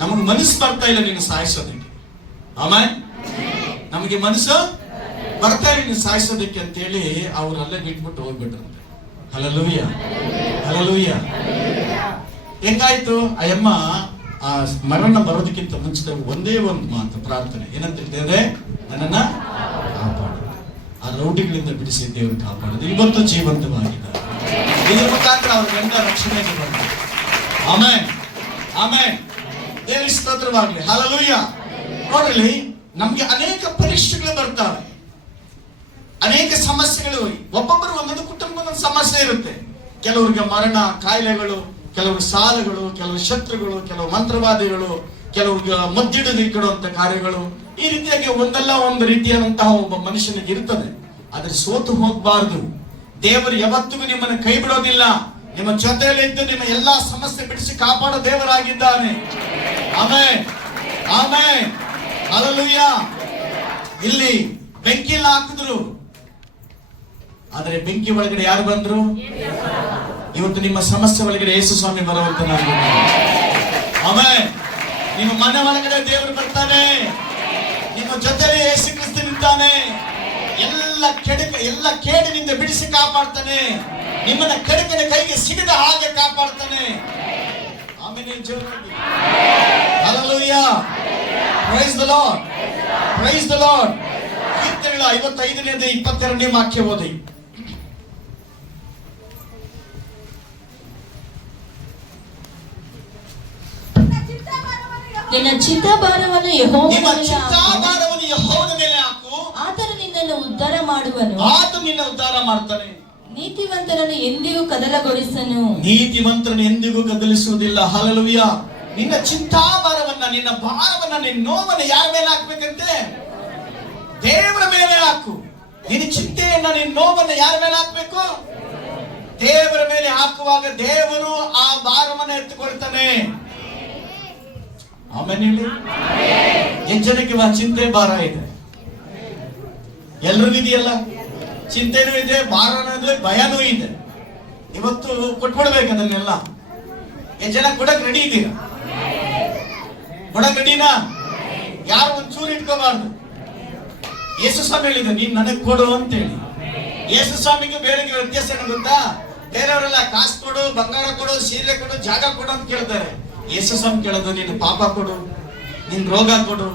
ನಮಗ್ ಮನಸ್ಸು ಬರ್ತಾ ಇಲ್ಲ ನಿನ್ನ ಸಾಯಿಸೋದಕ್ಕೆ. ಆಮೇಲೆ ನಮಗೆ ಮನಸ್ಸು ಬರ್ತಾ ಇಲ್ಲ ನಿನ್ನ ಸಾಯಿಸೋದಕ್ಕೆ ಅಂತೇಳಿ ಅವ್ರಲ್ಲೇ ಬಿಟ್ಬಿಟ್ಟು ಹೋಗ್ಬಿಟ್ರಂತೆ. Hallelujah, hallelujah. ಹೆಂಗಾಯ್ತು, ಆ ಅಮ್ಮ ಆ ಮರಣ ಬರೋದಕ್ಕಿಂತ ಮುಂಚೆ ಒಂದೇ ಒಂದು ಮಾತು ಪ್ರಾರ್ಥನೆ, ಏನಂತ ಹೇಳಿದ್ರೆ, ನನ್ನನ್ನ ಕಾಪಾಡು, ಆ ರೌಡಿಗಳಿಂದ ಬಿಡಿಸಿ ದೇವರು ಕಾಪಾಡೋದು. ಇವತ್ತು ಜೀವಂತವಾಗಿದ್ದಾರೆ. ಇದ್ರ ಮುಖಾಂತರ ಅವ್ರ ಗಂಡ ರಕ್ಷಣೆಗೆ ಬಂದ. ಆಮೇಲೆ ಆಮೇಲೆ ದೇವರ ಸ್ತೋತ್ರವಾಗ್ಲಿ, ಹಲ್ಲೆಲೂಯ. ನೋಡ್ರಿ, ನಮ್ಗೆ ಅನೇಕ ಪರೀಕ್ಷೆಗಳು ಬರ್ತಾವೆ, ಅನೇಕ ಸಮಸ್ಯೆಗಳು. ಒಬ್ಬೊಬ್ಬರು ಒಂದೊಂದು ಕುಟುಂಬದ ಸಮಸ್ಯೆ ಇರುತ್ತೆ. ಕೆಲವ್ರಿಗೆ ಮರಣ, ಕಾಯಿಲೆಗಳು, ಕೆಲವು ಸಾಲಗಳು, ಕೆಲವು ಶತ್ರುಗಳು, ಕೆಲವು ಮಂತ್ರವಾದಿಗಳು, ಕೆಲವ್ರಿಗೆ ಮದ್ದಿಡದು ಇಕ್ಕಡುವಂತ ಕಾರ್ಯಗಳು. ಈ ರೀತಿಯಾಗಿ ಒಂದಲ್ಲ ಒಂದು ರೀತಿಯಾದಂತಹ ಒಬ್ಬ ಮನುಷ್ಯನಿಗೆ ಇರ್ತದೆ. ಆದ್ರೆ ಸೋತು ಹೋಗಬಾರದು. ದೇವರು ಯಾವತ್ತಿಗೂ ನಿಮ್ಮನ್ನು ಕೈ ಬಿಡೋದಿಲ್ಲ. ನಿಮ್ಮ ಜೊತೆಯಲ್ಲಿ ಇದ್ದು ನಿಮ್ಮ ಎಲ್ಲಾ ಸಮಸ್ಯೆ ಬಿಡಿಸಿ ಕಾಪಾಡೋ ದೇವರಾಗಿದ್ದಾನೆ. Amen, amen, hallelujah. ಇಲ್ಲಿ ಬೆಂಕಿಲ್ಲ ಹಾಕಿದ್ರು, ಆದ್ರೆ ಬೆಂಕಿ ಒಳಗಡೆ ಯಾರು ಬಂದ್ರು? ಇವತ್ತು ನಿಮ್ಮ ಸಮಸ್ಯೆ ಒಳಗಡೆ ಯೇಸು ಸ್ವಾಮಿ ಬರುವಂತ ನಾನು. ಆಮೆನ್. ನಿಮ್ಮ ಮನೆ ಒಳಗಡೆ ದೇವರು ಬರ್ತಾನೆ, ನಿಮ್ಮ ಜೊತೆಲಿ ಯೇಸು ಕ್ರಿಸ್ತ ನಿಂತಾನೆ. ಎಲ್ಲ ಕೇಡಿನಿಂದ ಬಿಡಿಸಿ ಕಾಪಾಡ್ತಾನೆ. ನಿಮ್ಮನ್ನ ಕೆಡಕನ ಕೈಗೆ ಸಿಗದ ಹಾಗೆ ಕಾಪಾಡ್ತಾನೆ. Amen. Hallelujah. Praise the lord, praise the lord. ಕೀರ್ತನೆಗಳ 55ನೇ 22ನೇ ವಾಕ್ಯ ಓದಿ. ನಿನ್ನ ಚಿಂತಾಭಾರವನ್ನು ಯೆಹೋವನ ಮೇಲೆ ಹಾಕು, ಆತನು ನಿನ್ನನ್ನು ಉದ್ಧಾರ ಮಾಡುವನು. ಆತನು ನಿನ್ನ ಉದ್ಧಾರ ಮಾಡ್ತಾನೆ. ನೀತಿವಂತರನ್ನು ಎಂದಿಗೂ ಕದಲಗೊಳಿಸನು. ನೀತಿವಂತರನ್ನು ಎಂದಿಗೂ ಕದಲಿಸುವುದಿಲ್ಲ. ಹಲ್ಲೆಲೂಯ. ನಿನ್ನ ಚಿಂತಾಭಾರವನ್ನ, ನಿನ್ನ ಭಾರವನ್ನ, ನಿನ್ನ ನೋವನ್ನು ಯಾರ ಮೇಲೆ ಹಾಕ್ಬೇಕಂತೆ? ದೇವರ ಮೇಲೆ ಹಾಕು. ನಿನ್ನ ಚಿಂತೆಯನ್ನ, ನಿನ್ನ ನೋವನ್ನ ಯಾರ ಮೇಲೆ ಹಾಕ್ಬೇಕು? ದೇವರ ಮೇಲೆ ಹಾಕುವಾಗ ದೇವರು ಆ ಭಾರವನ್ನ ಎತ್ತುಕೊಳ್ತಾನೆ. ಆಮೇಲೆ ಎಷ್ಟು ಜನಕ್ಕೆ ಚಿಂತೆ ಭಾರ ಇದೆ? ಎಲ್ರಿಗೂ ಇದೆಯಲ್ಲ, ಚಿಂತೆನೂ ಇದೆ, ಭಾರನೂ ಇದೆ, ಭಯನೂ ಇದೆ. ಇವತ್ತು ಕೊಟ್ಬಿಡ್ಬೇಕು ಅದನ್ನೆಲ್ಲ. ಎಷ್ಟು ಜನ ಕೊಡಕ್ ರೆಡಿ ಇದ್ದೀರಾ? ಕೊಡಕ್ ರೆಡಿನಾ? ಯಾರು ಒಂಚೂರು ಇಟ್ಕೋಬಾರ್ದು. ಯೇಸು ಸ್ವಾಮಿ ಹೇಳಿದ, ನೀನ್ ನನಗ್ ಕೊಡು ಅಂತೇಳಿ. ಯೇಸು ಸ್ವಾಮಿಗೆ ಬೇರೆಗೆ ವ್ಯತ್ಯಾಸ ಏನು ಗೊತ್ತಾ? ಬೇರೆಯವರೆಲ್ಲ ಕಾಸು ಕೊಡು, ಬಂಗಾರ ಕೊಡು, ಸೀರೆ ಕೊಡು, ಜಾಗ ಕೊಡು ಅಂತ ಕೇಳ್ತಾರೆ. ಯೇಸು ಸ್ವಾಮಿ ಕೇಳೋದು, ನೀನು ಪಾಪ ಕೊಡು, ನಿನ್ ರೋಗ ಕೊಡು,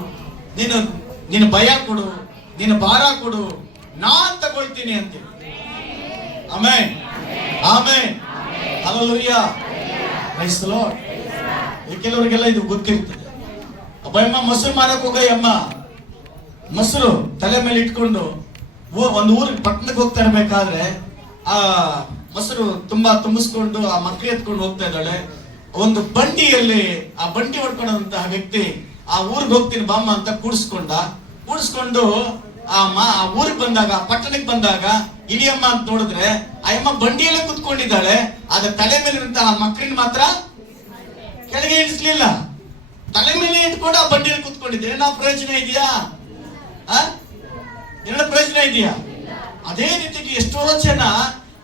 ನಿನ್ನ ಭಯ ಕೊಡು, ನಿನ್ನ ಭಾರ ಕೊಡು, ನಾನ್ ತಗೊಳ್ತೀನಿ ಅಂತೇಳಿ. Amen, amen, hallelujah, praise the lord. ಕೆಲವರಿಗೆಲ್ಲ ಇದು ಗೊತ್ತಿರ್ತದೆ. ಒಬ್ಬ ಮೊಸರು ಮಾರಕ್ ಹೋಗ ಅಮ್ಮ ಮೊಸರು ತಲೆ ಮೇಲೆ ಇಟ್ಕೊಂಡು ಒಂದು ಊರಿಗೆ ಪಟ್ಟಣಕ್ಕೆ ಹೋಗ್ತಾ ಇರ್ಬೇಕಾದ್ರೆ ಆ ಮೊಸರು ತುಂಬಾ ತುಂಬಿಸ್ಕೊಂಡು ಆ ಮಕ್ಕಳು ಎತ್ಕೊಂಡು ಹೋಗ್ತಾ ಇದ್ದಾಳೆ. ಒಂದು ಬಂಡಿಯಲ್ಲಿ ಆ ಬಂಡಿ ಹೊಡ್ಕೊಂಡಂತಹ ವ್ಯಕ್ತಿ ಆ ಊರಿಗೆ ಹೋಗ್ತೀನಿ ಬಾಮ್ಮ ಅಂತ ಕೂಡಿಸ್ಕೊಂಡು ಆ ಊರಿಗೆ ಬಂದಾಗ, ಪಟ್ಟಣಕ್ಕೆ ಬಂದಾಗ ಇಳಿಯಮ್ಮ ಅಂತ ನೋಡಿದ್ರೆ ಆ ಅಮ್ಮ ಬಂಡಿಯಲ್ಲೇ ಕುತ್ಕೊಂಡಿದ್ದಾಳೆ. ಆದ್ರೆ ತಲೆ ಮೇಲಿರುವಂತಹ ಮಕ್ಕಳನ್ನ ಮಾತ್ರ ಕೆಳಗೆ ಇಳಿಸ್ಲಿಲ್ಲ. ತಲೆ ಮೇಲೆ ಇಟ್ಕೊಂಡು ಆ ಬಂಡಿಯಲ್ಲಿ ಕುತ್ಕೊಂಡಿದ್ದೆ. ಏನೋ ಪ್ರಯೋಜನ ಇದೆಯಾ? ಏನೋ ಪ್ರಯೋಜನ ಇದೆಯಾ? ಅದೇ ರೀತಿಗೆ ಎಷ್ಟೋ ಜನ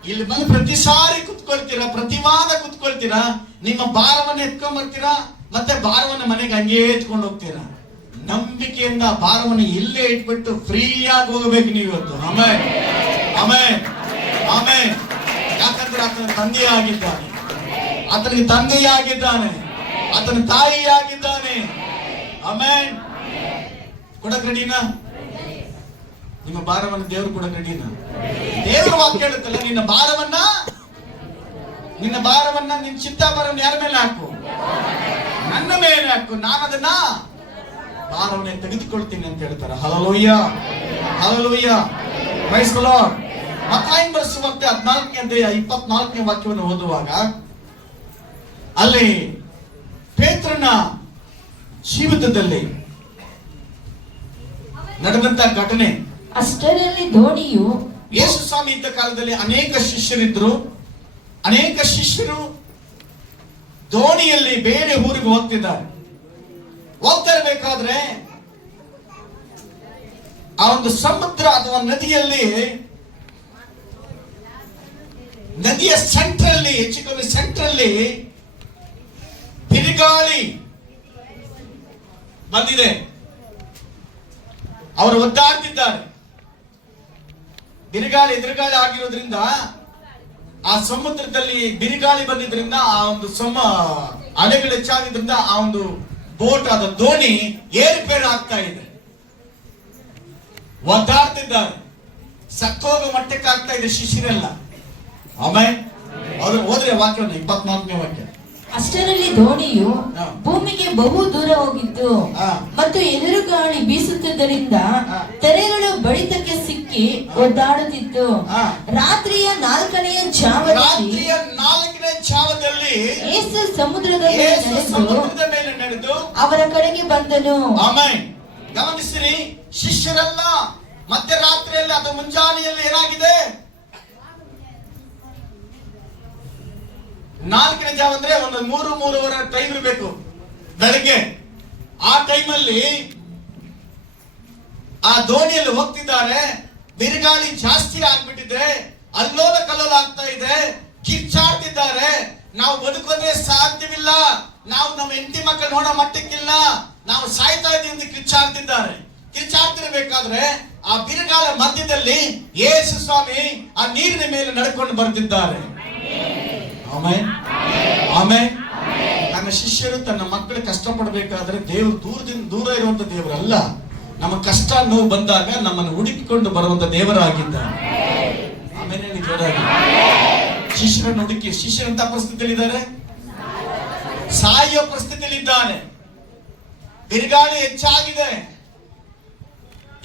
ಇಲ್ಲಿ ಬಂದು ಪ್ರತಿ ಸಾರಿ ಕುತ್ಕೊಳ್ತೀರಾ, ಪ್ರತಿ ವಾರ ಕುತ್ಕೊಳ್ತೀರಾ, ನಿಮ್ಮ ಭಾರವನ್ನು ಎತ್ಕೊಂಡ್ ಬರ್ತೀರಾ, ಮತ್ತೆ ಭಾರವನ್ನು ಮನೆಗೆ ಹಂಗೇ ಎತ್ಕೊಂಡು ಹೋಗ್ತೀರಾ. ನಂಬಿಕೆಯಿಂದ ಭಾರವನ್ನು ಇಲ್ಲೇ ಇಟ್ಬಿಟ್ಟು ಫ್ರೀಯಾಗಿ ಹೋಗಬೇಕು ನೀವು ಇವತ್ತು. ಆಮೇಲೆ ಆಮೇಲೆ ಆಮೇಲೆ ಯಾಕಂದ್ರೆ ಆತನ ತಂದೆಯಾಗಿದ್ದಾನೆ, ಆತನಿಗೆ ತಂದೆಯಾಗಿದ್ದಾನೆ, ಆತನ ತಾಯಿಯಾಗಿದ್ದಾನೆ. ಆಮೇಲೆ ಕೊಡಕ್ ರೆಡಿನಾ? ನಿಮ್ಮ ಭಾರವನ್ನು ದೇವರು ಕೊಡಕ್ ರೆಡಿನಾ? ದೇವರ ವಾಕ್ಯ ಹೇಳುತ್ತಲ್ಲ, ನಿನ್ನ ಭಾರವನ್ನ ನಿನ್ನ ಚಿತ್ತಾಭಾರವನ್ನು ಯಾರ ಮೇಲೆ ಹಾಕು? ನನ್ನ ಮೇಲೆ ಹಾಕು, ನಾನು ಅದನ್ನ ಭಾರವನ್ನೇ ತೆಗೆದುಕೊಳ್ತೀನಿ ಅಂತ ಹೇಳ್ತಾರೆ. Hallelujah, hallelujah, praise the lord. ಮತ್ತಾಯಿ ಬರೆಸುವಂತೆ 14ನೇ ಅಧ್ಯಾಯ 24ನೇ ವಾಕ್ಯವನ್ನು ಓದುವಾಗ ಅಲ್ಲಿ ಪೇತ್ರನ ಜೀವಿತದಲ್ಲಿ ನಡೆದಂತ ಘಟನೆ. ಅಷ್ಟರಲ್ಲಿ ದೋಣಿಯು, ಯೇಸು ಸ್ವಾಮಿ ಇದ್ದ ಕಾಲದಲ್ಲಿ ಅನೇಕ ಶಿಷ್ಯರಿದ್ರು. ಅನೇಕ ಶಿಷ್ಯರು ದೋಣಿಯಲ್ಲಿ ಬೇರೆ ಊರಿಗೆ ಹೋಗ್ತಿದ್ದಾರೆ. ಹೋಗ್ತಾ ಇರಬೇಕಾದ್ರೆ ಆ ಒಂದು ಸಮುದ್ರ ಅಥವಾ ನದಿಯ ಸೆಂಟ್ರಲ್ಲಿ, ಹೆಚ್ಚು ಕಮ್ಮಿ ಸೆಂಟ್ರಲ್ಲಿ ಬಿರುಗಾಳಿ ಬಂದಿದೆ. ಅವರು ಒದ್ದಾಡ್ತಿದ್ದಾರೆ. ಬಿರುಗಾಳಿ ಎದುರುಗಾಳಿ ಆಗಿರೋದ್ರಿಂದ, ಆ ಸಮುದ್ರದಲ್ಲಿ ಬಿರುಗಾಳಿ ಬಂದಿದ್ರಿಂದ, ಆ ಒಂದು ಅಲೆಗಳು ಹೆಚ್ಚಾಗಿದ್ರಿಂದ ಆ ಒಂದು ಬೋಟ್, ಆದ ದೋಣಿ ಏರುಪೇರು ಆಗ್ತಾ ಇದೆ. ಒದ್ದಾಡ್ತಿದ್ದಾರೆ. ಸತ್ತೋಗೋ ಮಟ್ಟಕ್ಕೆ ಆಗ್ತಾ ಇದೆ ಶಿಷ್ಯರೆಲ್ಲ. ಆಮೇಲೆ ಅವರು ಹೋದ್ರೆ ವಾಕ್ಯವನ್ನು 24ನೇ ವಾಕ್ಯ. ಅಷ್ಟರಲ್ಲಿ ದೋಣಿಯು ಭೂಮಿಗೆ ಬಹು ದೂರ ಹೋಗಿತ್ತು ಮತ್ತು ಎದುರುಗಾಳಿ ಬೀಸುತ್ತಿದ್ದರಿಂದ ತೆರೆಗಳು ಬಡಿತಕ್ಕೆ ಸಿಕ್ಕಿ ಒದ್ದಾಡುತ್ತಿತ್ತು. ರಾತ್ರಿಯ 4ನೇ ಜಾವದಲ್ಲಿ ಯೇಸು ಸಮುದ್ರದ ಮೇಲೆ ನಡೆದು ಅವರ ಕಡೆಗೆ ಬಂದನು. ಆಮೇಲೆ ಗಮನಿಸಿರಿ, ಶಿಷ್ಯರೆಲ್ಲ ಮಧ್ಯರಾತ್ರಿಯಲ್ಲಿ ಅಥವಾ ಮುಂಜಾನೆಯಲ್ಲಿ ಏನಾಗಿದೆ, 4ನೇ ಜಾವ ಅಂದ್ರೆ ಒಂದು 3-3:30 ಟೈಮ್ ಇರಬೇಕು ಬೆಳಗ್ಗೆ. ಆ ಟೈಮಲ್ಲಿ ಆ ದೋಣಿಯಲ್ಲಿ ಹೋಗ್ತಿದ್ದಾರೆ. ಬಿರುಗಾಳಿ ಜಾಸ್ತಿ ಆಗ್ಬಿಟ್ಟಿದೆ, ಅಲ್ಲೋಲ ಕಲ್ಲೋಲ ಆಗ್ತಾ ಇದೆ, ಕಿರ್ಚಾಡ್ತಿದ್ದಾರೆ. ನಾವು ಬದುಕೋದ್ರೆ ಸಾಧ್ಯವಿಲ್ಲ, ನಾವು ನಮ್ಮ ಹೆಂಡತಿ ಮಕ್ಕಳು ನೋಡೋ ಮಟ್ಟಕ್ಕಿಲ್ಲ, ನಾವು ಸಾಯ್ತಾ ಇದೀವಿ ಅಂತ ಕಿರ್ಚಾಡ್ತಿರ್ಬೇಕಾದ್ರೆ ಆ ಬಿರುಗಾಳ ಮಧ್ಯದಲ್ಲಿ ಯೇಸು ಸ್ವಾಮಿ ಆ ನೀರಿನ ಮೇಲೆ ನಡ್ಕೊಂಡು ಬರ್ತಿದ್ದಾರೆ. ಆಮೇಲೆ ಆಮೇಲೆ ತನ್ನ ಶಿಷ್ಯರು, ತನ್ನ ಮಕ್ಕಳು ಕಷ್ಟಪಡಬೇಕಾದ್ರೆ ದೇವರು ದೂರ ಇರುವಂತ ದೇವರಲ್ಲ. ನಮ್ಮ ಕಷ್ಟ ನೋವು ಬಂದಾಗ ನಮ್ಮನ್ನು ಹುಡುಕಿಕೊಂಡು ಬರುವಂತ ದೇವರಾಗಿದ್ದಾರೆ. ಆಮೇಲೆ ಶಿಷ್ಯರನ್ನು ಹುಡುಕಿ, ಶಿಷ್ಯರಂತ ಪರಿಸ್ಥಿತಿಯಲ್ಲಿ ಇದ್ದಾರೆ, ಸಾಯುವ ಪರಿಸ್ಥಿತಿಯಲ್ಲಿ ಇದ್ದಾನೆ. ಬಿರುಗಾಳಿ ಹೆಚ್ಚಾಗಿದೆ,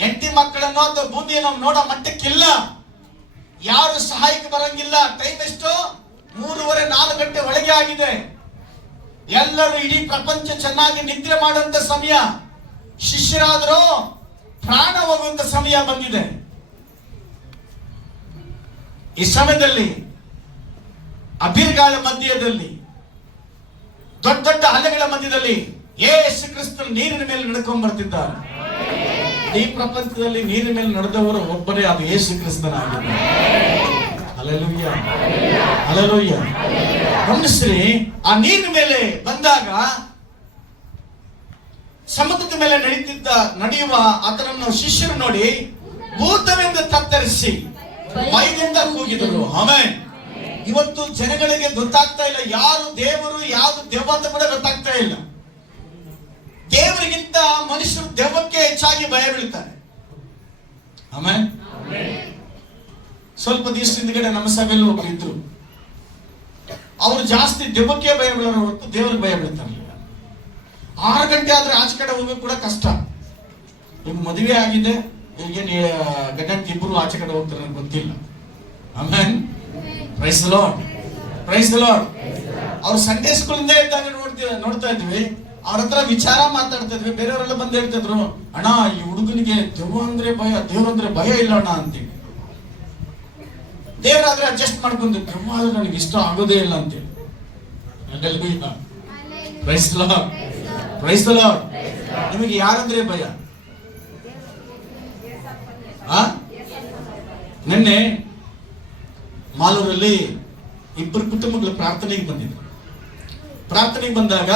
ಹೆಂಡತಿ ಮಕ್ಕಳನ್ನು ಅಥವಾ ಭೂಮಿಯನ್ನು ನೋಡೋ ಮಟ್ಟಕ್ಕಿಲ್ಲ, ಯಾರು ಸಹಾಯಕ್ಕೆ ಬರಂಗಿಲ್ಲ. ಟೈಮ್ ಎಷ್ಟು? 3:30-4 ಗಂಟೆ ಒಳಗೆ ಆಗಿದೆ. ಎಲ್ಲರೂ, ಇಡೀ ಪ್ರಪಂಚ ಚೆನ್ನಾಗಿ ನಿದ್ರೆ ಮಾಡುವಂತ ಸಮಯ. ಶಿಷ್ಯರಾದರೂ ಪ್ರಾಣ ಹೋಗುವಂತ ಸಮಯ ಬಂದಿದೆ. ಈ ಸಮಯದಲ್ಲಿ ಅಬಿರ್ಗಾಳ ಮಧ್ಯದಲ್ಲಿ, ದೊಡ್ಡ ದೊಡ್ಡ ಅಲೆಗಳ ಮಧ್ಯದಲ್ಲಿ ಯೇಸು ಕ್ರಿಸ್ತರು ನೀರಿನ ಮೇಲೆ ನಡ್ಕೊಂಡು ಬರ್ತಿದ್ದಾರೆ. ಈ ಪ್ರಪಂಚದಲ್ಲಿ ನೀರಿನ ಮೇಲೆ ನಡೆದವರು ಒಬ್ಬರೇ, ಅದು ಯೇಸು ಕ್ರಿಸ್ತನಾಗಿದ್ದಾರೆ. Hallelujah, hallelujah. ಗಮನಿಸ್ರಿ, ಆ ನೀರಿನ ಮೇಲೆ ಬಂದಾಗ ಸಮುದ್ರದ ಮೇಲೆ ನಡೆಯುವ ಆತನನ್ನು ಶಿಷ್ಯರು ನೋಡಿ ಭೂತವೆಂದು ತತ್ತರಿಸಿ ಭಯದಿಂದ ಕೂಗಿದರು. ಆಮೆನ್. ಇವತ್ತು ಜನಗಳಿಗೆ ಗೊತ್ತಾಗ್ತಾ ಇಲ್ಲ ಯಾರು ದೇವರು ಯಾವುದು ದೆವ್ವ ಅಂತ ಕೂಡ ಗೊತ್ತಾಗ್ತಾ ಇಲ್ಲ. ದೇವರಿಗಿಂತ ಮನುಷ್ಯರು ದೆವ್ವಕ್ಕೆ ಹೆಚ್ಚಾಗಿ ಭಯ ಬೀಳ್ತಾರೆ. ಆಮೆನ್. ಸ್ವಲ್ಪ ದಿವಸ ಹಿಂದ್ಗಡೆ ನಮ್ಮ ಸಭೆಯಲ್ಲಿ ಒಬ್ರು ಇದ್ರು. ಅವರು ಜಾಸ್ತಿ ದೆವ್ವಕ್ಕೆ ಭಯ ಬೀಳೋರು ಹೊರತು ದೇವರಿಗೆ ಭಯ ಬೀಳ್ತಾರಲಿಲ್ಲ. 6 ಗಂಟೆ ಆದ್ರೆ ಆಚೆ ಕಡೆ ಹೋಗೋಕೆ ಕೂಡ ಕಷ್ಟ. ಈಗ ಮದುವೆ ಆಗಿದೆ, ಈಗೇನು ಗಂಡ ಇಬ್ಬರು ಆಚೆ ಕಡೆ ಹೋಗ್ತಾರೆ ಅಂತ ಗೊತ್ತಿಲ್ಲ. Amen. Praise the lord, praise the lord. ಅವ್ರು ಸಂಡೇ ಸ್ಕೂಲ್ ಇಂದ ಇದ್ದಾಗ ನೋಡ್ತಾ ಇದ್ವಿ, ಅವ್ರ ಹತ್ರ ವಿಚಾರ ಮಾತಾಡ್ತಾ ಇದ್ವಿ. ಬೇರೆಯವರೆಲ್ಲ ಬಂದು ಹೇಳ್ತಿದ್ರು, ಅಣ್ಣ ಈ ಹುಡುಗನಿಗೆ ದೆವ್ವ ಅಂದ್ರೆ ಭಯ, ದೇವ್ರಂದ್ರೆ ಭಯ ಇಲ್ಲ ಅಣ್ಣ ಅಂತೀವಿ. ದೇವರಾದ್ರೆ ಅಡ್ಜಸ್ಟ್ ಮಾಡ್ಕೊಂಡು, ದೆವ್ವ ಆದ್ರೆ ನನಗೆ ಇಷ್ಟ ಆಗೋದೇ ಇಲ್ಲ ಅಂತೇಳಿ. Praise the lord, praise the lord. ನಿಮಗೆ ಯಾರಂದ್ರೆ ಭಯ? ನಿನ್ನೆ ಮಾಲೂರಲ್ಲಿ 2 ಕುಟುಂಬಗಳು ಪ್ರಾರ್ಥನೆಗೆ ಬಂದಿದ್ರು. ಪ್ರಾರ್ಥನೆಗೆ ಬಂದಾಗ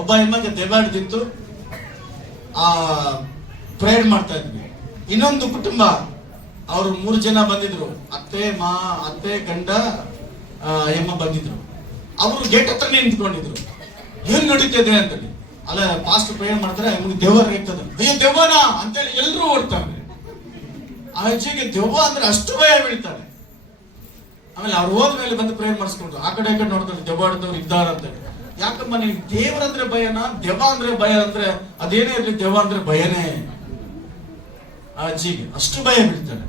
ಒಬ್ಬ ಹೆಣ್ಮಗೆ ದೆವ್ವ ಹಿಡಿದಿತ್ತು, ಪ್ರೇಯರ್ ಮಾಡ್ತಾ ಇದ್ವಿ. ಇನ್ನೊಂದು ಕುಟುಂಬ, ಅವರು 3 ಜನ ಬಂದಿದ್ರು, ಅತ್ತೆ ಗಂಡ ಎಮ್ಮ ಬಂದಿದ್ರು. ಅವರು ಗೇಟ್ ಹತ್ರನೇ ನಿಂತ್ಕೊಂಡಿದ್ರು. ಏನ್ ನಡೀತಿದೆ ಅಂತೇಳಿ. ಅಲ್ಲ ಪಾಸ್ಟ್ ಪ್ರೇಯರ್ ಮಾಡ್ತಾರೆ, ನಿಮ್ಗೆ ದೆವ್ವ ಇರ್ತದೆ. ಅಯ್ಯೋ ದೆವ್ವನ ಅಂತೇಳಿ ಎಲ್ರು ಓಡ್ತಾರೆ. ಆ ಅಜ್ಜಿಗೆ ದೆವ್ವ ಅಂದ್ರೆ ಅಷ್ಟು ಭಯ ಬೀಳ್ತಾರೆ. ಆಮೇಲೆ ಅವ್ರು ಹೋದ್ಮೇಲೆ ಬಂದು ಪ್ರೇಯರ್ ಮಾಡಿಸ್ಕೊಂಡ್ರು. ಆ ಕಡೆ ನೋಡ್ತಾರೆ, ದೆವ್ವ ಹಿಡಿದವ್ರು ಇದ್ದಾರ ಅಂತ. ಯಾಕಮ್ಮ ನಿಮ್ಗೆ ದೇವರಂದ್ರೆ ಭಯನಾ, ದೆವ್ವ ಅಂದ್ರೆ ಭಯ ಅಂದ್ರೆ ಅದೇನೇ ಇರ್ಲಿ, ದೆವ್ವ ಅಂದ್ರೆ ಭಯನೇ. ಆ ಅಜ್ಜಿಗೆ ಅಷ್ಟು ಭಯ ಬೀಳ್ತಾರೆ.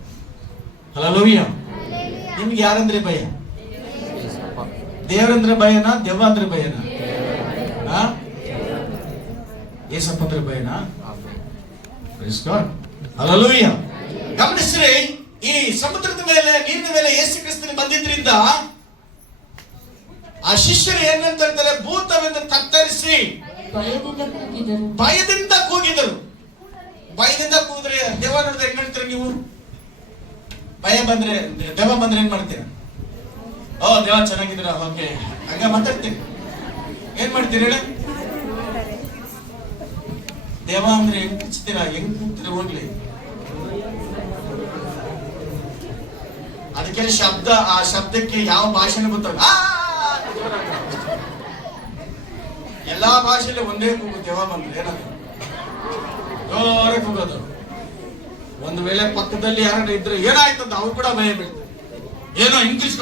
ಹಲ್ಲೆಲೂಯಾ. ನಿಮ್ಗೆ ಯಾರಂದ್ರೆ ಭಯ? ದೇವರಂದ್ರೆ ಭಯನಾ, ದೆವ್ವ ಅಂದ್ರೆ ಭಯನಾ? ಏಸಪ್ಪ ಅಂದ್ರೆ ಭಯನಾ? ಹಲ್ಲೆಲೂಯಾ. ಗಮನಿಸ್ರಿ, ಈ ಸಮುದ್ರದ ಮೇಲೆ, ನೀರಿನ ಮೇಲೆ ಯೇಸು ಕ್ರಿಸ್ತನು ಬಂದಿದ್ರಿಂದ ಆ ಶಿಷ್ಯರು ಏನಂತ ಹೇಳ್ತಾರೆ, ಭೂತವೆಂದು ತತ್ತರಿಸಿ ಭಯದಿಂದ ಕೂಗಿದರು. ಭಯದಿಂದ ಕೂಗಿದ್ರೆ ದೆವ್ವ ನೋಡಿದ್ರೆ ಹೆಂಗ್ ಹೇಳ್ತೀರ ನೀವು? ಭಯ ಬಂದ್ರೆ, ದೆವ್ವ ಬಂದ್ರೆ ಏನ್ ಮಾಡ್ತೀರ? ಓ ದೆವ್ವ ಚೆನ್ನಾಗಿದ್ದೀರ, ಓಕೆ ಹಂಗ ಮಾತಾಡ್ತೀರಿ. ಏನ್ ಮಾಡ್ತೀರಿ ಹೇಳಿ? ದೆವ್ವ ಅಂದ್ರೆ ಹೆಂಗ್ ಕೂಗ್ತೀರಾ, ಹೆಂಗ್ ಕೂಗ್ತೀರ? ಹೋಗ್ಲಿ, ಅದಕ್ಕೆ ಶಬ್ದ, ಆ ಶಬ್ದಕ್ಕೆ ಯಾವ ಭಾಷೆನೂ ಗೊತ್ತಾಗ. ಎಲ್ಲಾ ಭಾಷೆಯಲ್ಲಿ ಒಂದೇ ಕೂಗು. ದೆವ್ವ ಬಂದ್ರೆ ಏನದು? ಜೋರ ಕೂಗೋದು. ಒಂದು ವೇಳೆ ಪಕ್ಕದಲ್ಲಿ ಯಾರು ಇದ್ರೆ ಏನಾಯ್ತಂತ ಅವ್ರು ಕೂಡ ಭಯ ಬೀಳ್ತಾರೆ. ಏನೋ ಇಂಗ್ಲಿಷ್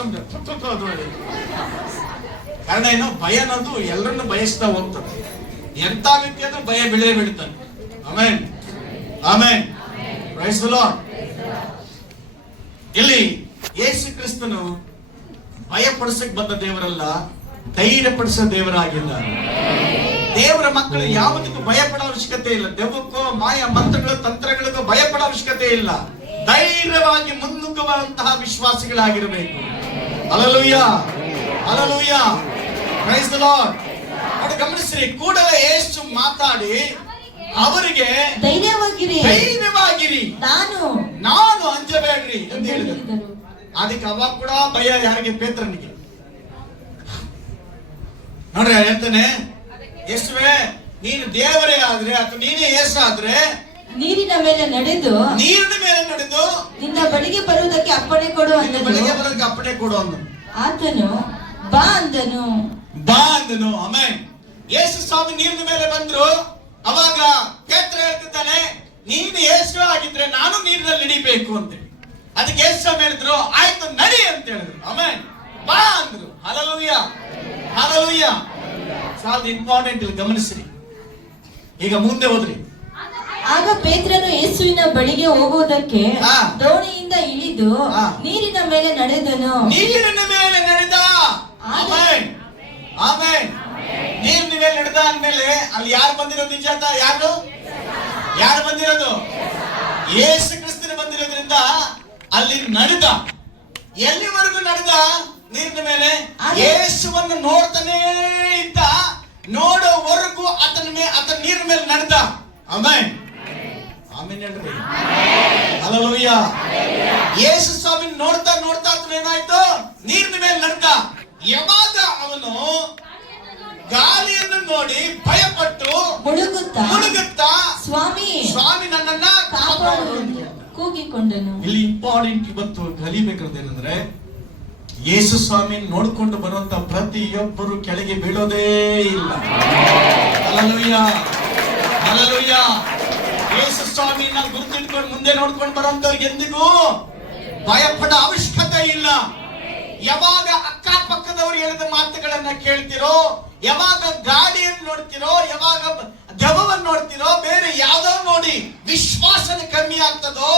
ಕಾರಣ ಏನೋ, ಭಯ ಅನ್ನೋದು ಎಲ್ಲರನ್ನು ಬಯಸ್ತಾ ಹೋಗ್ತದೆ. ಎಂತ ವ್ಯಕ್ತಿ ಆದ್ರೂ ಭಯ ಬೀಳ್ತಾನೆ. Amen, amen, praise the lord. ಇಲ್ಲಿ ಯೇಸು ಕ್ರಿಸ್ತನು ಭಯಪಡಿಸಕ್ ಬಂದ ದೇವರಲ್ಲ, ಧೈರ್ಯಪಡಿಸೋ ದೇವರಾಗಿದ್ದಾರೆ. ದೇವರ ಮಕ್ಕಳು ಯಾವುದಕ್ಕೂ ಭಯಪಡೋ ಅವಶ್ಯಕತೆ ಇಲ್ಲ. ದೆವ್ವಕ್ಕೋ ಮಾಯ ಮಂತ್ರಗಳು ತಂತ್ರಗಳಿಗೂ ಭಯಪಡೋ ಅವಶ್ಯಕತೆ ಇಲ್ಲ. ಧೈರ್ಯವಾಗಿ ಮುನ್ನುಗ್ಗುವಂತಹ ವಿಶ್ವಾಸಿಗಳಾಗಿರಬೇಕು. Hallelujah, hallelujah, praise the lord. ನೋಡಿ ಗಮನಿಸ್ರಿ, ಕೂಡಲೇ ಯೇಸು ಮಾತಾಡಿ ಅವರಿಗೆ ಧೈರ್ಯವಾಗಿರಿ, ನಾನು ಅಂಜಬೇಡ್ರಿ ಅಂತ ಹೇಳಿದರು. ಅದಕ್ಕೆ ಅವಾಗ ಕೂಡ ಭಯ ಯಾರಿಗೆ? ಪೇತ್ರನಿಗೆ. ನೋಡ್ರಿ ಹೇಳ್ತಾನೆ, ಯೇಸುವೇ ನೀನು ದೇವರೇ ಆದ್ರೆ ಅಥವಾ ನೀನೇ ಯೇಸು ಆದ್ರೆ ನೀರಿನ ಮೇಲೆ ನಡೆದು ನಿನ್ನ ಬಳಿಗೆ ಬರುವುದಕ್ಕೆ ಅಪ್ಪಣೆ ಕೊಡು ಅಂದನು. ಆತನು ಬಾ ಅಂದನು. ಆಮೆನ್. ಯೇಸು ಸ್ವಾಮಿ ನೀರಿನ ಮೇಲೆ ಬಂದ್ರು. ಅವಾಗ ಪೇತ್ರ ಹೇಳ್ತಿದ್ದಾನೆ, ನೀನು ಯೇಸು ಆಗಿದ್ರೆ ನಾನು ನೀರಿನಲ್ಲಿ ನಡಿಬೇಕು ಅಂತ. ಅದಕ್ಕೆ ಯೇಸು ಸ್ವಾಮಿ ಹೇಳಿದ್ರು, ಆಯ್ತು ನಡಿ ಅಂತ ಹೇಳಿದ್ರು. ಆಮೆನ್. ಬಾ ಅಂದ್ರು. Hallelujah, hallelujah. ಸಾಲ ಇಂಪಾರ್ಟೆಂಟ್ ಇಲ್ಲಿ ಗಮನಿಸ್ರಿ. ಈಗ ಮುಂದೆ ಹೋದ್ರಿ. ಆಗ ಪೇತ್ರನು ಯೇಸುವಿನ ಬಳಿಗೆ ಹೋಗುವುದಕ್ಕೆ ದೋಣಿಯಿಂದ ಇಳಿದು ನೀರಿನ ಮೇಲೆ ನಡೆದನು. ನೀರಿನ ಮೇಲೆ ನಡೆದ. Amen, amen. ನೀರಿನ ಮೇಲೆ ನಡೆದ ಅಂದ್ಮೇಲೆ ಅಲ್ಲಿ ಯಾರು ಬಂದಿರೋದು? ನಿಜ ಅಂತ ಯಾರು ಬಂದಿರೋದು? ಯೇಸು ಕ್ರಿಸ್ತನು ಬಂದಿರೋದ್ರಿಂದ ಅಲ್ಲಿ ನಡೆದ. ಎಲ್ಲಿವರೆಗೂ ನಡೆದ? ನೀರಿನ ಮೇಲೆ. ಯೇಸುವನ್ನು ನೋಡ್ತಾನೆ ಇದ್ದ, ನೋಡೋವರೆಗೂ ಆತನ ನೀರಿನ ಮೇಲೆ ನಡೆದ. ಆಮೆನ್, ಆಮೆನ್ ಹೇಳ್ರಿ. ಹಲ್ಲೆಲೂಯಾ. ಯೇಸು ಸ್ವಾಮಿ ನೋಡ್ತಾ ಆತನ ಏನಾಯ್ತು? ನೀರಿನ ಮೇಲೆ ನಡೆದ. ಯಾವಾಗ ಅವನು ಗಾಳಿಯನ್ನು ನೋಡಿ ಭಯಪಟ್ಟು ಮುಳುಗುತ್ತಾ ಸ್ವಾಮಿ ನನ್ನನ್ನ ಕಾಪಾಡು ಕೂಗಿಕೊಂಡನು. ಇಲ್ಲಿ ಇಂಪಾರ್ಟೆಂಟ್ ಇವತ್ತು ಕಲಿಬೇಕಾದೇನೆಂದ್ರೆ, ಯೇಸು ಸ್ವಾಮಿ ನೋಡ್ಕೊಂಡು ಬರುವಂತ ಪ್ರತಿಯೊಬ್ಬರು ಕೆಳಗೆ ಬೀಳೋದೇ ಇಲ್ಲ. Hallelujah, hallelujah. ಯೇಸು ಸ್ವಾಮಿನ ಗುರುತಿಟ್ಕೊಂಡು ಮುಂದೆ ನೋಡ್ಕೊಂಡು ಬರುವಂತವ್ರಿಗೆ ಎಂದಿಗೂ ಭಯಪಡ ಅವಶ್ಯಕತೆ ಇಲ್ಲ. ಯಾವಾಗ ಅಕ್ಕಪಕ್ಕದವರು ಹೇಳಿದ ಮಾತುಗಳನ್ನ ಕೇಳ್ತಿರೋ, ಯಾವಾಗ ಗಾಡಿಯನ್ನು ನೋಡ್ತಿರೋ, ಯಾವಾಗ ದೆವ್ವವನ್ನು ನೋಡ್ತಿರೋ, ಬೇರೆ ಯಾವ್ದೋ ನೋಡಿ ವಿಶ್ವಾಸನೆ ಕಮ್ಮಿ ಆಗ್ತದೋ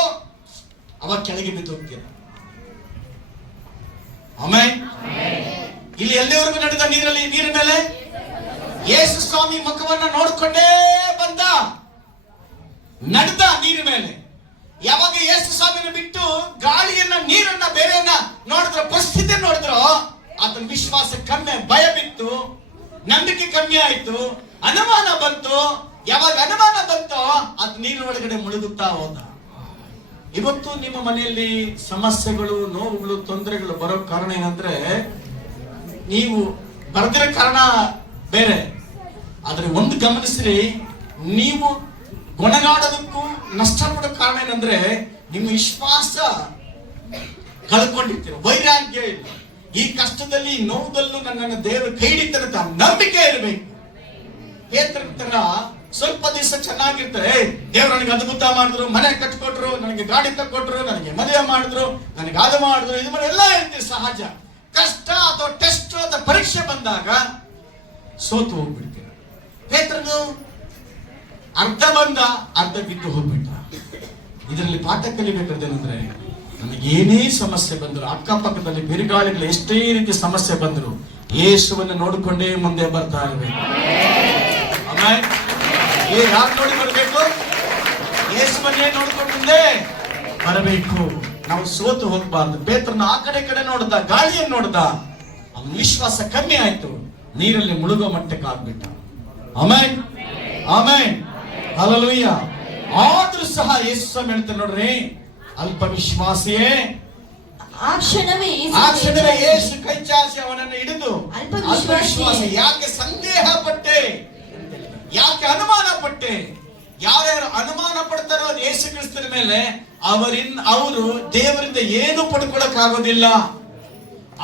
ಅವಾಗ ಕೆಳಗೆ ಬಿದ್ದು ಹೋಗ್ತೀರ. ಆಮೆನ್. ಇಲ್ಲಿ ಎಲ್ಲಿವರೆಗೂ ನಡೆದ ನೀರಿನ ಮೇಲೆ ಯೇಸು ಸ್ವಾಮಿ ಮುಖವನ್ನ ನೋಡ್ಕೊಂಡೇ ಬಂದ, ನಡೆದ ನೀರಿನ ಮೇಲೆ. ಯಾವಾಗ ಯೇಸು ಸ್ವಾಮಿನ ಬಿಟ್ಟು ಗಾಳಿಯನ್ನ, ನೀರನ್ನ, ಬೇರೆಯನ್ನ ನೋಡಿದ್ರ, ಪರಿಸ್ಥಿತಿ ನೋಡಿದ್ರು, ಆತನ ವಿಶ್ವಾಸ ಕಮ್ಮಿ, ಭಯ ಬಿತ್ತು, ನಂಬಿಕೆ ಕಮ್ಮಿ ಆಯ್ತು, ಅನುಮಾನ ಬಂತು. ಯಾವಾಗ ಅನುಮಾನ ಬಂತೋ ಆತ ನೀರಿನ ಒಳಗಡೆ ಮುಳುಗುತ್ತಾ ಹೋದ. ಇವತ್ತು ನಿಮ್ಮ ಮನೆಯಲ್ಲಿ ಸಮಸ್ಯೆಗಳು, ನೋವುಗಳು, ತೊಂದರೆಗಳು ಬರೋ ಕಾರಣ ಏನಂದ್ರೆ, ನೀವು ಬರೆದಿರೋ ಕಾರಣ ಬೇರೆ. ಆದ್ರೆ ಒಂದು ಗಮನಿಸ್ರಿ, ನೀವು ಕೊನೆಗಾಡೋದಕ್ಕೂ ನಷ್ಟಪಡೋ ಕಾರಣ ಏನಂದ್ರೆ ನಿಮ್ಮ ವಿಶ್ವಾಸ ಕಳ್ಕೊಂಡಿರ್ತೀರ, ವೈರಾಗ್ಯ ಇಲ್ಲ. ಈ ಕಷ್ಟದಲ್ಲಿ, ಈ ನೋವುದಲ್ಲೂ ನನ್ನನ್ನು ದೇವರು ಕೈ ಹಿಡಿತಾನೆ ಅಂತ ನಂಬಿಕೆ ಇರಬೇಕು. ಪೇತ್ರನ ತರ ಸ್ವಲ್ಪ ದಿವಸ ಚೆನ್ನಾಗಿರ್ತಾರೆ, ದೇವ್ರು ನನಗೆ ಅದ್ಭುತ ಮಾಡಿದ್ರು, ಮನೆ ಕಟ್ಕೊಟ್ರು, ನನಗೆ ಗಾಡಿ ತಕ್ಕೊಟ್ರು, ನನಗೆ ಮದುವೆ ಮಾಡಿದ್ರು, ನನಗೆ ಅದು ಮಾಡಿದ್ರು, ಇದು ಮಾಡಿ ಎಲ್ಲ ಇರ್ತೀವಿ. ಸಹಜ. ಕಷ್ಟ ಅಥವಾ ಟೆಸ್ಟ್ ಅಥವಾ ಪರೀಕ್ಷೆ ಬಂದಾಗ ಸೋತು ಹೋಗ್ಬಿಡ್ತೀರ. ಪೇತ್ರನು ಅರ್ಧ ಬಂದ, ಅರ್ಧ ಬಿದ್ದು ಹೋಗ್ಬಿಟ್ಟ. ಇದರಲ್ಲಿ ಪಾಠ ಕಲಿಬೇಕಾದೇನಂದ್ರೆ, ನನಗೆ ಏನೇ ಸಮಸ್ಯೆ ಬಂದ್ರು, ಅಕ್ಕಪಕ್ಕದಲ್ಲಿ ಬಿರುಗಾಳಿಗಳು ಎಷ್ಟೇ ರೀತಿ ಸಮಸ್ಯೆ ಬಂದ್ರು, ಯೇಸುವನ್ನು ನೋಡಿಕೊಂಡೇ ಮುಂದೆ ಬರ್ತಾ ಇರಬೇಕು. ಯಾರು ನೋಡಿ ಬರಬೇಕು? ಯೇಸುವನ್ನೇ ನೋಡ್ಕೊಂಡು ಮುಂದೆ ಬರಬೇಕು. ನಾವು ಸೋತು ಹೋಗಬಾರ್ದು. ಪೇತ್ರನ ಆ ಕಡೆ ನೋಡ್ದ, ಗಾಳಿಯನ್ನು ನೋಡ್ದ, ಅವನ ವಿಶ್ವಾಸ ಕಮ್ಮಿ ಆಯ್ತು, ನೀರಲ್ಲಿ ಮುಳುಗೋ ಮಟ್ಟಕ್ಕೆ ಆಗ್ಬಿಟ್ಟ. Amen, amen, hallelujah. ಆದ್ರೂ ಸಹ ಯೇಸು ಸ್ವಾಮಿ ಹೇಳ್ತಾರೆ ನೋಡ್ರಿ, ಅಲ್ಪ ವಿಶ್ವಾಸಿಯೇ, ಆ ಕ್ಷಣವೇ ಯೇಸು ಕೈ ಚಾಚಿ ಅವನನ್ನು ಹಿಡಿದು, ಅಲ್ಪ ವಿಶ್ವಾಸಿ, ಯಾಕೆ ಸಂದೇಹ ಪಟ್ಟೆ, ಯಾಕೆ ಅನುಮಾನ ಪಟ್ಟೆ? ಯಾರ್ಯಾರು ಅನುಮಾನ ಪಡ್ತಾರೋ ಯೇಸು ಕ್ರಿಸ್ತನ ಮೇಲೆ ಅವರು ದೇವರಿಂದ ಏನು ಪಡ್ಕೊಳಕ್ ಆಗೋದಿಲ್ಲ.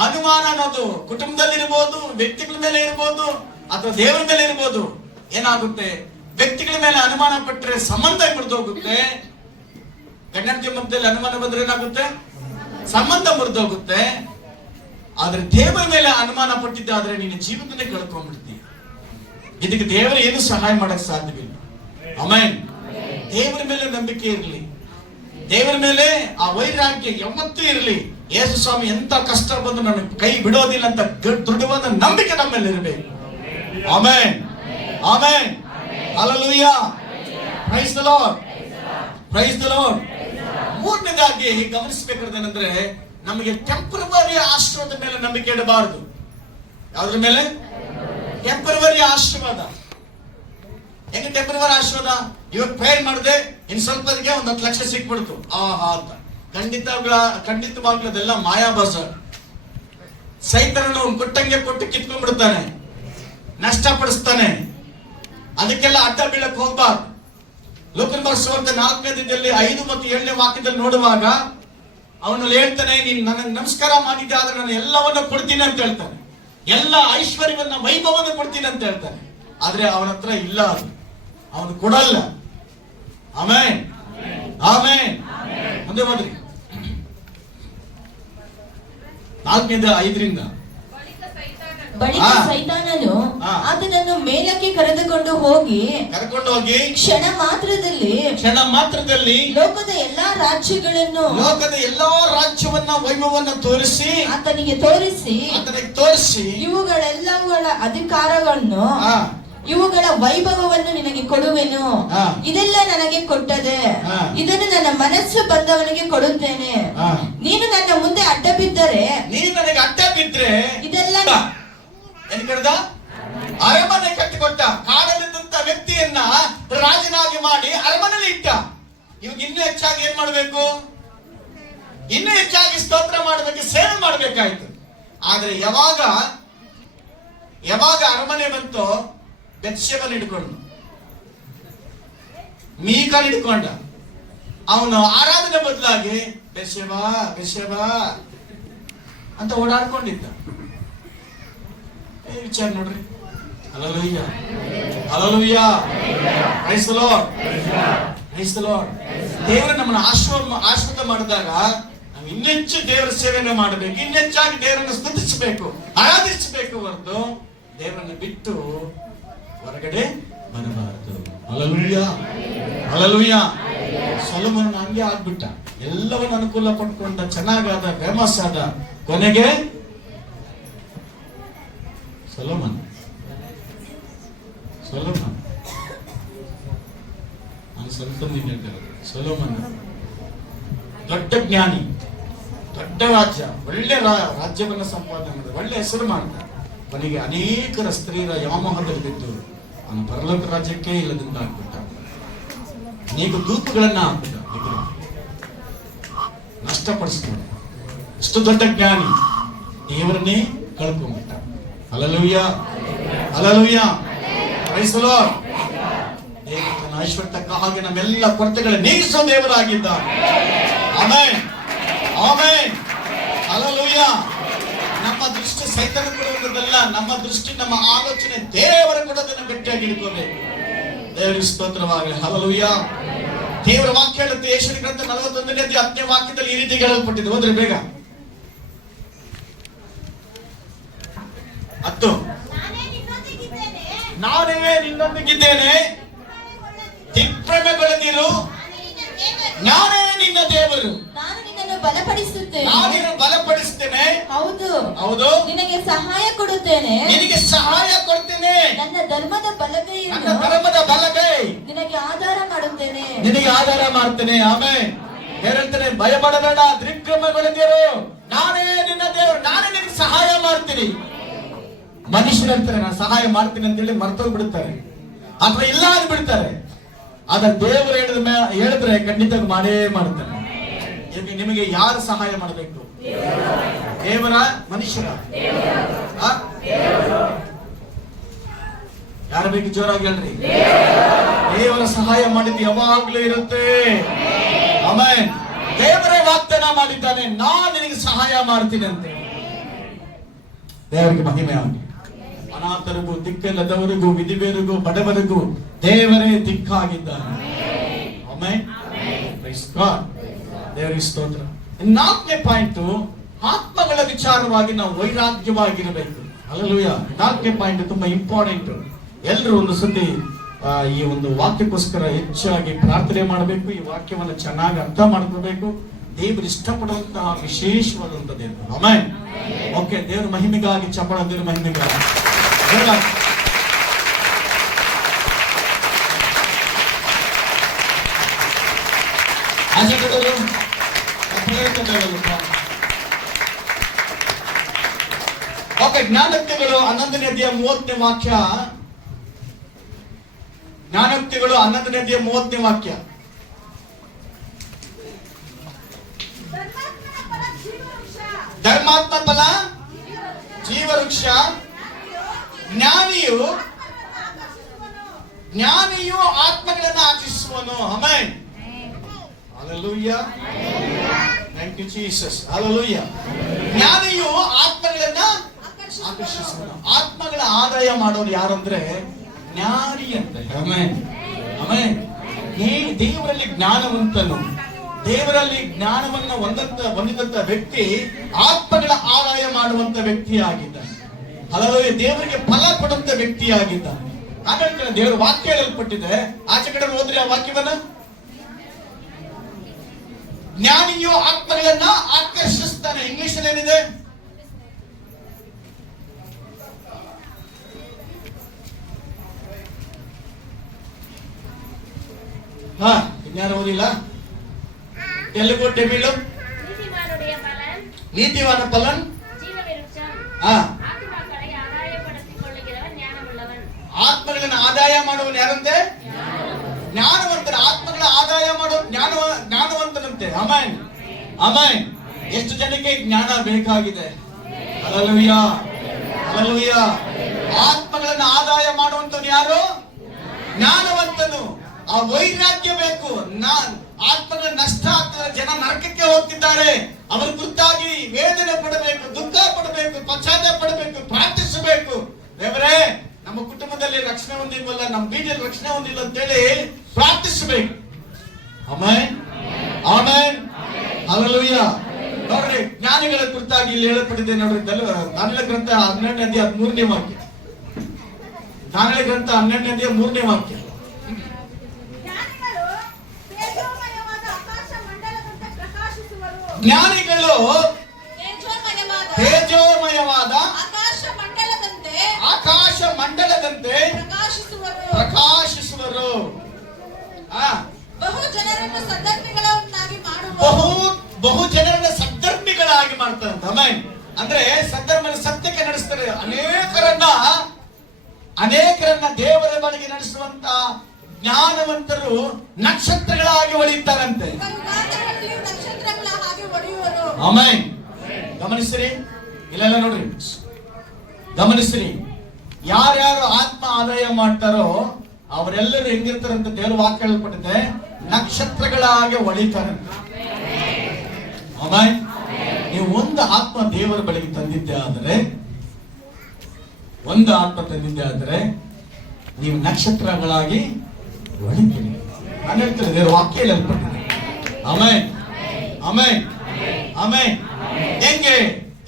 ಅನುಮಾನ ಅನ್ನೋದು ಕುಟುಂಬದಲ್ಲಿರ್ಬೋದು, ವ್ಯಕ್ತಿಗಳ ಮೇಲೆ ಇರ್ಬೋದು, ಅಥವಾ ದೇವರ ಮೇಲೆ ಇರ್ಬೋದು. ಏನಾಗುತ್ತೆ? ವ್ಯಕ್ತಿಗಳ ಮೇಲೆ ಅನುಮಾನ ಪಟ್ಟರೆ ಸಂಬಂಧ ಮುರಿದೋಗುತ್ತೆ. ಗಂಡನ ಮಧ್ಯದಲ್ಲಿ ಅನುಮಾನ ಬಂದ್ರೆ ಏನಾಗುತ್ತೆ? ಸಂಬಂಧ ಮುರಿದೋಗುತ್ತೆ. ಆದ್ರೆ ದೇವರ ಮೇಲೆ ಅನುಮಾನ ಪಟ್ಟಿದ್ದಾದ್ರೆ ನಿನ್ನ ಜೀವನದಲ್ಲೇ ಕಳ್ಕೊಂಡ್ಬಿಡ್ತೀವಿ. ಇದಕ್ಕೆ ದೇವರು ಏನು ಸಹಾಯ ಮಾಡಕ್ ಸಾಧ್ಯವಿಲ್ಲ. ಆಮೆನ್. ದೇವರ ಮೇಲೆ ನಂಬಿಕೆ ಇರಲಿ, ದೇವರ ಮೇಲೆ ಆ ವೈರಾಗ್ಯ ಯಾವತ್ತೂ ಇರಲಿ. ಯೇಸು ಸ್ವಾಮಿ ಎಂತ ಕಷ್ಟ ಬಂದು ನನ್ನ ಕೈ ಬಿಡೋದಿಲ್ಲ ಅಂತ ದೃಢವಾದ ನಂಬಿಕೆ ನಮ್ಮಲ್ಲಿ ಇರಬೇಕು. Amen, amen, hallelujah, praise the lord, praise the lord. ಮೂರನೇದಾಗಿ ಗಮನಿಸಬೇಕಾದ್ರೆ ನಮಗೆ ಟೆಂಪರರಿ ಆಶೀರ್ವಾದ ಮೇಲೆ ನಂಬಿಕೆ ಇಡಬಾರದು. ಯಾವ್ದ್ರ ಮೇಲೆ? ಟೆಂಪರರಿ ಆಶೀರ್ವಾದ. ಹೆಂಗೆ ಟೆಂಪರರಿ ಆಶೀರ್ವಾದ? ಇವಾಗ ಪ್ರೇಯರ್ ಮಾಡಿದೆ, ಇನ್ ಸ್ವಲ್ಪದಿಗೆ 10 ಲಕ್ಷ ಸಿಕ್ಬಿಡ್ತು, ಆಹಾ ಅಂತ. ಖಂಡಿತವಾಗ್ಲೂ ಅದೆಲ್ಲ ಮಾಯಾಬಾಸ. ಸೈತನನು ಕೊಟ್ಟಂಗೆ ಕೊಟ್ಟು ಕಿತ್ಕೊಂಡ್ಬಿಡ್ತಾನೆ, ನಷ್ಟಪಡಿಸ್ತಾನೆ. ಅದಕ್ಕೆಲ್ಲ ಅಡ್ಡ ಬೀಳಕ್ ಹೋಗ್ಬಾರ್ದು. ಲೋಕನ್ ಬರ್ಸುವಂತ 4ನೇ ಅಧ್ಯಾಯದಲ್ಲಿ 5 ಮತ್ತು 7ನೇ ವಾಕ್ಯದಲ್ಲಿ ನೋಡುವಾಗ ಅವನಲ್ಲಿ ಹೇಳ್ತಾನೆ, ನೀನ್ ನನಗೆ ನಮಸ್ಕಾರ ಮಾಡಿದ್ದೆ ಆದ್ರೆ ನಾನು ಎಲ್ಲವನ್ನ ಕೊಡ್ತೀನಿ ಅಂತ ಹೇಳ್ತಾನೆ. ಎಲ್ಲ ಐಶ್ವರ್ಯವನ್ನ, ವೈಭವನ್ನ ಕೊಡ್ತೀನಿ ಅಂತ ಹೇಳ್ತಾನೆ. ಆದ್ರೆ ಅವನ ಹತ್ರ ಇಲ್ಲ, ಅದು ಅವನು ಕೊಡಲ್ಲ. Amen, amen. ಮುಂದೆ ಹೋದ್ರಿ 4ನೇದ 5ರಿಂದ. ಬಳಿಕ ಸೈತಾನನು ಆತನನ್ನು ಮೇಲಕ್ಕೆ ಕರೆದುಕೊಂಡು ಹೋಗಿ ಕ್ಷಣ ಮಾತ್ರದಲ್ಲಿ ಲೋಕದ ಎಲ್ಲಾ ರಾಜ್ಯವನ್ನ ವೈಭವನ್ನ ತೋರಿಸಿ ಆತನಿಗೆ ತೋರಿಸಿ ಇವುಗಳೆಲ್ಲವುಗಳ ಅಧಿಕಾರವನ್ನು, ಇವುಗಳ ವೈಭವವನ್ನು ನಿನಗೆ ಕೊಡುವೆನು. ಇದೆಲ್ಲ ನನಗೆ ಕೊಟ್ಟದೆ, ಇದನ್ನು ನನ್ನ ಮನಸ್ಸು ಬಂದವನಿಗೆ ಕೊಡುತ್ತೇನೆ. ನೀನು ನನ್ನ ಮುಂದೆ ಅಡ್ಡ ಬಿದ್ದರೆ, ಇದೆಲ್ಲ ಅರಮನೆ ಕಟ್ಟಿಕೊಟ್ಟ. ಕಾಡಲಿದ್ದಂತ ವ್ಯಕ್ತಿಯನ್ನ ರಾಜನಾಗಿ ಮಾಡಿ ಅರಮನೆಯಲ್ಲಿ ಇಟ್ಟ. ಇವಾಗ ಇನ್ನೂ ಹೆಚ್ಚಾಗಿ ಏನ್ ಮಾಡ್ಬೇಕು? ಇನ್ನೂ ಹೆಚ್ಚಾಗಿ ಸ್ತೋತ್ರ ಮಾಡಬೇಕು, ಸೇವೆ ಮಾಡ್ಬೇಕಾಯ್ತು. ಆದ್ರೆ ಯಾವಾಗ ಅರಮನೆ ಬಂತು, ಬೆತ್ಷೆಬನ ಹಿಡ್ಕೊಂಡು, ಮೀಕನ ಹಿಡ್ಕೊಂಡ. ಅವನು ಆರಾಧನೆ ಬದಲಾಗಿ ಬೆತ್ಷೆಬಾ ಅಂತ ಓಡಾಡ್ಕೊಂಡಿದ್ದ. ವಿಚಾರ ನೋಡ್ರಿ. Hallelujah, hallelujah, praise the lord, praise the lord. ದೇವರು ನಮ್ಮನ್ನು ಆಶೀರ್ವಾದ ಮಾಡಿದಾಗ ನಾವು ಇನ್ನೆಚ್ಚು ದೇವರ ಸೇವೆಯನ್ನು ಮಾಡಬೇಕು, ಇನ್ನೆಚ್ಚಾಗಿ ದೇವರನ್ನು ಸ್ತುತಿಸಬೇಕು, ಆರಾಧಿಸಬೇಕು ಹೊರತು ದೇವರನ್ನು ಬಿಟ್ಟು ಹೊರಗಡೆ ಬರಬಾರದು. Hallelujah, hallelujah. ಸೊಲೊಮೋನ ಹಂಗೆ ಆಗ್ಬಿಟ್ಟ. ಎಲ್ಲವನ್ನು ಅನುಕೂಲ ಪಡ್ಕೊಂಡ, ಚೆನ್ನಾಗಾದ, ಫೇಮಸ್ ಆದ. ಕೊನೆಗೆ ಸೊಲೊಮನ್ ನಾನು ಸ್ವಲ್ಪ ಸೊಲೊಮನ್ ದೊಡ್ಡ ಜ್ಞಾನಿ, ದೊಡ್ಡ ರಾಜ್ಯ, ಒಳ್ಳೆ ರಾಜ್ಯವನ್ನ ಸಂಪಾದನೆ ಮಾಡಿದ, ಒಳ್ಳೆ ಹೆಸರು ಮಾಡಿದ. ಅವನಿಗೆ ಅನೇಕರ ಸ್ತ್ರೀಯರ ವ್ಯಾಮೋಹದಲ್ಲಿ ಬಿದ್ದು ಅವನು ಪರಲೋಕ ರಾಜ್ಯಕ್ಕೆ ಇಲ್ಲದಿಂದ ಆಗ್ಬಿಟ್ಟ. ಅನೇಕ ದೂತುಗಳನ್ನ ಹಾಕಿದ, ನಷ್ಟಪಡಿಸ್ತಾನೆ. ಇಷ್ಟು ದೊಡ್ಡ ಜ್ಞಾನಿ ದೇವರನ್ನೇ ಕಳ್ಕೊಂಡ್ಬಿಟ್ಟ. Hallelujah, hallelujah, praise the lord. ಐಶ್ವರ್ಯ ತಕ್ಕ ಹಾಗೆ ನಮ್ಮೆಲ್ಲ ಕೊರತೆಗಳ ನೀಗಿಸುವ ದೇವರಾಗಿದ್ದಾನೆ. Amen, amen, hallelujah. ನಮ್ಮ ದೃಷ್ಟಿ ಸೈತಾನ ಕೊಡುವುದಲ್ಲ, ನಮ್ಮ ದೃಷ್ಟಿ, ನಮ್ಮ ಆಲೋಚನೆ ದೇವರ ಕೊಡೋದನ್ನು ಗಟ್ಟಿಯಾಗಿ ಹಿಡ್ಕೋಬೇಕು. ದೇವರಿಗೆ ಸ್ತೋತ್ರವಾಗಲಿ. ಹಲ್ಲೆಲೂಯ. ದೇವರ ವಾಕ್ಯ ಹೇಳುತ್ತೆ, ಯೆಶಾಯನ ಗ್ರಂಥ 41ನೇ ಅಧ್ಯಾಯ 10ನೇ ವಾಕ್ಯದಲ್ಲಿ ಈ ರೀತಿ ಹೇಳಲ್ಪಟ್ಟಿದೆ. ಓದ್ರಿ ಬೇಗ. 10. ನಾನೇ ನಿನ್ನೊಂದಿಗಿದ್ದೇನೆ, ದಿಗ್ಭ್ರಮೆಗೊಳ್ಳದಿರು, ನಾನೇ ನಿನ್ನ ದೇವರು, ನಾನು ನಿನ್ನನ್ನು ಬಲಪಡಿಸುತ್ತೇನೆ, ನಾನೇನು ಬಲಪಡಿಸ್ತೇನೆ, ಹೌದು ಹೌದು, ನಿನಗೆ ಸಹಾಯ ಕೊಡುತ್ತೇನೆ, ನಿನಗೆ ಸಹಾಯ ಕೊಡ್ತೇನೆ, ನನ್ನ ಧರ್ಮದ ಬಲಗೈಯನ್ನು, ನನ್ನ ಧರ್ಮದ ಬಲಗೈ ನಿನಗೆ ಆಧಾರ ಮಾಡುತ್ತೇನೆ, ನಿನಗೆ ಆಧಾರ ಮಾಡ್ತೇನೆ. ಆಮೆನ್. ಹೇಳ್ತೇನೆ, ಭಯಪಡಬೇಡ, ದಿಗ್ಭ್ರಮೆಗೊಳ್ಳದಿರು, ನಾನೇ ನಿನ್ನ ದೇವರು, ನಾನೇ ನಿನಗೆ ಸಹಾಯ ಮಾಡ್ತೀನಿ. ಮನುಷ್ಯರಂತಾರೆ ನಾನು ಸಹಾಯ ಮಾಡ್ತೀನಿ ಅಂತೇಳಿ ಮರ್ತೋಗಿ ಬಿಡುತ್ತಾರೆ, ಅಥವಾ ಇಲ್ಲ ಅಂತ ಬಿಡ್ತಾರೆ. ಆದ್ರೆ ದೇವರು ಹೇಳಿದ್ರೆ ಖಂಡಿತ ಮಾಡೇ ಮಾಡ್ತಾರೆ. ಈಗ ನಿಮಗೆ ಯಾರು ಸಹಾಯ ಮಾಡಬೇಕು? ದೇವರ, ಮನುಷ್ಯರ? ಯಾರು ಬೇಕು? ಜೋರಾಗಿ ಹೇಳ್ರಿ. ದೇವರ ಸಹಾಯ ಮಾಡಿದ್ದು ಯಾವಾಗ್ಲೂ ಇರುತ್ತೆ. ಆಮೆನ್. ದೇವರೇ ವಾಗ್ದಾನ ಮಾಡಿದ್ದಾನೆ, ನಾನು ನಿನಗೆ ಸಹಾಯ ಮಾಡ್ತೀನಿ ಅಂತ. ದೇವರಿಗೆ ಮಹಿಮೆ ಆಗಲಿ. ಅನಾಥರಿಗೂ, ದಿಕ್ಕಿಲ್ಲದವರಿಗೂ, ವಿಧಿವೇರಿಗೂ, ಬಡವರಿಗೂ ದೇವರೇ ದಿಕ್ಕಾಗಿದ್ದಾನೆ. ಆಮೆನ್. Praise God. ದೇವರಿಗೆ ಸ್ತೋತ್ರ. 4ನೇ ಪಾಯಿಂಟ್, ಆತ್ಮಗಳ ವಿಚಾರವಾಗಿ ನಾವು ವೈರಾಗ್ಯವಾಗಿರಬೇಕು. ಹಲ್ಲೆಲೂಯಾ. 4ನೇ ಪಾಯಿಂಟ್ ತುಂಬಾ ಇಂಪಾರ್ಟೆಂಟ್. ಎಲ್ಲರೂ ಒಂದು ಸತಿ ಈ ಒಂದು ವಾಕ್ಯಕ್ಕೋಸ್ಕರ ಹೆಚ್ಚಾಗಿ ಪ್ರಾರ್ಥನೆ ಮಾಡಬೇಕು. ಈ ವಾಕ್ಯವನ್ನು ಚೆನ್ನಾಗಿ ಅರ್ಥ ಮಾಡ್ಕೋಬೇಕು. ದೇವರು ಇಷ್ಟಪಡುವಂತಹ ವಿಶೇಷವಾದಂತಹ ದೇವರು. ಆಮೆನ್. ಓಕೆ, ದೇವರ ಮಹಿಮೆಗಾಗಿ ಚಪ್ಪಳ, ದೇವರ ಮಹಿಮೆಗಾಗಿ. ಓಕೆ, ಜ್ಞಾನೋಕ್ತಿಗಳು 11ನೇ ಅಧ್ಯಾಯ 30ನೇ ವಾಕ್ಯ. ಜ್ಞಾನೋಕ್ತಿಗಳು 11ನೇ ಅಧ್ಯಾಯ 30ನೇ ವಾಕ್ಯ. ಧರ್ಮಾತ್ಮ ಫಲ ಜೀವವೃಕ್ಷ, ಜ್ಞಾನಿಯು ಆತ್ಮಗಳನ್ನು ಆಕರ್ಷಿಸುವನು. Amen. Hallelujah. Thank you Jesus. Hallelujah. ಜ್ಞಾನಿಯು ಆತ್ಮಗಳನ್ನ ಆಕರ್ಷಿಸುವನು. ಆತ್ಮಗಳ ಆದಾಯ ಮಾಡೋರು ಯಾರಂದ್ರೆ ಜ್ಞಾನಿ ಅಂತ. Amen, amen. ದೇವರಲ್ಲಿ ಜ್ಞಾನವಂತನು, ದೇವರಲ್ಲಿ ಜ್ಞಾನವನ್ನು ಹೊಂದಿದಂತ ವ್ಯಕ್ತಿ ಆತ್ಮಗಳ ಆದಾಯ ಮಾಡುವಂತ ವ್ಯಕ್ತಿಯಾಗಿದ್ದಾನೆ. ಹಲವಾರು ದೇವರಿಗೆ ಫಲ ಕೊಡುವಂತ ವ್ಯಕ್ತಿಯಾಗಿದ್ದಾನೆ. ಹಾಗಾಗಿ ದೇವರ ವಾಕ್ಯ ಹೇಳಲ್ಪಟ್ಟಿದೆ. ಆಚೆ ಕಡೆ ಹೋದ್ರೆ ಆ ವಾಕ್ಯವನ್ನ, ಜ್ಞಾನಿಯು ಆತ್ಮಗಳನ್ನ ಆಕರ್ಷಿಸ್ತಾನೆ. ಇಂಗ್ಲಿಷ್ ಅಲ್ಲಿ ಏನಿದೆ? ಇನ್ಯಾರು ಓದಿಲ್ಲ? ತೆಲುಗು, ತಮಿಳು. ನೀತಿವಾನ ಫಲನ್, ಆತ್ಮಗಳನ್ನು ಆದಾಯ ಮಾಡುವನು ಯಾರಂತೆ? ಜ್ಞಾನವಂತರ. ಆತ್ಮಗಳ ಆದಾಯ ಮಾಡುವ ಜ್ಞಾನವಂತನಂತೆ. Amen, amen. ಎಷ್ಟು ಜನಕ್ಕೆ ಜ್ಞಾನ ಬೇಕಾಗಿದೆ? Hallelujah, hallelujah. ಆತ್ಮಗಳನ್ನ ಆದಾಯ ಮಾಡುವಂತನು ಯಾರು? ಜ್ಞಾನವಂತನು. ಆ ವೈರಾಗ್ಯ ಬೇಕು. ಆತ್ಮಗಳ ನಷ್ಟ ಆಗ್ತದೆ, ಜನ ನರಕಕ್ಕೆ ಹೋಗ್ತಿದ್ದಾರೆ. ಅವರ ಕುರಿತಾಗಿ ವೇದನೆ ಪಡಬೇಕು, ದುಃಖ ಪಡಬೇಕು, ಪಶ್ಚಾತ್ತಾಪ ಪಡಬೇಕು, ಪ್ರಾರ್ಥಿಸಬೇಕು. ದೇವರೇ, ನಮ್ಮ ಕುಟುಂಬದಲ್ಲಿ ರಕ್ಷಣೆ ಹೊಂದಿಲ್ವಲ್ಲ, ನಮ್ಮ ಬೀದಿಯಲ್ಲಿ ರಕ್ಷಣೆ ಹೊಂದಿಲ್ಲ ಅಂತೇಳಿ ಪ್ರಾರ್ಥಿಸಬೇಕು. Amen, amen, hallelujah. ನೋಡ್ರಿ, ಜ್ಞಾನಿಗಳ ಕುರಿತಾಗಿ ಇಲ್ಲಿ ಹೇಳಲ್ಪಟ್ಟಿದೆ ನೋಡ್ರಿ. ದಾನಿಯೇಲ ಗ್ರಂಥ 12ನೇ ಅಧ್ಯಾಯ 3ನೇ ವಾಕ್ಯ. ದಾನಿಯೇಲ ಗ್ರಂಥ 12ನೇ ಅಧ್ಯಾಯ 3ನೇ ವಾಕ್ಯ. ಜ್ಞಾನಿಗಳು ತೇಜೋಮಯವಾದ ಆಕಾಶ ಮಂಡಲದಂತೆ ಪ್ರಕಾಶಿಸುವರು. ಬಹು ಜನರನ್ನ ಸದ್ಧರ್ಮಿಗಳಾಗಿ ಮಾಡ್ತಾರೆ. ಆಮೆನ್. ಅಂದ್ರೆ ಸದ್ಧರ್ಮ, ಸತ್ಯಕ್ಕೆ ನಡೆಸ್ತಾರೆ. ಅನೇಕರನ್ನ ದೇವರ ಬಳಿಗೆ ನಡೆಸುವಂತ ಜ್ಞಾನವಂತರು ನಕ್ಷತ್ರಗಳಾಗಿ ಹೊಳೆಯುತ್ತಾರಂತೆ. ಆಮೆನ್. ಗಮನಿಸ್ರಿ, ಇಲ್ಲೆಲ್ಲ ನೋಡ್ರಿ, ಗಮನಿಸ್ರಿ. ಯಾರ್ಯಾರು ಆತ್ಮ ಆದಾಯ ಮಾಡ್ತಾರೋ ಅವರೆಲ್ಲರೂ ಹೆಂಗಿರ್ತಾರೆ ಅಂತ ದೇವರ ವಾಕ್ಯ ಹೇಳ್ಪಟ್ಟಿದೆ, ನಕ್ಷತ್ರಗಳಾಗಿ ಹೊಳಿತಾರೆ. ಆಮೇಲೆ ನೀವು ಒಂದು ಆತ್ಮ ದೇವರ ಬಳಿಗೆ ತಂದಿದ್ದೆ ಆದರೆ, ಒಂದು ಆತ್ಮ ತಂದಿದ್ದೆ ಆದರೆ ನೀವು ನಕ್ಷತ್ರಗಳಾಗಿ ಹೊಳಿತೀರಿ. ನಾನು ಹೇಳ್ತೇನೆ, ದೇವರ ವಾಕ್ಯ ಹೇಳ್ಪಟ್ಟಿದೆ. ಆಮೇಲೆ ಆಮೇಲೆ ಆಮೇಲೆ ಹೆಂಗೆ?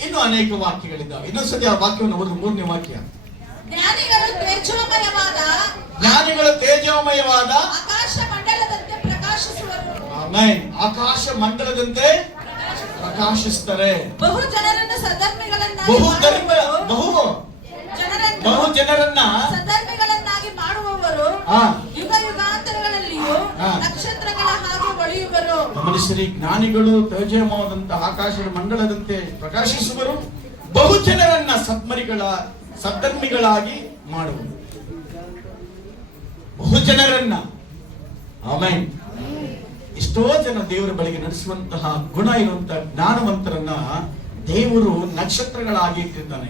ಇನ್ನು ಅನೇಕ ವಾಕ್ಯಗಳಿದ್ದಾವೆ. ಇನ್ನೊಂದ್ಸತಿ ಆ ವಾಕ್ಯವನ್ನು ಓದಿ, 3ನೇ ವಾಕ್ಯ. ಜ್ಞಾನಿಗಳು ತೇಜೋಮಯವಾದ ಆಕಾಶ ಮಂಡಲದಂತೆ ಪ್ರಕಾಶಿಸುವರು. ಆಮೇಲೆ ಆಕಾಶ ಮಂಡಲದಂತೆ ಪ್ರಕಾಶಿಸ್ತಾರೆ. ಬಹು ಜನರನ್ನು ಸದ್ಧರ್ಮಿಗಳನ್ನಾಗಿ ಬಹು ಜನರನ್ನ ಸದ್ಧರ್ಮಿಗಳನ್ನಾಗಿ ಮಾಡುವವರು ಆ, ಯುಗ ಯುಗಾಂತರಗಳಲ್ಲಿಯೂ ಆ. ನಕ್ಷತ್ರಗಳ ಹಾಗೆ ಹೊಳೆಯುವರು. ಗಮನಿಸಿರಿ, ಜ್ಞಾನಿಗಳು ತೇಜೋಮಯವಾದಂತ ಆಕಾಶದ ಮಂಡಲದಂತೆ ಪ್ರಕಾಶಿಸುವರು, ಬಹು ಜನರನ್ನ ಸದ್ಧರ್ಮಿಗಳಾಗಿ ಮಾಡುವರು. ಬಹು ಜನರನ್ನ. ಆಮೇಲೆ ಎಷ್ಟೋ ಜನ ದೇವರ ಬಳಿಗೆ ನಡೆಸುವಂತಹ ಗುಣ ಇರುವಂತಹ ಜ್ಞಾನವಂತರನ್ನ ದೇವರು ನಕ್ಷತ್ರಗಳಾಗಿ ಇಟ್ಟಿದ್ದಾನೆ.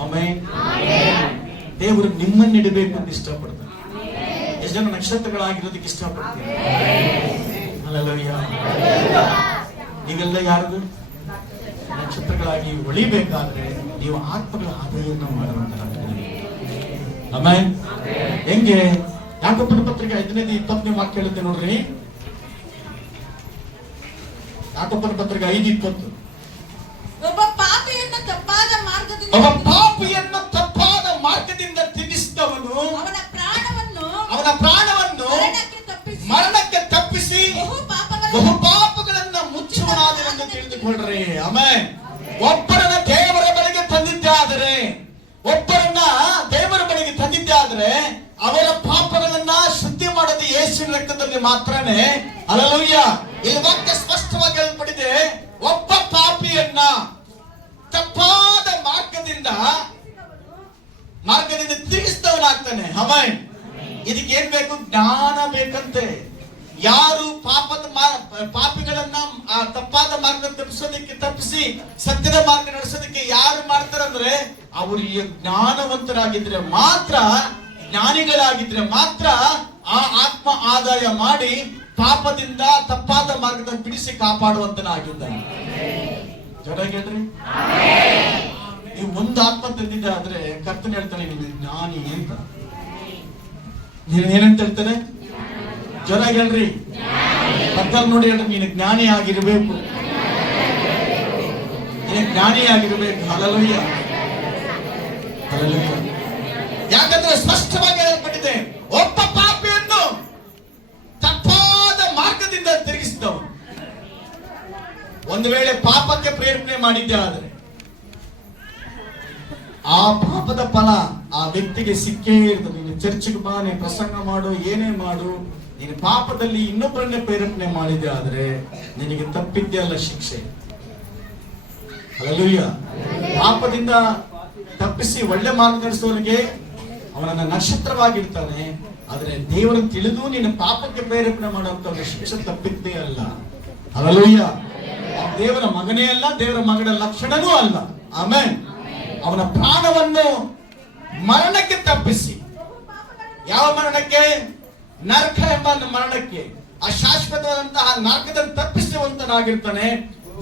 ಆಮೇಲೆ ದೇವರು ನಿಮ್ಮನ್ನಿಡಬೇಕು ಅಂತ ಇಷ್ಟಪಡ್ತಾನೆ. ಎಷ್ಟು ಜನ ನಕ್ಷತ್ರಗಳಾಗಿರೋದಕ್ಕೆ ಇಷ್ಟಪಡ್ತಾರೆ? ಹಲ್ಲೆಲೂಯಾ. ನೀವೆಲ್ಲ ಯಾರದು ನಕ್ಷತ್ರಗಳಾಗಿ ಹೊಳಿಬೇಕಾದ್ರೆ ನೀವು ಆತ್ಮಗಳ ಆದಾಯವನ್ನು ಮಾಡುವಂತರಾಗ್ತದೆ. ಆಮೇಲೆ ಹೆಂಗೆ? ಯಾಕೋಬನ ಪತ್ರಿಕೆ 5:20 ವಾಕ್ಯ ಹೇಳುತ್ತೆ ನೋಡ್ರಿ. ಯಾಕೋಬನ ಪತ್ರಿಕೆ 5:20. ಒಬ್ಬ ಪಾಪಿಯನ್ನು ತಪ್ಪಾದ ಮಾರ್ಗದಿಂದ ತಿನ್ನಿಸಿದವನು ಅವನ ಪ್ರಾಣವನ್ನು ಮರಣಕ್ಕೆ ತಪ್ಪಿಸಿ ಬಹು ಪಾಪಗಳನ್ನ ಮುಚ್ಚುವನಾದನೆಂದು ತಿಳಿದುಕೊಳ್ಳ್ರಿ. ಆಮೇಲೆ ಒಬ್ಬರನ್ನ ದೇವರ ಬಳಿಗೆ ತಂದಿದ್ದಾದರೆ ಅವರ ಪಾಪಗಳನ್ನ ಶುದ್ಧಿ ಮಾಡದೆ ಯೇಸುವಿನ ರಕ್ತದಲ್ಲಿ ಮಾತ್ರನೇ. ಹಲ್ಲೆಲೂಯಾ. ಇಲ್ಲಿ ವಾಕ್ಯ ಸ್ಪಷ್ಟವಾಗಿ ಹೇಳಲ್ಪಟ್ಟಿದೆ, ಒಬ್ಬ ಪಾಪಿಯನ್ನ ತಪ್ಪಾದ ಮಾರ್ಗದಿಂದ ತಿರುಗಿಸಿದವನಾಗ್ತಾನೆ. ಆಮೇಲೆ ಇದಕ್ಕೆ ಏನ್ ಬೇಕು? ಜ್ಞಾನ ಬೇಕಂತೆ. ಯಾರು ಪಾಪಿಗಳನ್ನ ತಪ್ಪಾದ ಮಾರ್ಗ ತಪ್ಪಿಸಿ ಸತ್ಯದ ಮಾರ್ಗ ನಡೆಸೋದಕ್ಕೆ ಯಾರು ಮಾಡ್ತಾರಂದ್ರೆ ಅವರು ಜ್ಞಾನವಂತರಾಗಿದ್ರೆ ಮಾತ್ರ, ಜ್ಞಾನಿಗಳಾಗಿದ್ರೆ ಮಾತ್ರ ಆ ಆತ್ಮ ಆದಾಯ ಮಾಡಿ ಪಾಪದಿಂದ ತಪ್ಪಾದ ಮಾರ್ಗದ ಬಿಡಿಸಿ ಕಾಪಾಡುವಂತನಾಗಿದ್ದಾನೆ. ಜೋರಾಗಿ ಹೇಳ್ರಿ. ನೀವು ಒಂದು ಆತ್ಮ ತಂದಿದ್ದ ಆದ್ರೆ ಕರ್ತನ ಹೇಳ್ತಾನೆ ನೀನು ಜ್ಞಾನಿ ಅಂತ. ನೀನು ಏನಂತ ಹೇಳ್ತಾನೆ? ಜೋರಾಗಿ ಹೇಳ್ರಿ. ಪಕ್ಕದಲ್ಲಿ ನೋಡಿ ಹೇಳ್ರಿ, ನೀನು ಜ್ಞಾನಿ ಆಗಿರ್ಬೇಕು, ನೀನು ಜ್ಞಾನಿ ಆಗಿರ್ಬೇಕು. ಹಲ್ಲೆಲೂಯಾ. ಹಲ್ಲೆಲೂಯಾ. ಯಾಕಂದ್ರೆ ಸ್ಪಷ್ಟವಾಗಿ ಹೇಳಲ್ಪಟ್ಟಿದೆ, ಒಬ್ಬ ಪಾಪಿಯನ್ನು ತಪ್ಪಾದ ಮಾರ್ಗದಿಂದ ತಿರುಗಿಸಿದವನು. ಒಂದು ವೇಳೆ ಪಾಪಕ್ಕೆ ಪ್ರೇರಣೆ ಮಾಡಿದ್ದೆ ಆದರೆ ಆ ಪಾಪದ ಫಲ ಆ ವ್ಯಕ್ತಿಗೆ ಸಿಕ್ಕೇ ಇರ್ತದೆ. ನೀನು ಚರ್ಚಿಗೆ ಬಾ, ನೀನು ಪ್ರಸಂಗ ಮಾಡು, ಏನೇ ಮಾಡು, ನೀನು ಪಾಪದಲ್ಲಿ ಇನ್ನೊಬ್ಬರನ್ನೇ ಪ್ರೇರೇಪಣೆ ಮಾಡಿದೆ ಆದ್ರೆ ನಿನಗೆ ತಪ್ಪಿದ್ದೇ ಅಲ್ಲ ಶಿಕ್ಷೆ. ಹಲ್ಲೆಲೂಯಾ. ಪಾಪದಿಂದ ತಪ್ಪಿಸಿ ಒಳ್ಳೆ ಮಾರ್ಗ ನಡೆಸುವವನಿಗೆ ಅವನನ್ನ ನಕ್ಷತ್ರವಾಗಿರ್ತಾನೆ. ಆದ್ರೆ ದೇವರನ್ನು ತಿಳಿದು ನೀನು ಪಾಪಕ್ಕೆ ಪ್ರೇರೇಪಣೆ ಮಾಡುವಂತ ಶಿಕ್ಷೆ ತಪ್ಪಿದ್ದೇ ಅಲ್ಲ. ಹಲ್ಲೆಲೂಯಾ. ದೇವರ ಮಗನೇ ಅಲ್ಲ, ದೇವರ ಮಗನ ಲಕ್ಷಣನೂ ಅಲ್ಲ. ಆಮೇಲೆ ಅವನ ಪ್ರಾಣವನ್ನು ಮರಣಕ್ಕೆ ತಪ್ಪಿಸಿ, ಯಾವ ಮರಣಕ್ಕೆ? ನರಕ ಎಂಬ ಮರಣಕ್ಕೆ, ಅಶಾಶ್ವತವಾದಂತಹ ನರಕದಲ್ಲಿ ತಪ್ಪಿಸುವಂತನಾಗಿರ್ತಾನೆ.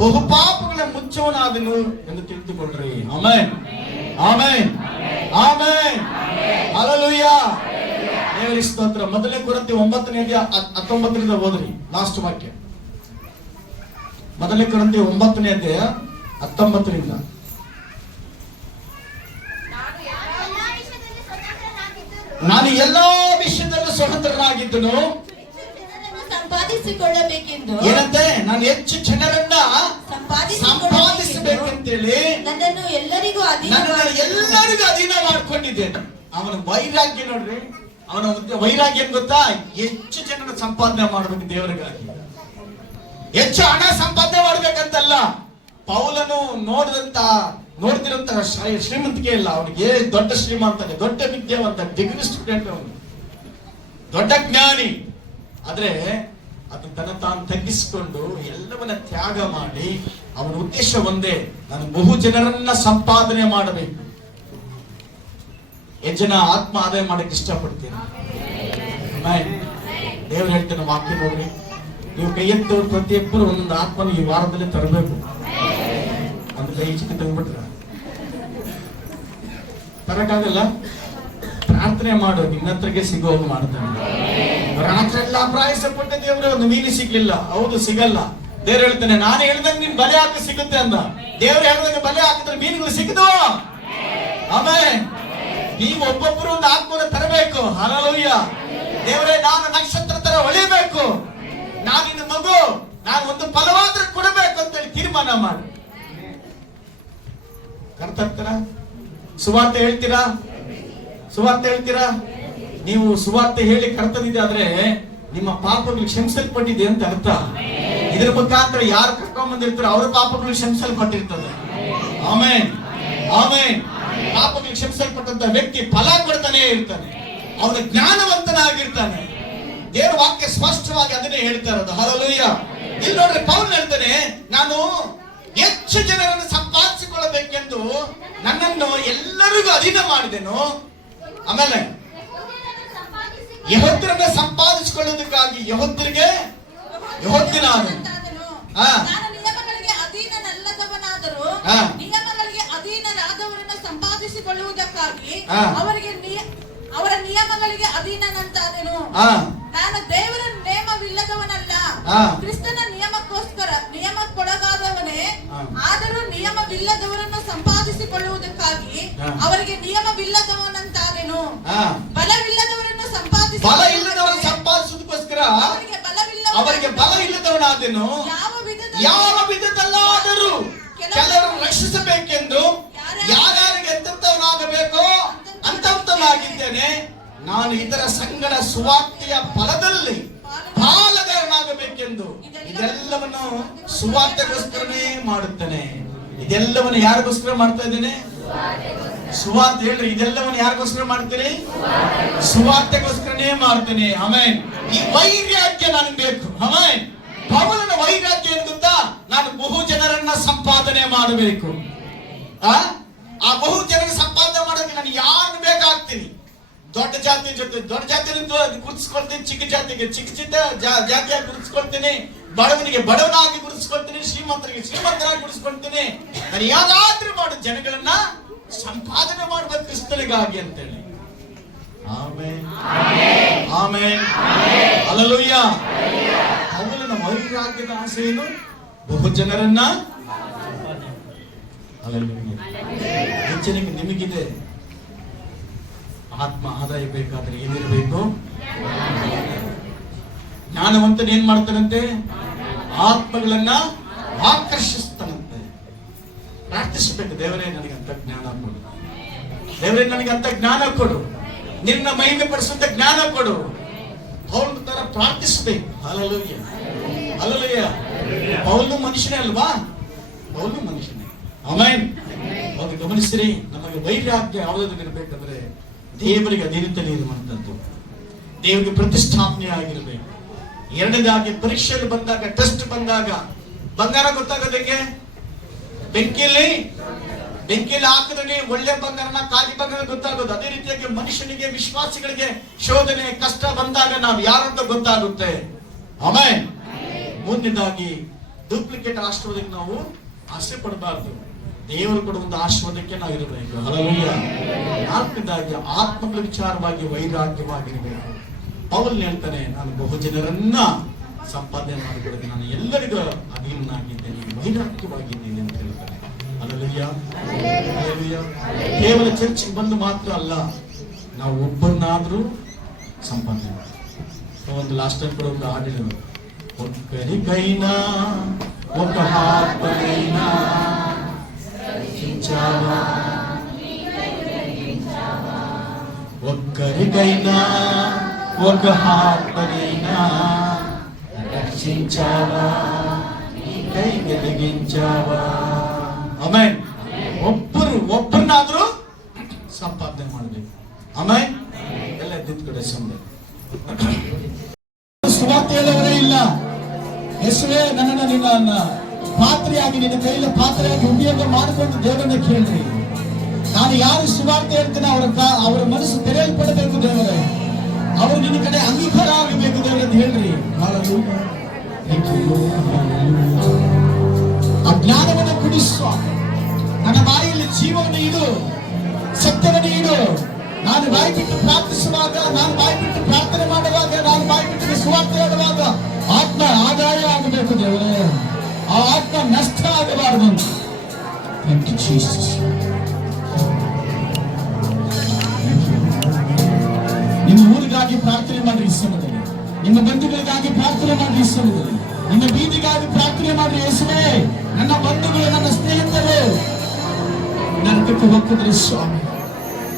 ಬಹುಪಾಪಗಳ ಮುಚ್ಚವನಾದನು ಎಂದು ತಿಳಿದುಕೊಳ್ಳ್ರಿ. Amen, amen, amen. ಹಲ್ಲೆಲೂಯಾ. ದೇವರಿಗೆ ಸ್ತೋತ್ರ. 1 ಕೊರಿಂಥಿ 9:19 ಓದ್ರಿ. ಲಾಸ್ಟ್ ವಾಕ್ಯ. 1 ಕೊರಿಂಥಿ 9:19. ನಾನು ಎಲ್ಲಾ ವಿಷಯದಲ್ಲೂ ಸ್ವತಂತ್ರನಾಗಿದ್ದನು, ಸಂಪಾದಿಸಿಕೊಳ್ಳಬೇಕೆಂದು. ಏನಂತೆ? ನಾನು ಹೆಚ್ಚು ಜನರನ್ನ ಸಂಪಾದಿಸಬೇಕಂತೇಳಿ ನನ್ನನ್ನು ಎಲ್ಲರಿಗೂ ಅಧೀನ ಮಾಡ್ಕೊಂಡಿದ್ದೇನೆ. ಅವನ ವೈರಾಗ್ಯ ನೋಡ್ರಿ. ಅವನ ವೈರಾಗ್ಯ ಏನ್ ಗೊತ್ತಾ? ಹೆಚ್ಚು ಜನರ ಸಂಪಾದನೆ ಮಾಡ್ಬೇಕು ದೇವರಿಗಾಗಿ. ಹೆಚ್ಚು ಹಣ ಸಂಪಾದನೆ ಮಾಡ್ಬೇಕಂತಲ್ಲ. ಪೌಲನು ನೋಡ್ತಿರಂತ ಶ್ರೀಮಂತಿಕೆ ಇಲ್ಲ ಅವನಿಗೆ. ದೊಡ್ಡ ಶ್ರೀಮಂತನೇ, ದೊಡ್ಡ ವಿದ್ಯಾವಂತ, ಡಿಗ್ರಿ ಸ್ಟೂಡೆಂಟ್, ಅವನು ದೊಡ್ಡ ಜ್ಞಾನಿ. ಆದ್ರೆ ಅದು ತಾನು ತಗ್ಗಿಸಿಕೊಂಡು ಎಲ್ಲವನ್ನ ತ್ಯಾಗ ಮಾಡಿ ಅವನ ಉದ್ದೇಶ ಒಂದೇ, ನಾನು ಬಹು ಜನರನ್ನ ಸಂಪಾದನೆ ಮಾಡಬೇಕು. ಎಷ್ಟು ಜನ ಆತ್ಮ ಆದಾಯ ಮಾಡಕ್ಕೆ ಇಷ್ಟಪಡ್ತೀರಾ? ದೇವ್ರು ಹೇಳ್ತಾನೆ ವಾಕ್ಯ ನೋಡ್ರಿ, ನೀವು ಕೈ ಎತ್ತವ್ರು ಪ್ರತಿಯೊಬ್ಬರು ಒಂದೊಂದು ಆತ್ಮನ ಈ ವಾರದಲ್ಲಿ ತರಬೇಕು. ಒಂದು ಕೈ ಚಿಕ್ಕ ತಂದ್ಬಿಟ್ರ ತರಕ್ಕಾಗಲ್ಲ. ಪ್ರಾರ್ಥನೆ ಮಾಡು, ನಿನ್ನ ಹತ್ರಗೆ ಸಿಗೋದು ಮಾಡ್ತಾನೆ. ರಾತ್ರಿ ಎಲ್ಲ ಪ್ರಯಾಸ ಪಟ್ಟ ದೇವ್ರೆ ಒಂದು ಮೀನು ಸಿಗ್ಲಿಲ್ಲ. ಹೌದು, ಸಿಗಲ್ಲ. ದೇವ್ರು ಹೇಳ್ತಾನೆ, ನಾನು ಹೇಳ್ದಂಗೆ ನಿನ್ ಬಲೆ ಹಾಕಿ ಸಿಗುತ್ತೆ ಅಂದ. ದೇವ್ರು ಹೇಳ್ದಂಗೆ ಬಲೆ ಹಾಕಿದ್ರೆ ಮೀನುಗಳು ಸಿಕ್ಕಿದ್ವು. ಆಮೇಲೆ ನೀವು ಒಬ್ಬೊಬ್ಬರು ಒಂದು ಆತ್ಮನ ತರಬೇಕು. ಹಲ್ಲೆಲೂಯ. ದೇವರೇ, ನಾನು ನಕ್ಷತ್ರ ತರ ಹೊಳಿಬೇಕು, ನಾನು ನಿನ್ನ ಮಗು, ನಾನು ಒಂದು ಫಲವಾದ್ರೆ ಕೊಡಬೇಕು ಅಂತೇಳಿ ತೀರ್ಮಾನ ಮಾಡಿ ಕರ್ತರ್ತಾರ. ಸುವಾರ್ತೆ ಹೇಳ್ತೀರಾ? ಸುವಾರ್ತೆ ಹೇಳ್ತೀರಾ? ನೀವು ಸುವಾರ್ತೆ ಹೇಳಿ ಕರ್ತನಿದೆ ಆದ್ರೆ ನಿಮ್ಮ ಪಾಪಗಳು ಕ್ಷಮಿಸಲ್ಪಟ್ಟಿದೆ ಅಂತ ಅರ್ಥ. ಇದರ ಮುಖಾಂತರ ಯಾರು ಕರ್ಕೊಂಡ್ ಬಂದಿರ್ತಾರೋ ಅವರ ಪಾಪಗಳು ಕ್ಷಮಿಸಲ್ಪಟ್ಟಿರ್ತದೆ. Amen, amen. ಪಾಪಗಳು ಕ್ಷಮಿಸಲ್ಪಟ್ಟಂತ ವ್ಯಕ್ತಿ ಫಲ ಕೊಡ್ತಾನೆ ಇರ್ತಾನೆ, ಅವನ ಜ್ಞಾನವಂತನಾಗಿರ್ತಾನೆ. ದೇವರ ವಾಕ್ಯ ಸ್ಪಷ್ಟವಾಗಿ ಅದನ್ನೇ ಹೇಳ್ತಾ ಇರೋದು. ಹಲ್ಲೆಲೂಯ. ಇಲ್ಲಿ ನೋಡ್ರಿ, ಪೌಲ್ ಹೇಳ್ತಾನೆ, ನಾನು ಹೆಚ್ಚು ಜನರನ್ನು ಸಂಪಾದಿಸಿಕೊಳ್ಳಬೇಕೆಂದು ನನ್ನನ್ನು ಎಲ್ಲರಿಗೂ ಅಧೀನ ಮಾಡಿದೆನು. ಆಮೇಲೆ ಯೆಹೂದ್ಯರನ್ನು ಸಂಪಾದಿಸಿಕೊಳ್ಳುವುದಕ್ಕಾಗಿ ಯೆಹೂದ್ಯರಿಗೆ ಯೆಹೂದ್ಯನಾದನು. ನಾನು ನಿಯಮಗಳಿಗೆ ಅಧೀನನಲ್ಲದವನಾದರೂ ನಿಯಮಗಳಿಗೆ ಅಧೀನರಾದವರನ್ನು ಸಂಪಾದಿಸಿಕೊಳ್ಳುವುದಕ್ಕಾಗಿ ಅವರ ನಿಯಮಗಳಿಗೆ ಅಧೀನನಂತಾದೆನು. ನಾನು ದೇವರ ನೇಮವಿಲ್ಲದವನಲ್ಲ, ಕ್ರಿಸ್ತನ ನಿಯಮಕ್ಕೊಳಗಾದವನೇ. ಆದರೂ ನಿಯಮವಿಲ್ಲದವರನ್ನು ಸಂಪಾದಿಸಿಕೊಳ್ಳುವುದಕ್ಕಾಗಿ ಅವರಿಗೆ ನಿಯಮವಿಲ್ಲದವನಂತಾದೆನು. ಬಲವಿಲ್ಲದವರನ್ನು ಸಂಪಾದಿಸುವುದಕ್ಕೋಸ್ಕರ ಅವರಿಗೆ ಬಲ ಇಲ್ಲದವನಾದೆನು. ಯಾವ ವಿಧದಲ್ಲಾದರೂ ಕೆಲವರನ್ನು ರಕ್ಷಿಸಬೇಕೆಂದು ಯಾರ್ಯಾರಿಗೆ ಎಂತವನಾಗಬೇಕೋ ಅಂತವನಾಗಿದ್ದೇನೆ. ನಾನು ಇದರ ಸಂಗಡ ಸುವಾರ್ತೆಯ ಫಲದಲ್ಲಿ ಪಾಲುಗಾರನಾಗಬೇಕೆಂದು ಇದೆಲ್ಲವನ್ನು ಸುವಾರ್ತೆಗೋಸ್ಕರನೇ ಮಾಡುತ್ತೇನೆ. ಇದೆಲ್ಲವನ್ನು ಯಾರಿಗೋಸ್ಕರ ಮಾಡ್ತಾ ಇದ್ದೇನೆ? ಸುವಾರ್ತೆ. ಹೇಳ್ರಿ, ಇದೆಲ್ಲವನ್ನು ಯಾರಿಗೋಸ್ಕರ ಮಾಡ್ತೀನಿ? ಸುವಾರ್ತೆಗೋಸ್ಕರನೇ ಮಾಡ್ತೇನೆ. ಆಮೆನ್. ಈ ವೈರಾಗ್ಯ ನನಗೆ ಬೇಕು. ಆಮೆನ್. ಪೌಲನ ವೈರಾಗ್ಯ ಏನು ಗೊತ್ತಾ? ನಾನು ಬಹು ಜನರನ್ನ ಸಂಪಾದನೆ ಮಾಡಬೇಕು. ಆ ಬಹು ಜನರ ಸಂಪಾದನೆ ಮಾಡೋದಕ್ಕೆ ನಾನು ಯಾರನ್ನು ಬೇಕಾಗ್ತೀನಿ? ದೊಡ್ಡ ಜಾತಿ ಜೊತೆ ದೊಡ್ಡ ಜಾತಿಯನ್ನು ಗುರುತಿಸ್ಕೊಳ್ತೀನಿ, ಚಿಕ್ಕ ಜಾತಿಗೆ ಚಿಕ್ಕ ಜಾತಿಯಾಗಿ ಗುರುತಿಸ್ಕೊಳ್ತೀನಿ, ಬಡವನಿಗೆ ಬಡವನಾಗಿ ಗುರುತಿಸ್ಕೊಳ್ತೀನಿ, ಶ್ರೀಮಂತರಿಗೆ ಶ್ರೀಮಂತರಾಗಿ ಗುರುತಿಸ್ಕೊಳ್ತೀನಿ. ನಾನು ಯಾವ್ದಾದ್ರೂ ಮಾಡಿ ಜನಗಳನ್ನ ಸಂಪಾದನೆ ಮಾಡಬೇಕು ಕ್ರಿಸ್ತನಿಗಾಗಿ ಅಂತೇಳಿ. Amen, amen, hallelujah. ಪೌಲನ ವೈರಾಗ್ಯದ ಆಸೆ ಏನು? ಬಹು ಜನರನ್ನ. ಹಲ್ಲೆಲೂಯಾ. ಹೆಚ್ಚಿನ ನಿಮಗಿದೆ. ಆತ್ಮ ಆದಾಯ ಬೇಕಾದ್ರೆ ಏನಿರಬೇಕು? ಜ್ಞಾನವಂತನ ಏನ್ ಮಾಡ್ತಾನಂತೆ? ಆತ್ಮಗಳನ್ನ ಆಕರ್ಷಿಸ್ತಾನಂತೆ. ಪ್ರಾರ್ಥಿಸಬೇಕು, ದೇವರೇ ನನಗಂತ ಜ್ಞಾನ ಕೊಡು, ದೇವರೇ ನನಗಂತ ಜ್ಞಾನ ಕೊಡು, ನಿನ್ನ ಮಹಿಮೆ ಪಡಿಸುವಂತ ಜ್ಞಾನ ಕೊಡು. ಪೌಲನ ತರ ಪ್ರಾರ್ಥಿಸಬೇಕು. Hallelujah, hallelujah. ಪೌಲನು ಮನುಷ್ಯನೇ ಅಲ್ವಾ? ಪೌಲನು ಮನುಷ್ಯನೇ. ಆಮೆನ್. ಹೌದು, ಗಮನಿಸ್ತೀರಿ, ನಮಗೆ ವೈರಾಗ್ಯ ಯಾವುದಾದ್ರು ಇರಬೇಕಂದ್ರೆ ದೇವರಿಗೆ ಅಧೀನತೆಯಲ್ಲಿ ಇರುವಂತದ್ದು, ದೇವರಿಗೆ ಪ್ರತಿಷ್ಠಾಪನೆ ಆಗಿರಬೇಕು. ಎರಡನೇದಾಗಿ ಪರೀಕ್ಷೆಯಲ್ಲಿ ಬಂದಾಗ, ಟೆಸ್ಟ್ ಬಂದಾಗ ಬಂಗಾರ ಗೊತ್ತಾಗೋದಕ್ಕೆ ಬೆಂಕಿಯಲ್ಲಿ ಹಾಕಿದ್ರೆ ಒಳ್ಳೆ ಬಂಗಾರನ ಕಾಲಿ ಬಂಗಾರ ಗೊತ್ತಾಗೋದು. ಅದೇ ರೀತಿಯಾಗಿ ಮನುಷ್ಯನಿಗೆ, ವಿಶ್ವಾಸಿಗಳಿಗೆ ಶೋಧನೆ ಕಷ್ಟ ಬಂದಾಗ ನಾವು ಯಾರಂತ ಗೊತ್ತಾಗುತ್ತೆ. ಆಮೆನ್. ಮುಂದಿನದಾಗಿ ಡೂಪ್ಲಿಕೇಟ್ ಆಶೀರ್ವಾದಕ್ಕೆ ನಾವು ಆಸೆ ಪಡಬಾರ್ದು. ದೇವರು ಕೊಡುವಂತ ಆಶೀರ್ವಾದಕ್ಕೆ ನಾವು ಇರಬೇಕು. ಹಲ್ಲೆಲೂಯಾ. ನಾಲ್ಕನೇದಾಗಿ ಆತ್ಮಗಳ ವಿಚಾರವಾಗಿ ವೈರಾಗ್ಯವಾಗಿರಬೇಕು. ಪೌಲ್ ಹೇಳ್ತಾನೆ, ನಾನು ಬಹು ಜನರನ್ನ ಸಂಪಾದನೆ ಮಾಡಿಕೊಳ್ಳೋದು, ನಾನು ಎಲ್ಲರಿಗೂ ಅಧೀನನಾಗಿದ್ದೇನೆ, ವೈರಾಗ್ಯವಾಗಿದ್ದೇನೆ ಅಂತ ಹೇಳ್ತಾನೆ. Hallelujah, hallelujah. ಕೇವಲ ಚರ್ಚ್ಗೆ ಬಂದು ಮಾತ್ರ ಅಲ್ಲ, ನಾವು ಒಬ್ಬರನ್ನಾದ್ರೂ ಸಂಪಾದನೆ ಮಾಡಿ. ಒಂದು ಲಾಸ್ಟ್ ಟೈಮ್ ಕೂಡ ಒಂದು ಹಾಡಿದ್ರು, ఒక్కరికైనా ఒక ఆత్మనైనా రక్షించావా, ఒక్కరికైనా ఒక ఆత్మనైనా రక్షించావా, కై వెలిగించావా. ಆಮೆನ್. ಒಬ್ಬರನ್ನಾದ್ರೂ ಸಂಪಾದನೆ ಮಾಡಬೇಕು. ಆಮೆನ್. ಎಲ್ಲ ಎದ್ದಿದ್ ಕಡೆ ಸಂಬಂಧ ಸುವಾರ್ತೆಯಲ್ಲವರೇ ಇಲ್ಲ. ಯೇಸುವೇ, ನನ್ನನ್ನು ನಿನ್ನ ಪಾತ್ರೆಯಾಗಿ, ನಿನ್ನ ಕೈಯಲ್ಲಿ ಪಾತ್ರೆಯಾಗಿ ಉಪಯೋಗ ಮಾಡಿಕೊಂಡು ದೇವರನ್ನ ಕೇಳ್ರಿ. ನಾನು ಯಾರು ಸುವಾರ್ತೆ ಹೇಳ್ತೇನೆ ಅವರ ಮನಸ್ಸು ತೆರೆಯಲ್ಪಡಬೇಕು ದೇವರೇ. ಅವರು ನಿನ್ನ ಕಡೆ ಅಂಗೀಕಾರ ಆಗಬೇಕು ದೇವರೇ ಅಂತ ಹೇಳ್ರಿ. Hallelujah. Thank you, Lord. Hallelujah. ಆ ಜ್ಞಾನವನ್ನು ಕುಡಿಸುವ ನನ್ನ ಬಾಯಲ್ಲಿ ಜೀವವನ್ನು ಇಡು, ಸತ್ಯವನ್ನು ಇಡು. ನಾನು ಬಾಯಿ ಬಿಟ್ಟು ಪ್ರಾರ್ಥಿಸುವಾಗ, ನಾನು ಬಾಯಿ ಬಿಟ್ಟು ಪ್ರಾರ್ಥನೆ ಮಾಡುವಾಗ, ನಾನು ಬಾಯಿ ಬಿಟ್ಟು ಸುವಾರ್ತೆ ಹೇಳುವಾಗ ಆತ್ಮ ಆದಾಯ ಆಗಬೇಕು ದೇವರೇ. ಆ ಆತ್ಮ ನಷ್ಟ ಆಗಬಾರದು. Thank you, Jesus. ನಿಮ್ಮ ಊರಿಗಾಗಿ ಪ್ರಾರ್ಥನೆ ಮಾಡ್ರಿ ಈ ಸಮಯದಲ್ಲಿ. ನಿಮ್ಮ ಬಂಧುಗಳಿಗಾಗಿ ಪ್ರಾರ್ಥನೆ ಮಾಡ್ರಿ ಈ ಸಮಯದಲ್ಲಿ. ನಿಮ್ಮ ಬೀದಿಗಾಗಿ ಪ್ರಾರ್ಥನೆ ಮಾಡ್ರಿ. ಯೇಸುವೇ, ನನ್ನ ಬಂಧುಗಳು, ನನ್ನ ಸ್ನೇಹಿತರು ನರಕಕ್ಕೆ ಹೋಗ್ತಿದ್ರೆ ಸ್ವಾಮಿ,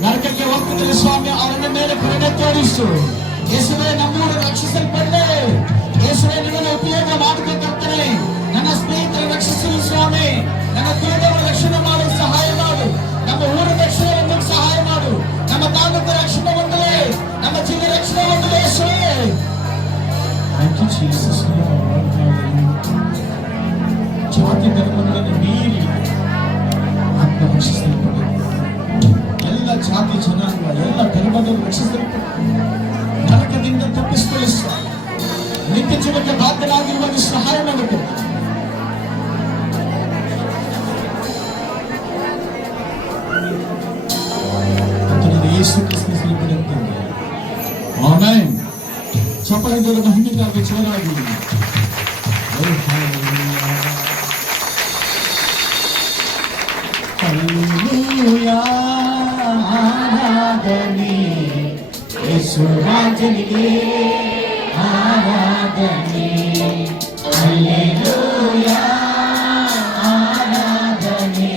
ನರಕಕ್ಕೆ ಹೋಗ್ತಿದ್ರೆ ಸ್ವಾಮಿ, ಅವರ ಮೇಲೆ ಕರುಣೆ ತೋರಿಸು. ಯೇಸುವೇ, ನಮ್ಮೂರು ರಕ್ಷಿಸಲ್ಪಡಲೆ. ಯೇಸುವೇ, ನಿನ್ನನ್ನು ಉಪಯೋಗ ಮಾಡಿಕೊಳ್ತೇನೆ. ನನ್ನ ಸ್ನೇಹಿತರು ರಕ್ಷಿಸಲು ಸ್ವಾಮಿ, ನನ್ನ ಕುಲದವರು ರಕ್ಷಣೆ ಮಾಡಲು ಸಹಾಯ ಮಾಡು. ನಮ್ಮ ಊರ ರಕ್ಷಣೆ ಹೊಂದಲು ಸಹಾಯ ಮಾಡು. ನಮ್ಮ ತಾಲೂಕು ರಕ್ಷಣೆ ಹೊಂದಲೇ, ನಮ್ಮ ಜಿಲ್ಲೆ ರಕ್ಷಣೆ ಹೊಂದಲೇ ಯೇಸುವೇ. Thank you, Jesus. ಜಾತಿ ಧರ್ಮಗಳನ್ನು ಮೀರಿ ಆತ್ಮ ರಕ್ಷಿಸಲ್ಪಡ ಎಲ್ಲ ಜಾತಿ ಜನಾಂಗ, ಎಲ್ಲ ಧರ್ಮದವರು ರಕ್ಷಿಸಲ್ಪಡ ನರಕದಿಂದ ತಪ್ಪಿಸಿಕೊಳ್ಳಿಸುವ ನಿತ್ಯ ಜೀವಕ್ಕೆ ಬಾಧ್ಯರಾಗಿರುವಾಗ ಸಹಾಯ ಮಾಡುತ್ತೆ. ಯೇಸು ಕ್ರಿಸ್ತನ ಹೆಸರಿನಲ್ಲಿ ಆಮೆನ್. ಚಪ್ಪಲಿಂದರ ಮಹಿಮೆಗಾಗಿ ಜೋರಾಗಿ ಹಲ್ಲೆಲೂಯಾ, ಆರಾಧನೆ ಯೇಸು ರಾಜನಿಗೆ, ಆರಾಧನೆ. ಹಲ್ಲೆಲೂಯಾ, ಆರಾಧನೆ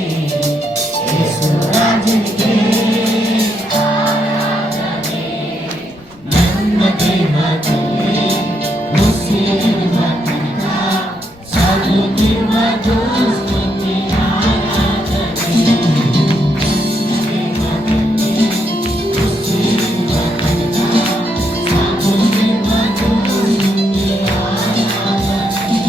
ಯೇಸು ರಾಜನಿಗೆ. ನನ್ನ ದೇಹದಲ್ಲಿ ಉಸಿರಿರುವ ತನಕ ಸಾಗುತ್ತಿರುವ ಸ್ತುತಿ ಆರಾಧನೆ. ದೇಹದಲ್ಲಿ ಉಸಿರಿರುವ ತನಕ ಸಾಗುತ್ತಿರುವ ಸ್ತುತಿ ಆರಾಧನೆ.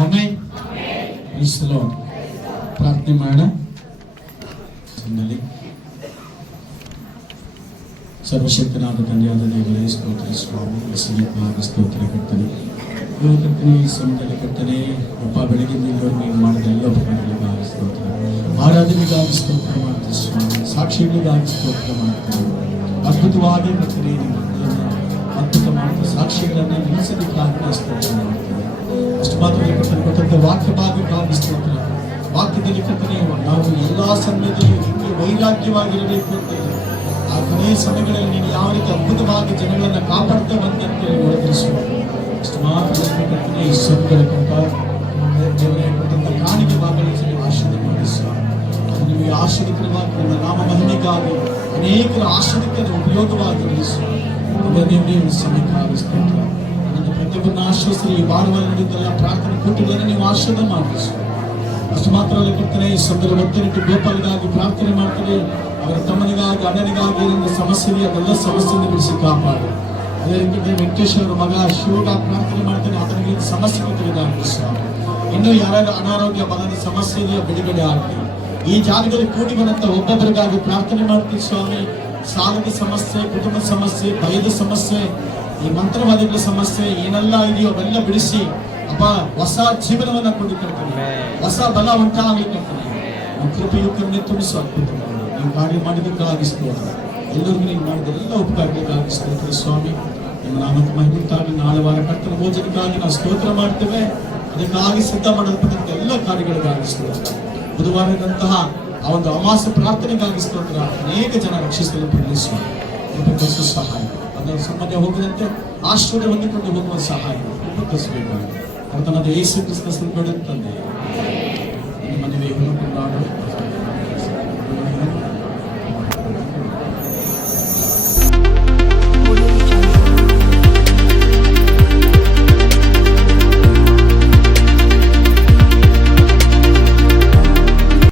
ಆಮೆನ್. Praise the lord. ಪ್ರಾರ್ಥನೆ ಮಾಡೋಣ. ಸಂಗಲಿ ಸರ್ವಶಕ್ತನಾದ ತಂದೆಯಾದ ದೇವರೇ ಸ್ತೋತ್ರ ಸ್ವಾಮಿ, ಹೆಸರಿಗಾಗಿ ಸ್ತೋತ್ರ ಕರ್ತನೆ. ಕರ್ತನೆ ಈ ಸಮಯದಲ್ಲಿ ಕರ್ತನೆ ಒಬ್ಬ ಬೆಳಗಿಂದ ಇಲ್ಲಿವರೆಗೂ ನೀವು ಮಾಡಿದ ಎಲ್ಲ ಉಪಕಾರಗಳಿಗಾಗಿ ಸ್ತೋತ್ರ, ಆರಾಧನೆಗಾಗಿ ಸ್ತೋತ್ರ ಮಾಡ್ತೀವಿ ಸ್ವಾಮಿ, ಸಾಕ್ಷಿಗಳಿಗಾಗಿ ಸ್ತೋತ್ರ ಮಾಡ್ತೀವಿ. ಅದ್ಭುತವಾಗಿ ಕರ್ತನೆ ಅದ್ಭುತ ಮಾಡಿದ ಸಾಕ್ಷಿಗಳನ್ನು ನಿಲ್ಲಿಸಲಿಕ್ಕಾಗಿ ಸ್ತೋತ್ರ ಮಾಡ್ತೀವಿ. ಅಷ್ಟು ಮಾತ್ರ ಕರ್ತನೆ ಕೊಟ್ಟಂತ ವಾಕ್ಯ ಭಾಗಕ್ಕಾಗಿ ಸ್ತೋತ್ರ. ವಾಕ್ಯದಲ್ಲಿ ಕರ್ತನೆ ನಾವು ಎಲ್ಲಾ ಸಮಯದಲ್ಲಿ ಹಿಂಗೆ ವೈರಾಗ್ಯವಾಗಿರಬೇಕು ಅಂತ ಆ ಕೊನೆಯ ಸಮಯಗಳಲ್ಲಿ ನೀನು ಯಾವ ರೀತಿ ಅದ್ಭುತವಾಗಿ ಜನಗಳನ್ನ ಕಾಪಾಡ್ತಾ ಬಂದೆ ಅಂತ ಹೇಳಿ ಒಳಗಿಸುವ ಅಷ್ಟು ಮಾತ್ರ ಕರ್ತನೆ ಈ ಸಂತರ ದೇವರೇ ಕೊಟ್ಟಂತ ಕಾಣಿಕೆ ಭಾಗಗಳಲ್ಲಿ ನೀವು ಆಶೀರ್ವಾದ ಮಾಡಿಸುವ. ಅದು ನಿಮಗೆ ಆಶೀರ್ವಾದವಾಗಿ ನಿಮ್ಮ ನಾಮ ಮಹಿಮೆಗಾಗಿ ಅನೇಕರ ಆಶೀರ್ವಾದಕ್ಕೆ ಉಪಯೋಗವಾಗಿ ನಡೆಸುವ. ದೇವರೇ ಸಮಯಕ್ಕಾಗಿ ಸ್ತೋತ್ರ. ನನ್ನ ಪ್ರತಿಯೊಬ್ಬರನ್ನ ಆಶ್ರಯಿಸಿ ಈ ವಾರದಲ್ಲಿ ನಡೆದಲ್ಲ ಪ್ರಾರ್ಥನೆ ಕೂಟಗಳನ್ನು ನೀವು ಆಶೀರ್ವಾದ ಮಾಡಿಸುವ. ಅಷ್ಟು ಮಾತ್ರ ಅಲ್ಲ ಕರ್ತನೆ ಈ ಸಂದರ್ಭ ಒತ್ತರಿಟ್ಟು ಗೋಪಾಲಿಗಾಗಿ ಪ್ರಾರ್ಥನೆ ಮಾಡ್ತಾರೆ. ಅವರ ತಮ್ಮನಿಗಾಗಿ ಅಣ್ಣನಿಗಾಗಿ ಏನೆಂದು ಸಮಸ್ಯೆ ಇದೆ ಅದೆಲ್ಲ ಸಮಸ್ಯೆಯನ್ನು ಬಿಡಿಸಿ ಕಾಪಾಡಿ. ಅದೇ ರೀತಿ ವೆಂಕಟೇಶ್ ಅವರ ಮಗ ಶಿವಗಾಗಿ ಪ್ರಾರ್ಥನೆ ಮಾಡ್ತಾನೆ, ಆತನಿಗೆ ಸಮಸ್ಯೆಗಳು ತೆಗೆದಾಕಿ ಸ್ವಾಮಿ. ಇನ್ನೂ ಯಾರ್ಯಾರು ಅನಾರೋಗ್ಯ ಬಲದ ಸಮಸ್ಯೆ ಇದೆಯೋ ಬಿಡುಗಡೆ ಆಗಲಿ. ಈ ಜಾಗದಲ್ಲಿ ಕೂಡಿ ಬಂದಂತ ಒಬ್ಬೊಬ್ಬರಿಗಾಗಿ ಪ್ರಾರ್ಥನೆ ಮಾಡ್ತೀವಿ ಸ್ವಾಮಿ. ಸಾಲದ ಸಮಸ್ಯೆ, ಕುಟುಂಬದ ಸಮಸ್ಯೆ, ಭಯದ ಸಮಸ್ಯೆ, ಈ ಮಂತ್ರವಾದಿಗಳ ಸಮಸ್ಯೆ ಏನೆಲ್ಲ ಇದೆಯೋ ಅವೆಲ್ಲ ಬಿಡಿಸಿ ಅಪ್ಪ ಹೊಸ ಜೀವನವನ್ನ ಕೊಡಿ ಕರ್ತನೆ, ಹೊಸ ಬಲ ಉಂಟಾಗಲಿ ಕರ್ತನೆ. ಕೃಪೆಯು ಕರುಣೆ ತುಂಬಿಸುವ ಅದ್ಭುತ ನೀವು ಕಾರ್ಯ ಮಾಡಿದ್ದಕ್ಕಾಗಿ ಸ್ತೋತ್ರ. ಎಲ್ಲರಿಗೂ ನೀವು ಮಾಡಿದ ಎಲ್ಲ ಉಪಕಾರಗಳಿಗಾಗಿ ಸ್ತೋತ್ರ ಸ್ವಾಮಿ. ನಿಮ್ಮ ನಾಮಕ್ಕೆ ಮಹಿಮೆಗಾಗಿ ನಾಳೆ ವಾರ ಕರ್ತನ ಭೋಜನಕ್ಕಾಗಿ ನಾವು ಸ್ತೋತ್ರ ಮಾಡ್ತೇವೆ. ಅದಕ್ಕಾಗಿ ಸಿದ್ಧ ಮಾಡಲ್ಪಟ್ಟಂತ ಎಲ್ಲ ಕಾರ್ಯಗಳಿಗಾಗಿ ಸ್ತೋತ್ರ. ಬುಧವಾರದಂತಹ ಆ ಒಂದು ಅಮಾವಾಸ್ಯ ಪ್ರಾರ್ಥನೆಗಾಗಿ ಸ್ತೋತ್ರ. ಅನೇಕ ಜನ ರಕ್ಷಿಸಲು ಪ್ರಯತ್ನಿಸುವ ಕೃಪೆ ಸಹಾಯ, ಅದರ ಸಂಬಂಧ ಹೋಗದಂತೆ ಆಶ್ರಯ ಹೊಂದಿಕೊಂಡು ಹೋಗುವ ಸಹಾಯ ಕೃಪೆ ಕಲಿಸಬೇಕಾಗಿ ಕರ್ತನಾದ ಯೇಸು ಕ್ರಿಸ್ತನ ತಂದೆ.